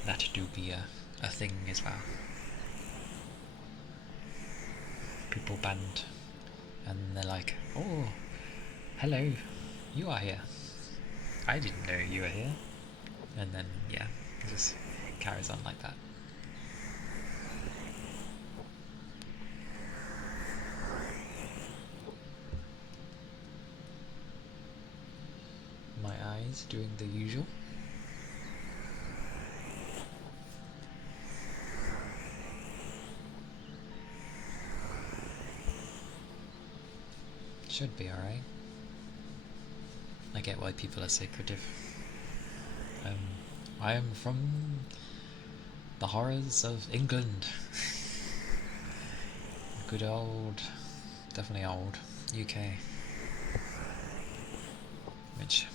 That do be a thing as well. People band and they're like, oh, hello, you are here. I didn't know you were here. And then, yeah, it just carries on like that. My eyes doing the usual. Should be alright. I get why people are secretive. I am from the horrors of England. Good old, definitely old, UK. Which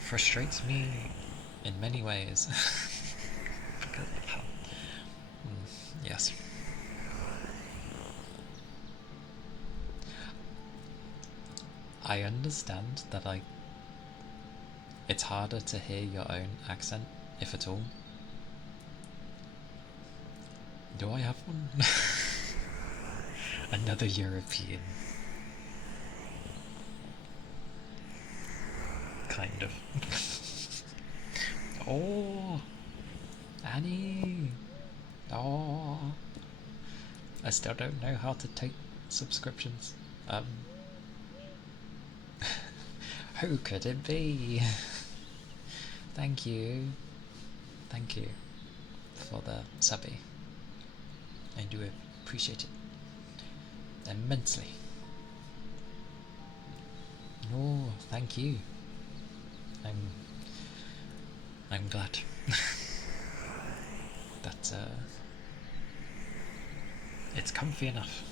frustrates me in many ways. Because of how... yes. I understand that it's harder to hear your own accent, if at all. Do I have one? Another European. Kind of. Oh, Annie. Oh, I still don't know how to take subscriptions. Who could it be? Thank you for the subby. I do appreciate it immensely. No, thank you. I'm glad that it's comfy enough.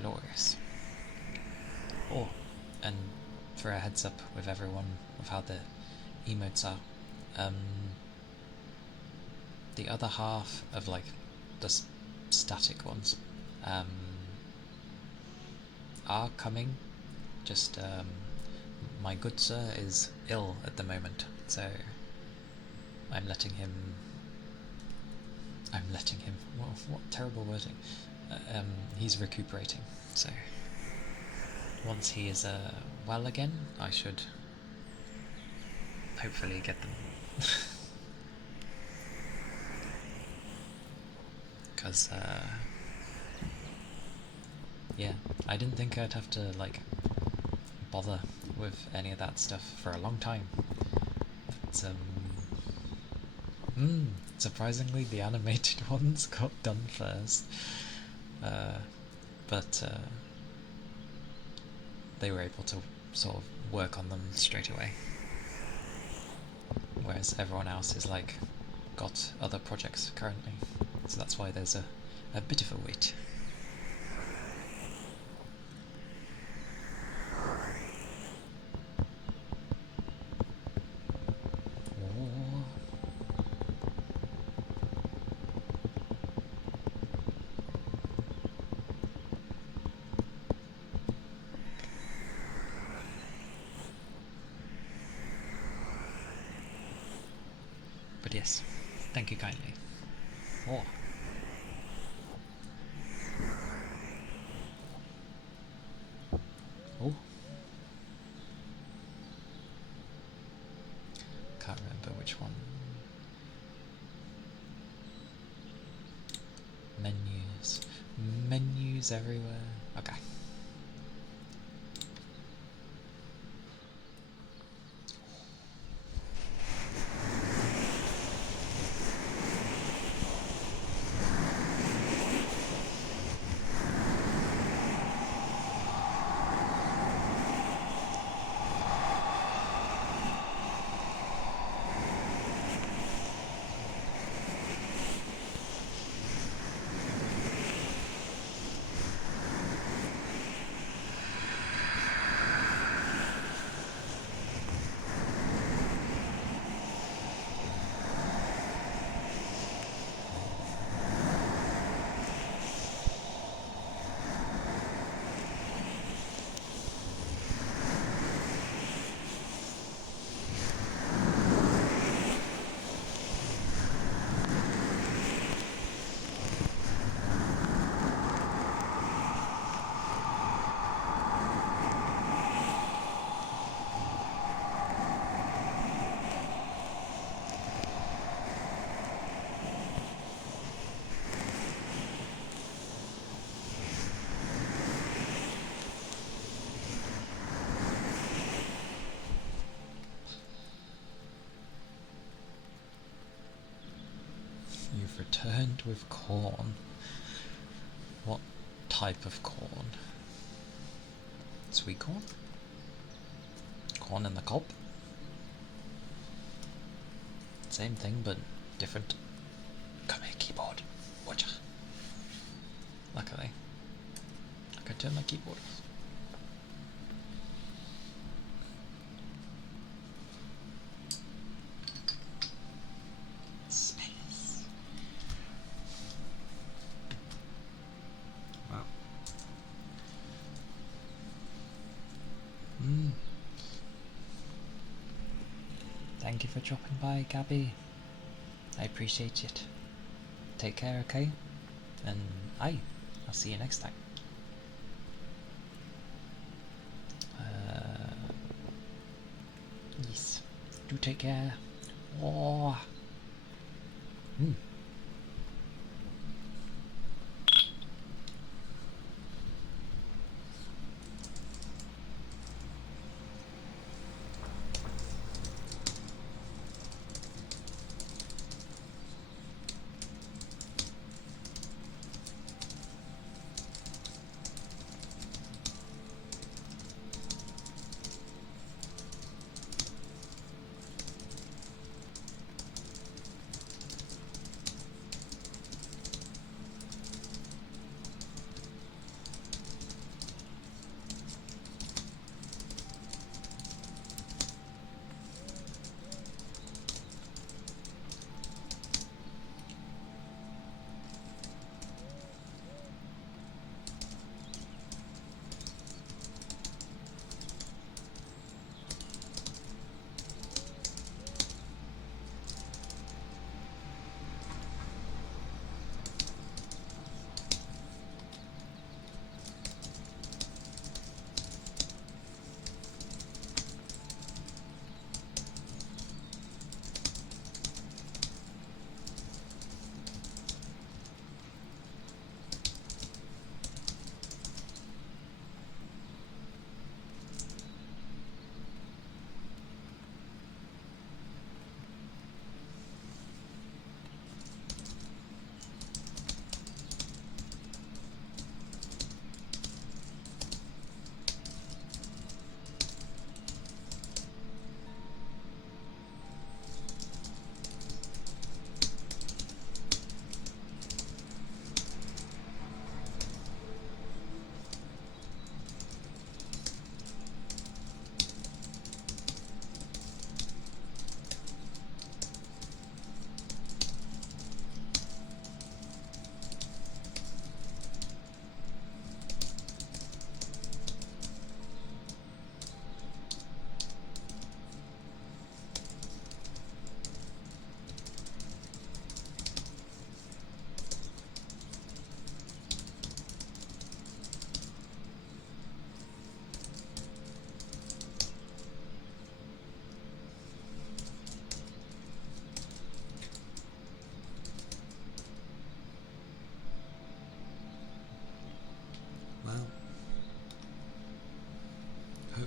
Glorious. Oh, and for a heads up with everyone of how the emotes are, the other half of like the static ones are coming. Just my good sir is ill at the moment, so I'm letting him. What terrible wording. He's recuperating, so once he is well again, I should hopefully get them. Because yeah, I didn't think I'd have to like bother with any of that stuff for a long time. But, surprisingly, the animated ones got done first, but they were able to sort of work on them straight away, whereas everyone else is like got other projects currently, so that's why there's a bit of a wait. But yes, thank you kindly. Oh. Oh. Can't remember which one. Menus. Menus everywhere. Okay. You've returned with corn. What type of corn? Sweet corn? Corn in the cob? Same thing, but different. Come here, keyboard. Watcha. Luckily, I can turn my keyboard off. Space. Wow. Thank you for dropping by, Gabby. I appreciate it. Take care, okay? And I'll see you next time. Yes. Do take care. Oh.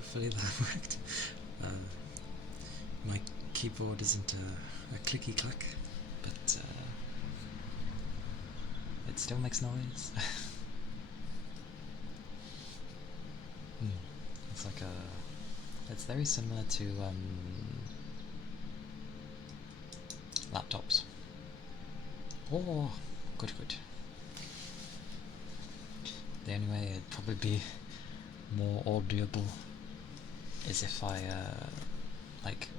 hopefully that worked. My keyboard isn't a clicky clack, but it still makes noise. It's like it's very similar to laptops. Oh, good. The only way it'd probably be more audible is if I like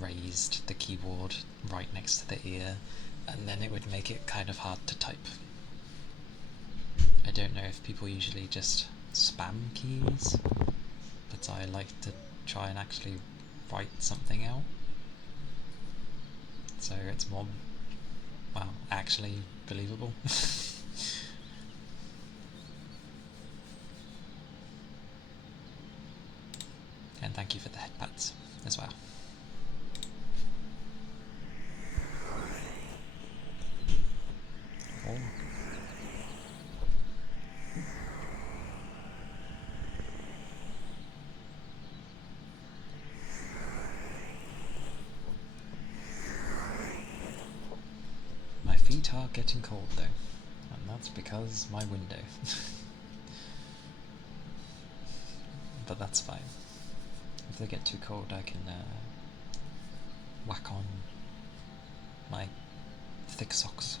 raised the keyboard right next to the ear, and then it would make it kind of hard to type. I don't know if people usually just spam keys, but I like to try and actually write something out, so it's more, well, actually believable. And thank you for the headpads as well. Oh. My feet are getting cold though, and that's because my window. But that's fine. If they get too cold, I can whack on my thick socks.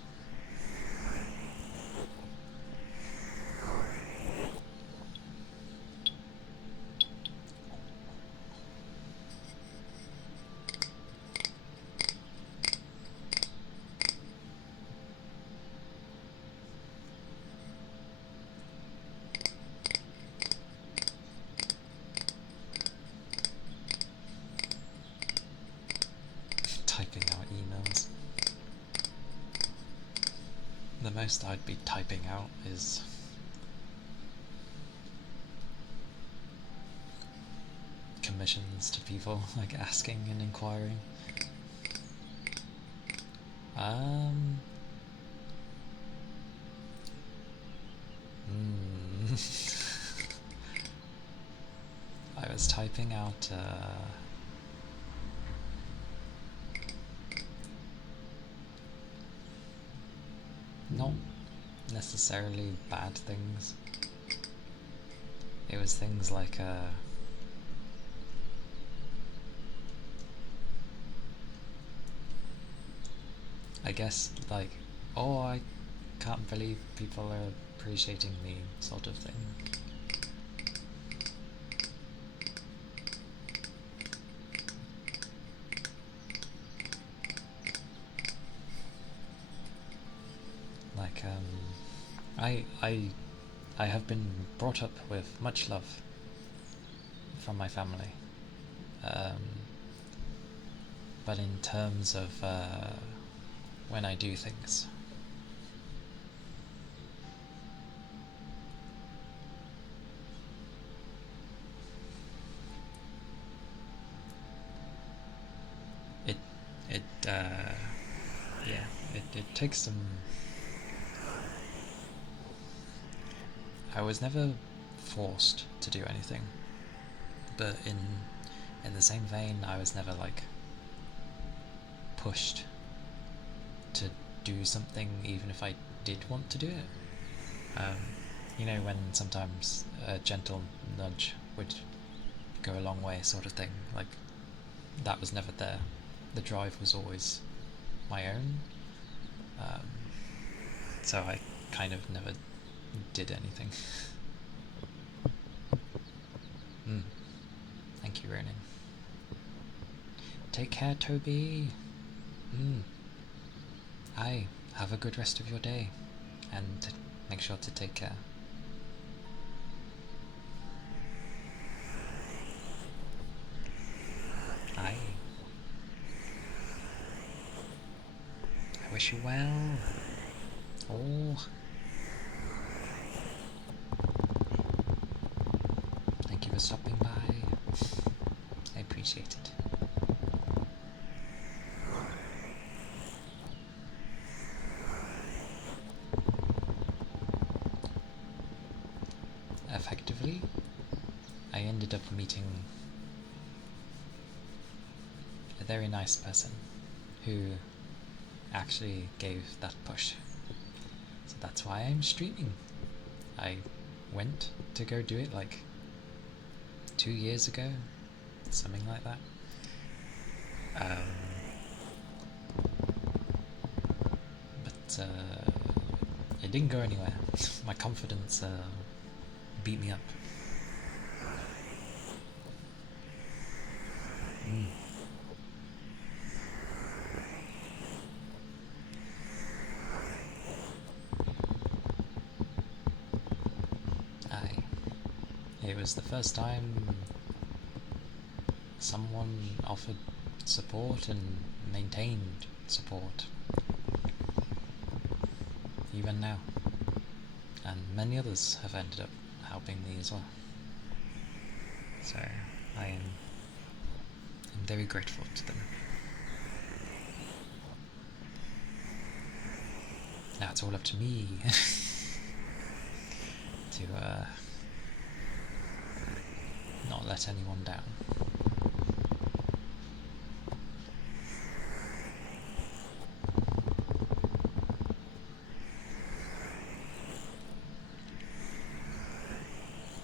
Typing out emails. The most I'd be typing out is commissions to people, like asking and inquiring. I was typing out not necessarily bad things. It was things like I guess like, oh, I can't believe people are appreciating me, sort of thing. Like I have been brought up with much love from my family, but in terms of when I do things, it takes some. I was never forced to do anything, but in the same vein, I was never like pushed to do something even if I did want to do it. You know, when sometimes a gentle nudge would go a long way, sort of thing. Like, that was never there. The drive was always my own. So I kind of never did anything. Thank you, Ronan. Take care, Toby. Aye, have a good rest of your day, and make sure to take care. Aye. I wish you well. Oh. Thank you for stopping by. I appreciate it. Effectively, I ended up meeting a very nice person who actually gave that push. So that's why I'm streaming. I went to go do it like 2 years ago, something like that. But it didn't go anywhere. My confidence beat me up. It was the first time someone offered support and maintained support. Even now. And many others have ended up helping me as well. So I'm very grateful to them. Now it's all up to me to not let anyone down.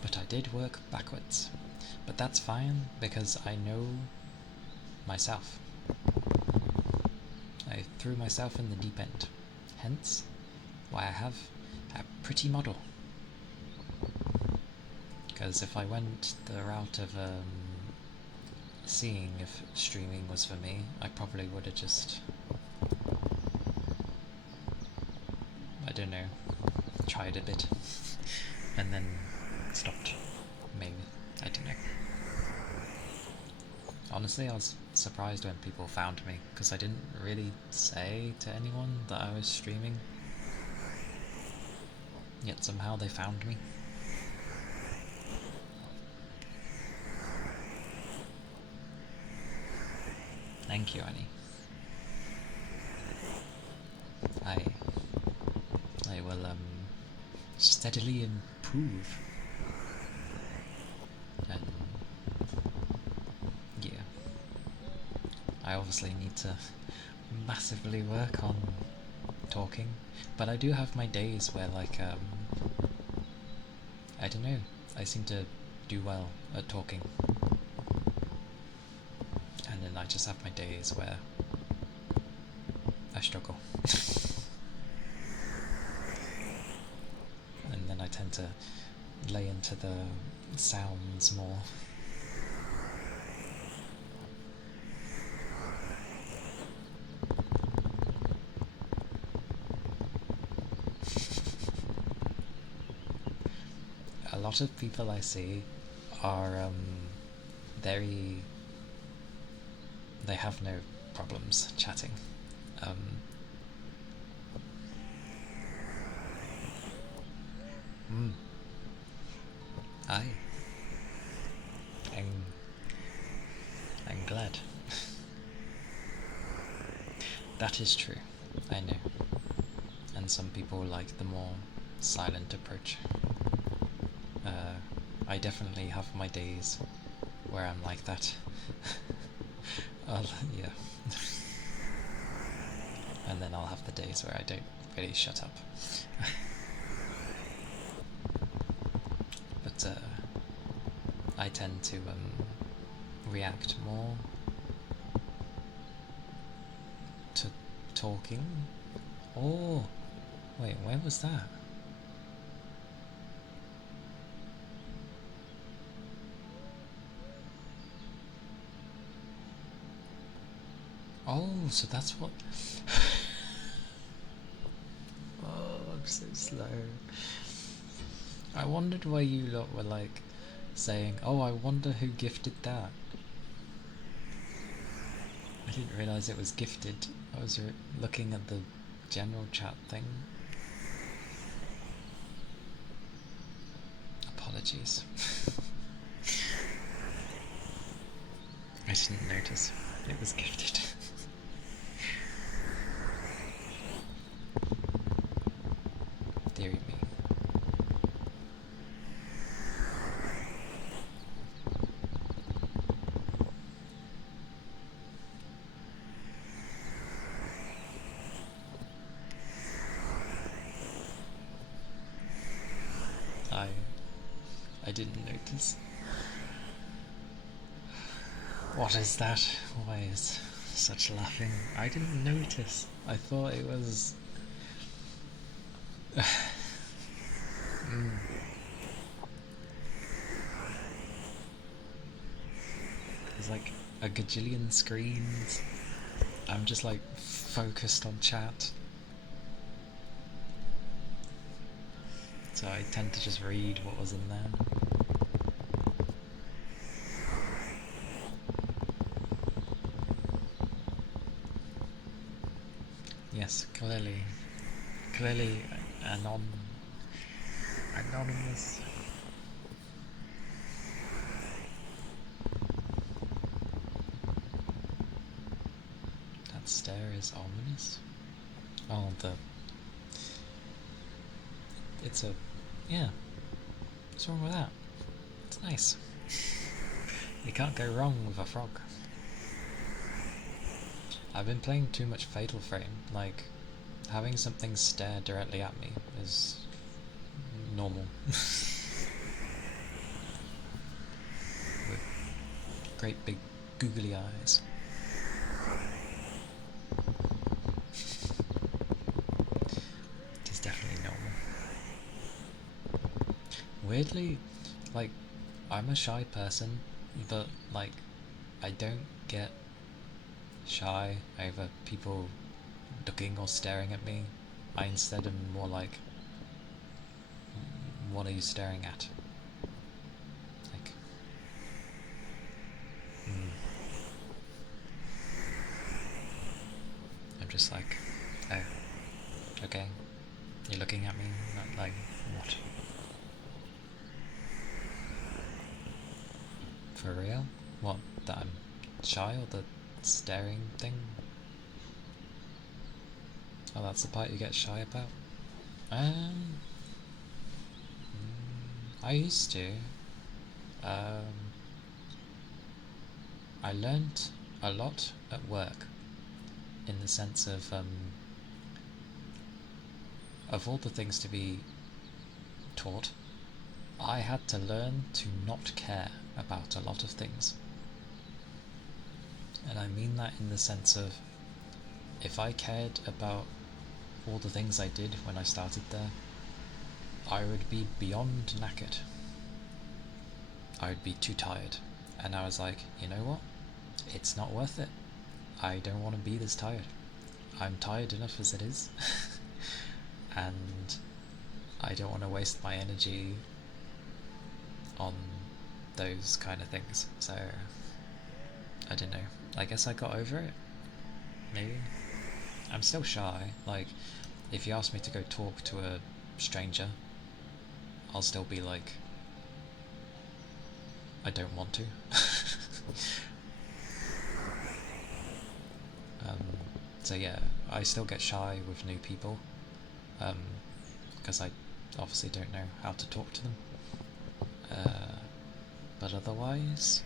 But I did work backwards. But that's fine, because I know myself. I threw myself in the deep end. Hence, why I have a pretty model. Because if I went the route of seeing if streaming was for me, I probably would have just, I don't know, tried a bit and then stopped. Maybe. I don't know. Honestly, I was surprised when people found me, because I didn't really say to anyone that I was streaming. Yet somehow they found me. Thank you, Annie. I will steadily improve. And yeah, I obviously need to massively work on talking, but I do have my days where, like, I don't know, I seem to do well at talking, and then I just have my days where I struggle. And then I tend to lay into the sounds more. A lot of people I see are they have no problems chatting. I'm glad. That is true, I know. And some people like the more silent approach. I definitely have my days where I'm like that. Yeah. And then I'll have the days where I don't really shut up. But I tend to react more to talking. Oh, wait, where was that? Oh, so that's what... Oh, I'm so slow. I wondered why you lot were like saying, oh, I wonder who gifted that. I didn't realise it was gifted. I was looking at the general chat thing. Apologies. I didn't notice it was gifted. Deary me. I didn't notice. What is that? Why is such laughing? I didn't notice. I thought it was... There's like a gajillion screens. I'm just like focused on chat. So I tend to just read what was in there. Yes, clearly anonymous. That stare is ominous. Oh, it's a, yeah. What's wrong with that? It's nice. You can't go wrong with a frog. I've been playing too much Fatal Frame. Like, having something stare directly at me is normal. With great big googly eyes. It is definitely normal. Weirdly, like, I'm a shy person, but like, I don't get shy over people looking or staring at me. I instead am more like, what are you staring at? Like, I'm just like, oh, okay, you're looking at me, not like, what? For real? What, that I'm shy or the staring thing? Oh, that's the part you get shy about? I used to. I learnt a lot at work in the sense of all the things to be taught, I had to learn to not care about a lot of things. And I mean that in the sense of, if I cared about all the things I did when I started there, I would be beyond knackered. I would be too tired. And I was like, you know what? It's not worth it. I don't want to be this tired. I'm tired enough as it is. And I don't want to waste my energy on those kind of things. So, I don't know. I guess I got over it. Maybe. I'm still shy. Like, if you ask me to go talk to a stranger, I'll still be like, I don't want to. So yeah, I still get shy with new people, because I obviously don't know how to talk to them. But otherwise,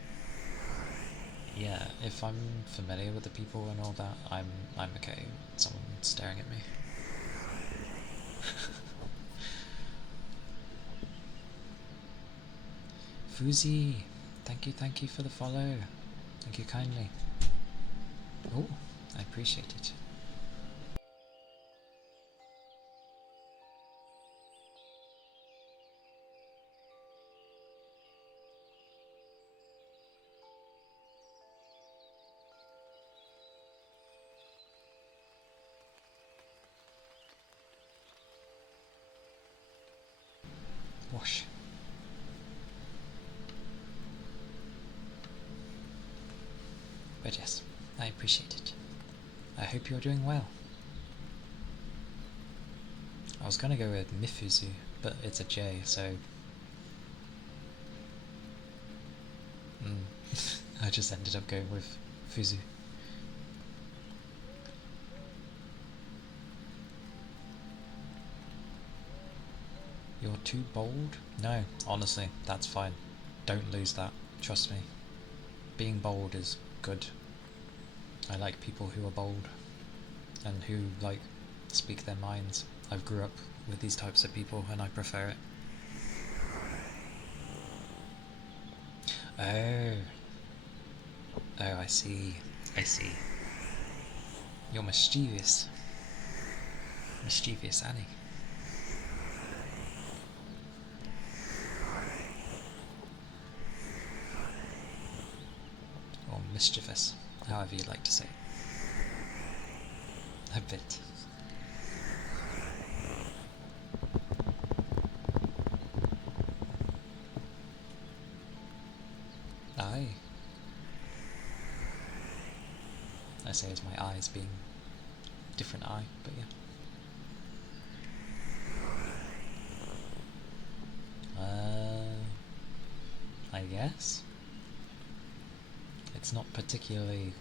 yeah, if I'm familiar with the people and all that, I'm okay with someone staring at me. Fuzi, thank you for the follow. Thank you kindly. Oh, I appreciate it. Wash. But yes, I appreciate it. I hope you're doing well. I was gonna go with Mifuzu, but it's a J, so... I just ended up going with Fuzu. You're too bold? No, honestly, that's fine. Don't lose that, trust me. Being bold is good. I like people who are bold and who, like, speak their minds. I've grew up with these types of people and I prefer it. Oh. Oh, I see. I see. You're mischievous. Mischievous Annie. Or mischievous, however you like to say it. A bit. Aye. I say as my eyes being different eye, but yeah. I guess. It's not particularly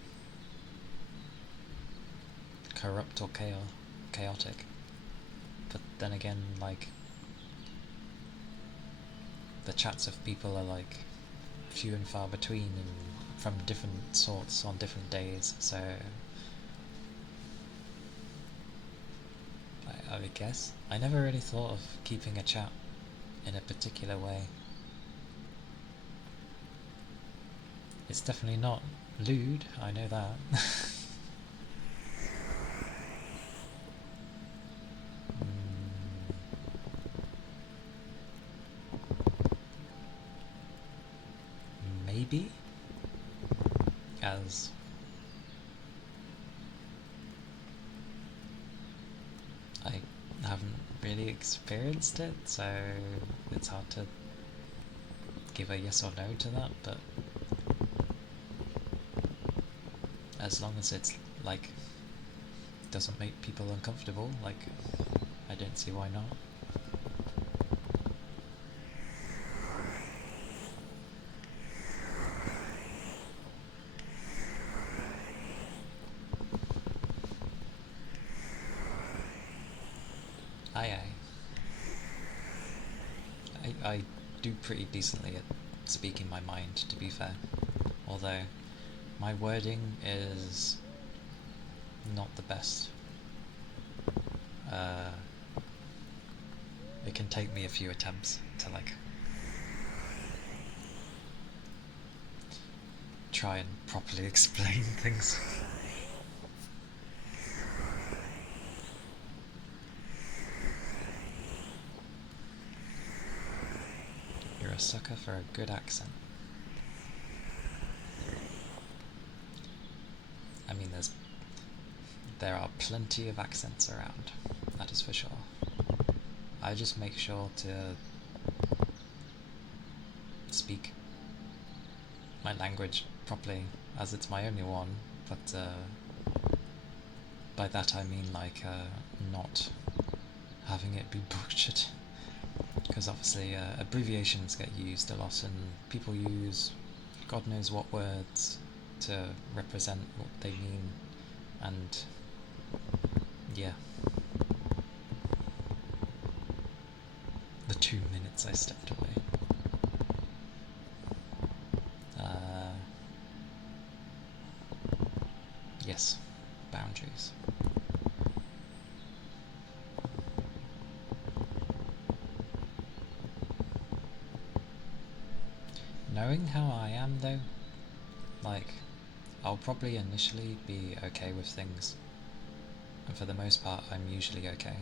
corrupt or chaotic. But then again, like, the chats of people are like few and far between and from different sorts on different days, so I would guess. I never really thought of keeping a chat in a particular way. It's definitely not lewd, I know that. Maybe? As I haven't really experienced it, so it's hard to give a yes or no to that, but as long as it's like doesn't make people uncomfortable, like I don't see why not. Aye. I do pretty decently at speaking my mind, to be fair. Although my wording is not the best. It can take me a few attempts to like try and properly explain things. You're a sucker for a good accent. I mean, there are plenty of accents around, that is for sure. I just make sure to speak my language properly, as it's my only one, but by that I mean like not having it be butchered, because obviously abbreviations get used a lot and people use God knows what words to represent what they mean, and yeah. The 2 minutes I stepped away. Yes, boundaries. Knowing how I am though, like, I'll probably initially be okay with things, and for the most part I'm usually okay.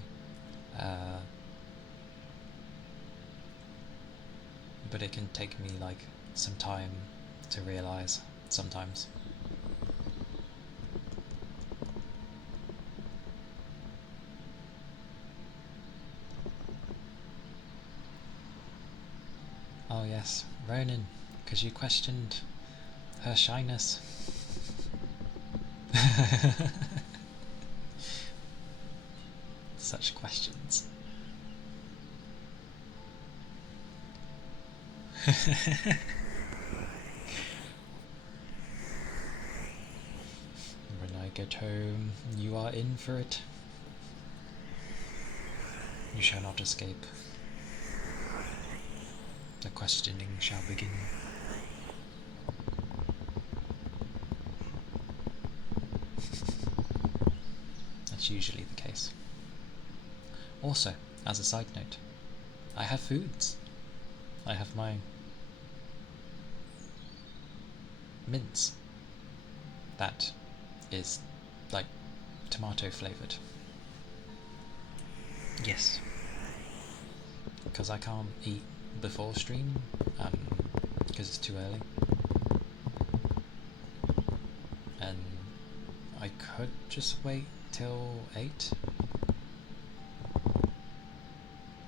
But it can take me like some time to realise sometimes. Oh yes, Ronan, because you questioned her shyness. Such questions. When I get home, you are in for it. You shall not escape. The questioning shall begin. That's usually the case. Also, as a side note, I have foods. I have my mince that is like tomato flavoured. Yes. Because I can't eat before stream, because it's too early. And I could just wait till 8,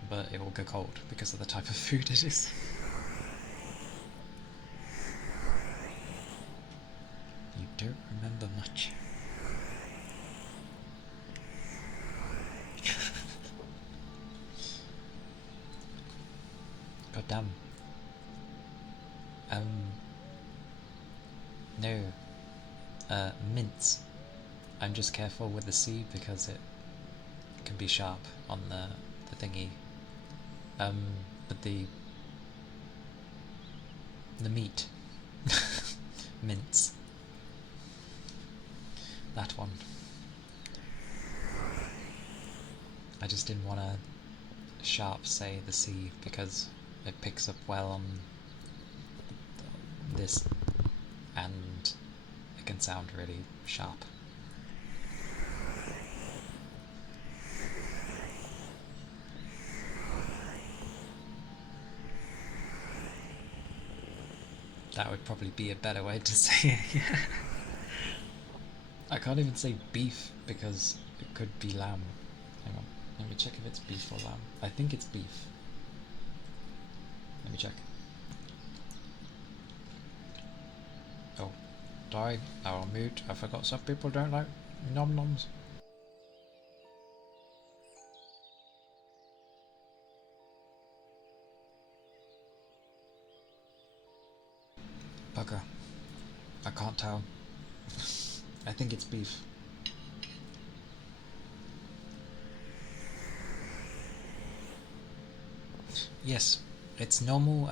but it will go cold because of the type of food it is. You don't remember much. God damn. No. Mince. I'm just careful with the C because it can be sharp on the thingy. But the meat. Mince. That one. I just didn't want to sharp say the C because it picks up well on this and it can sound really sharp. That would probably be a better way to say it. I can't even say beef because it could be lamb. Hang on, let me check if it's beef or lamb. I think it's beef. Let me check. Oh, sorry, I'll mute. I forgot some people don't like nom noms. Bugger. I can't tell. I think it's beef. Yes, it's normal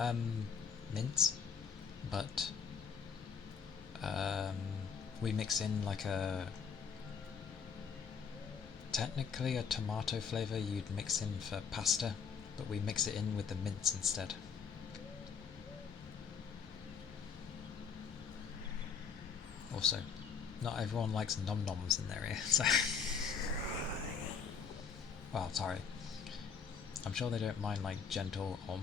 mince, but we mix in like technically a tomato flavour you'd mix in for pasta, but we mix it in with the mince instead. Also, not everyone likes nom noms in their ear, so well, sorry. I'm sure they don't mind like gentle om.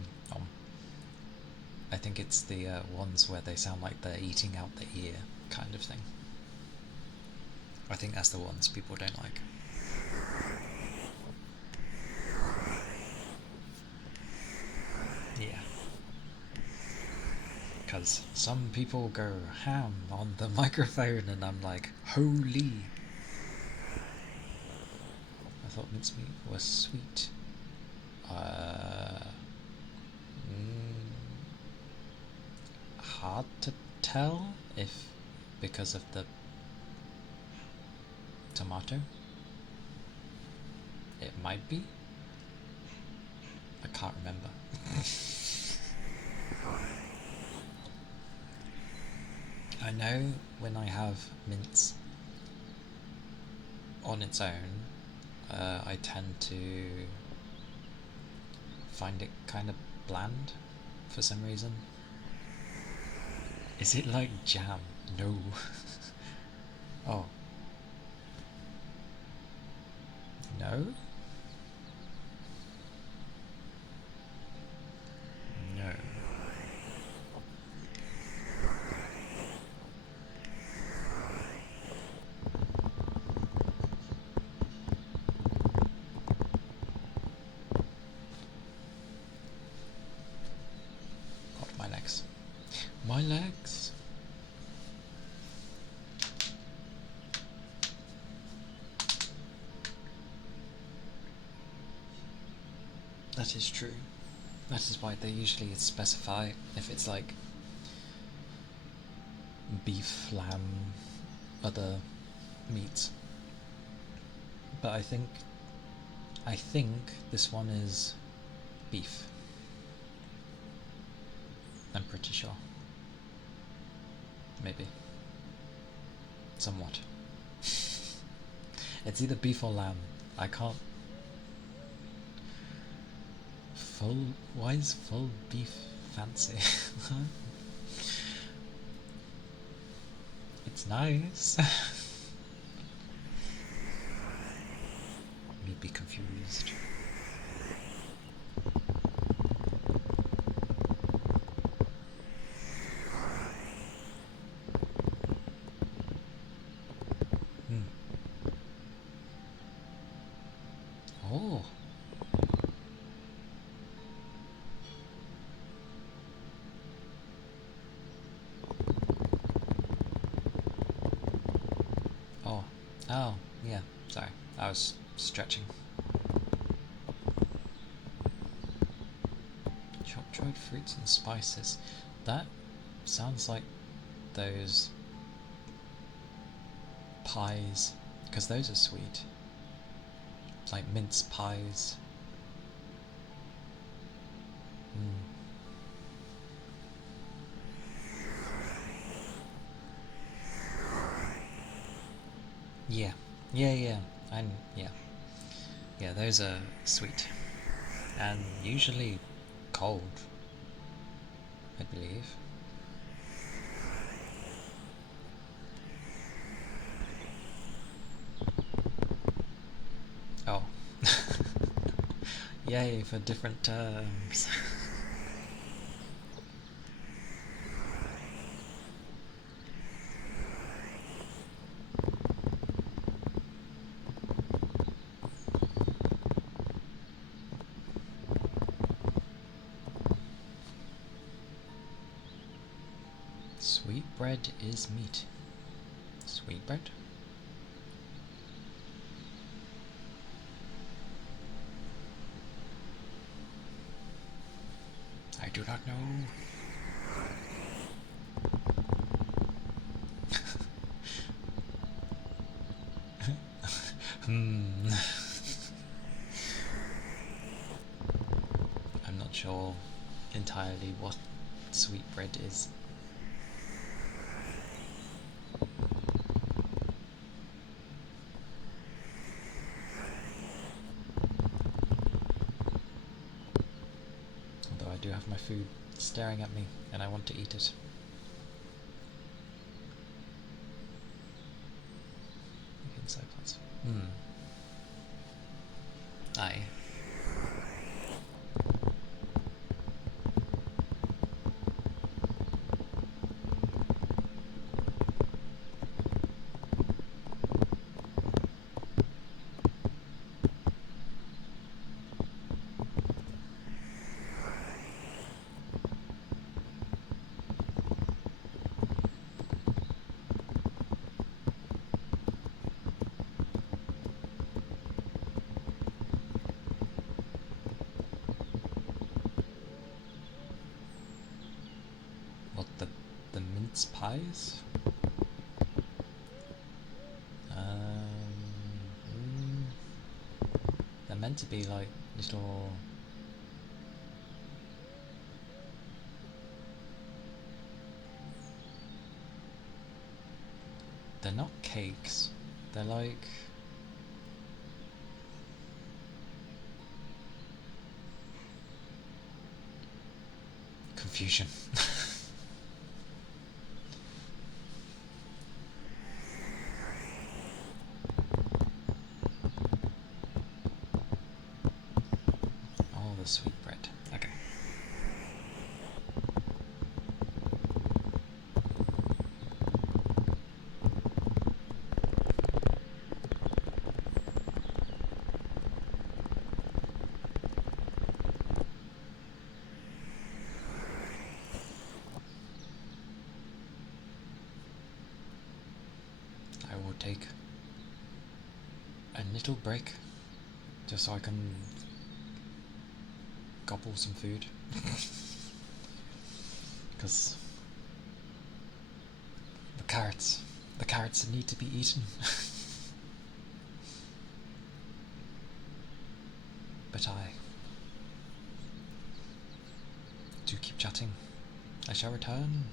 I think it's the ones where they sound like they're eating out the ear kind of thing. I think that's the ones people don't like. Yeah. Because some people go ham on the microphone and I'm like, holy! I thought mincemeat was sweet. Hard to tell if because of the tomato. It might be. I can't remember. I know when I have mince on its own, I tend to find it kind of bland for some reason. Is it like jam? No. Oh. No? No. God, my legs. My legs! That is true. That is why they usually specify if it's like beef, lamb, other meats. But I think this one is beef. I'm pretty sure. Maybe. Somewhat. It's either beef or lamb. I can't. Why is full beef fancy? It's nice. You'd be confused. Hmm. Oh. Oh. Oh, yeah. Sorry. I was stretching. Chopped dried fruits and spices. That sounds like those pies, because those are sweet. Like mince pies. Mm. Yeah. Yeah, yeah. And yeah. Yeah, those are sweet. And usually cold, I believe. Oh. Yay for different terms. Sweet bread is meat. Sweet bread? I do not know. Hmm. I'm not sure entirely what sweet bread is. Although I do have my food staring at me and I want to eat it. Inside plants. Hmm. Aye. What, the mince pies? Mm, they're meant to be like little. They're not cakes. They're like. Confusion. All the sweet bread. Okay. I will take a little break just so I can gobble some food. Because the carrots need to be eaten. But I do keep chatting. I shall return.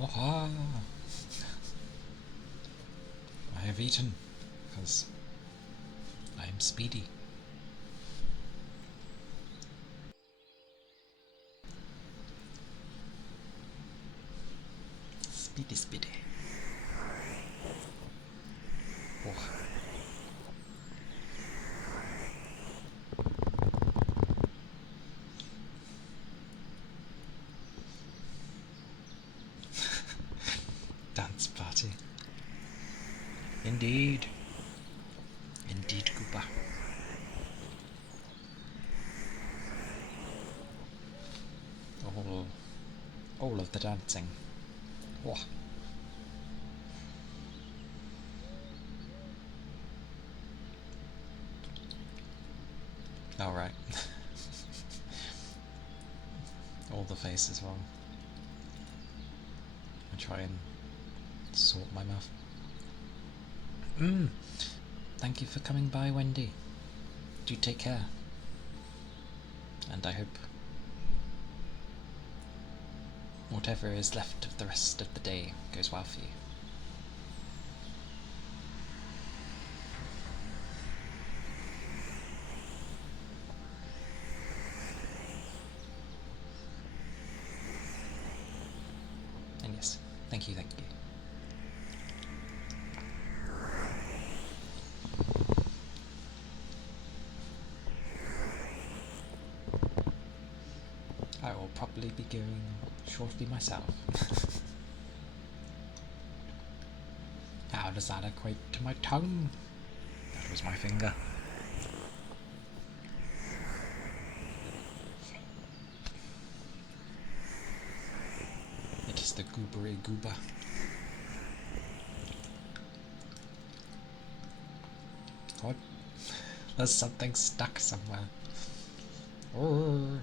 Moha! I have eaten, because I am speedy. Speedy, speedy. Oh. Dance party. Indeed. Indeed, Koopa. All of the dancing. Oh. All right. All the face as well. I try and sort my mouth. Thank you for coming by, Wendy. Do take care. And I hope whatever is left of the rest of the day goes well for you. And yes, thank you, thank you. I will probably be going shortly myself. How does that equate to my tongue? That was my finger. It is the goobery goober. What? There's something stuck somewhere. Oh.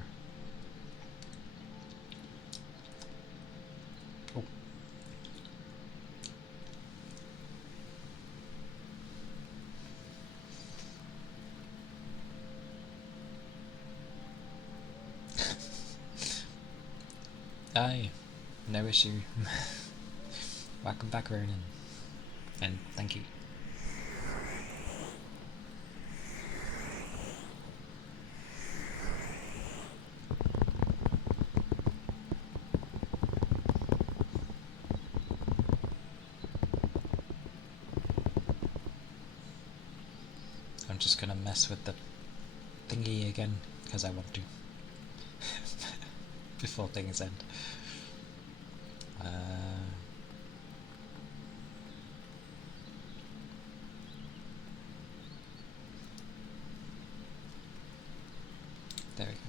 Aye, no issue. Welcome back, Ronan. And thank you. I'm just gonna mess with the thingy again, because I want to. Before things end. There we go.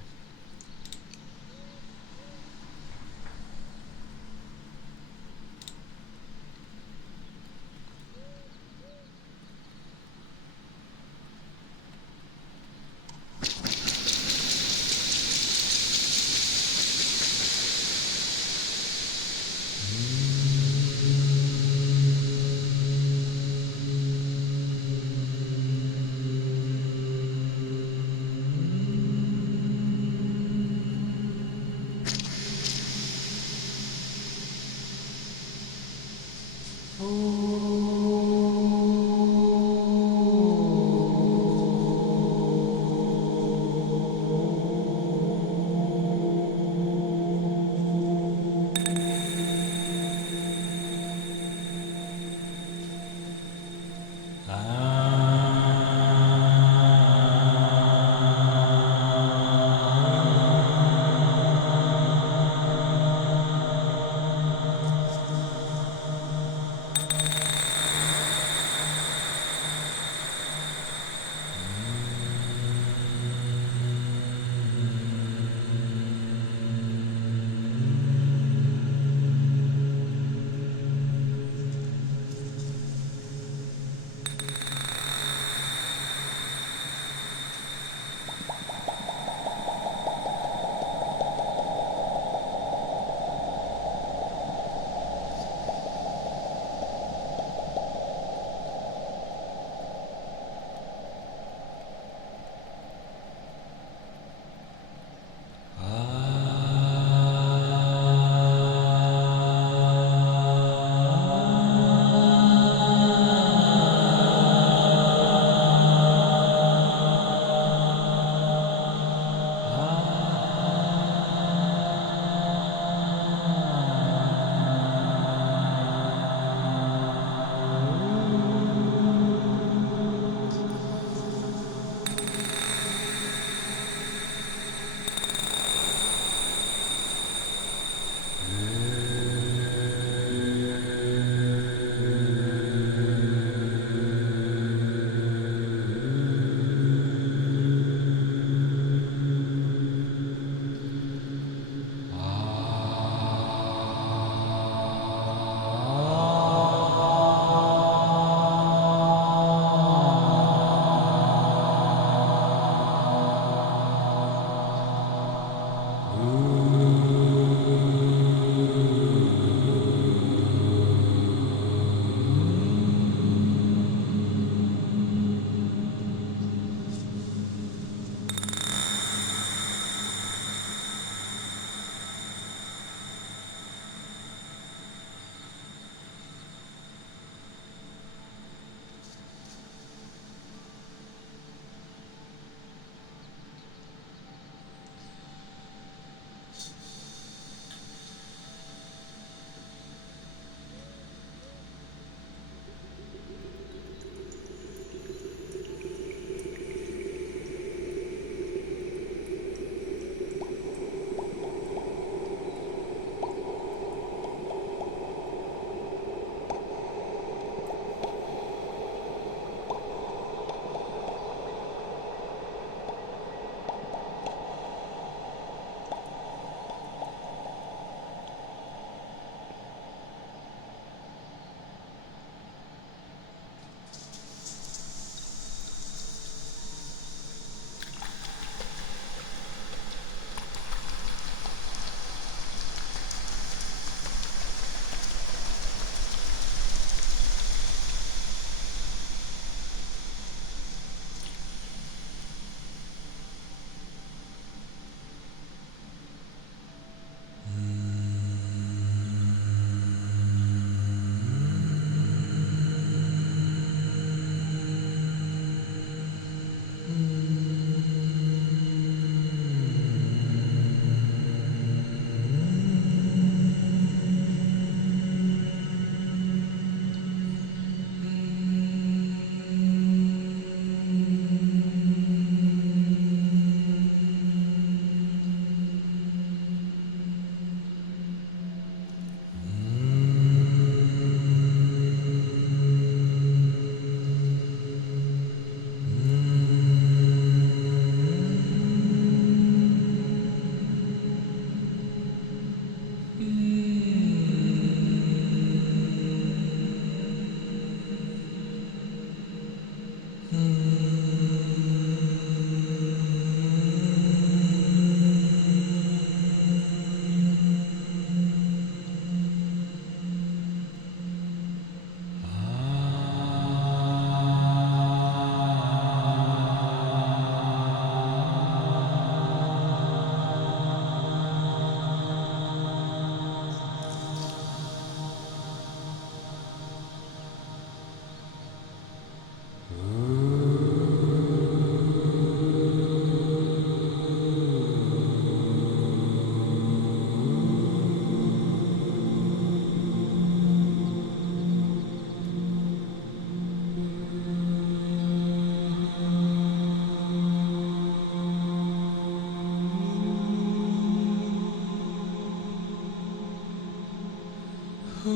I'm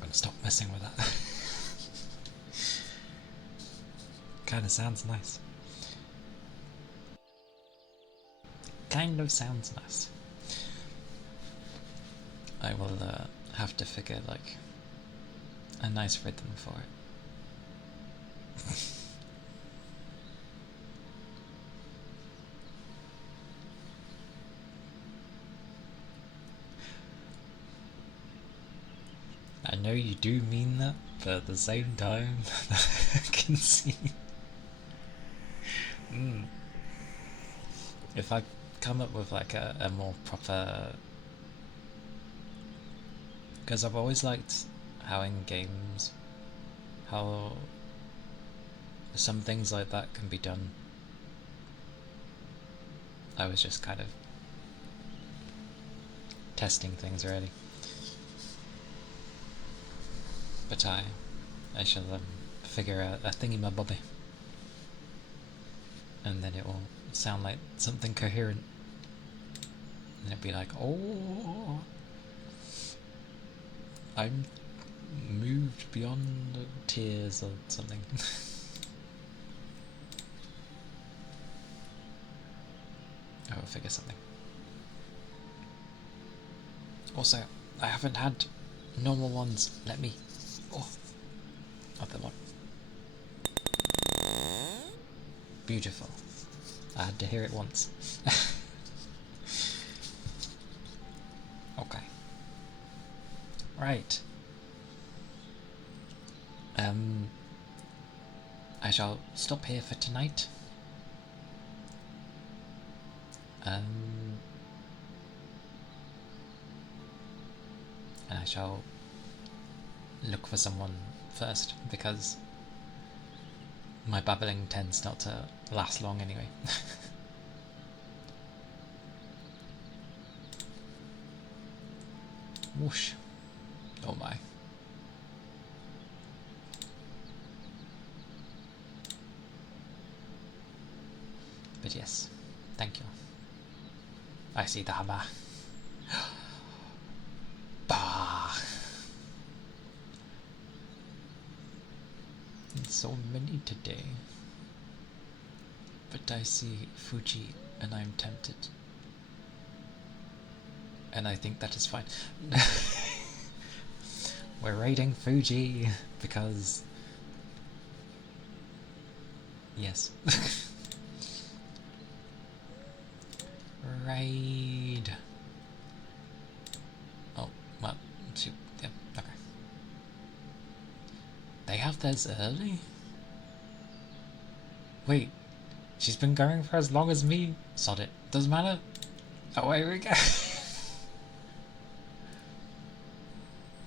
gonna stop messing with that. Kinda sounds nice. Kind of sounds nice. I will have to figure like a nice rhythm for it. I know you do mean that, but at the same time, I can see. If I come up with like a more proper, because I've always liked how in games, how some things like that can be done. I was just kind of testing things really. But I shall figure out a thingy-my-bobby, and then it will sound like something coherent, and it'll be like, oh, I'm moved beyond tears or something. I will figure something. Also, I haven't had normal ones. Let me. Oh, other one. Beautiful. I had to hear it once. Okay. Right. I shall stop here for tonight. And I shall look for someone first, because my babbling tends not to last long anyway. Whoosh. Oh my. But yes, thank you. I see the hammer. Bah! So many today. But I see Fuji and I'm tempted. And I think that is fine. We're raiding Fuji because... yes. Raid. Oh, well, shoot. Yeah, okay. They have theirs early? Wait, she's been going for as long as me? Sod it. Doesn't matter. Oh, here we go.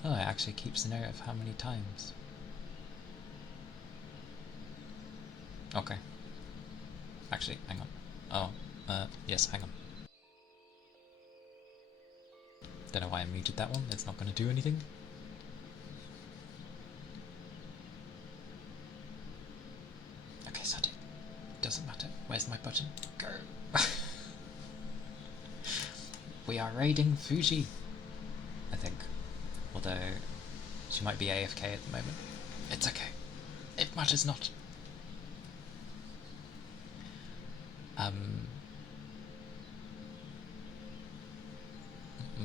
Oh, it actually keeps note of how many times. Okay. Actually, hang on. Oh, yes, hang on. Don't know why I muted that one. It's not going to do anything. Okay, sod it. Doesn't matter. Where's my button? Go! We are raiding Fuji, I think. Although, she might be AFK at the moment. It's okay. It matters not.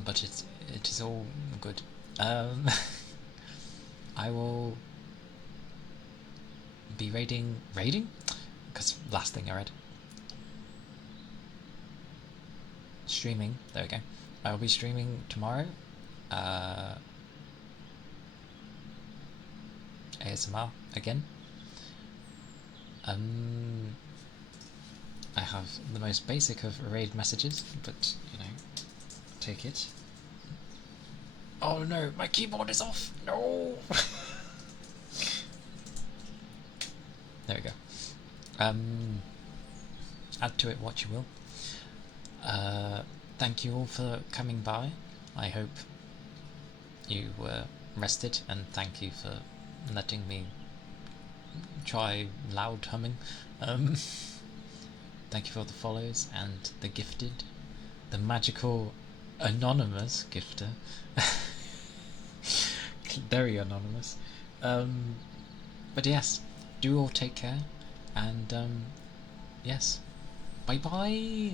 But it is all good. I will be raiding? Because last thing I read. Streaming, there we go. I will be streaming tomorrow. ASMR again. I have the most basic of raid messages, but you know, take it. Oh no, my keyboard is off! No! There we go. Add to it what you will. Thank you all for coming by. I hope you were rested, and thank you for letting me try loud humming. Thank you for the follows and the gifted, the magical anonymous gifter. Very anonymous. But yes, do all take care, and yes, bye bye.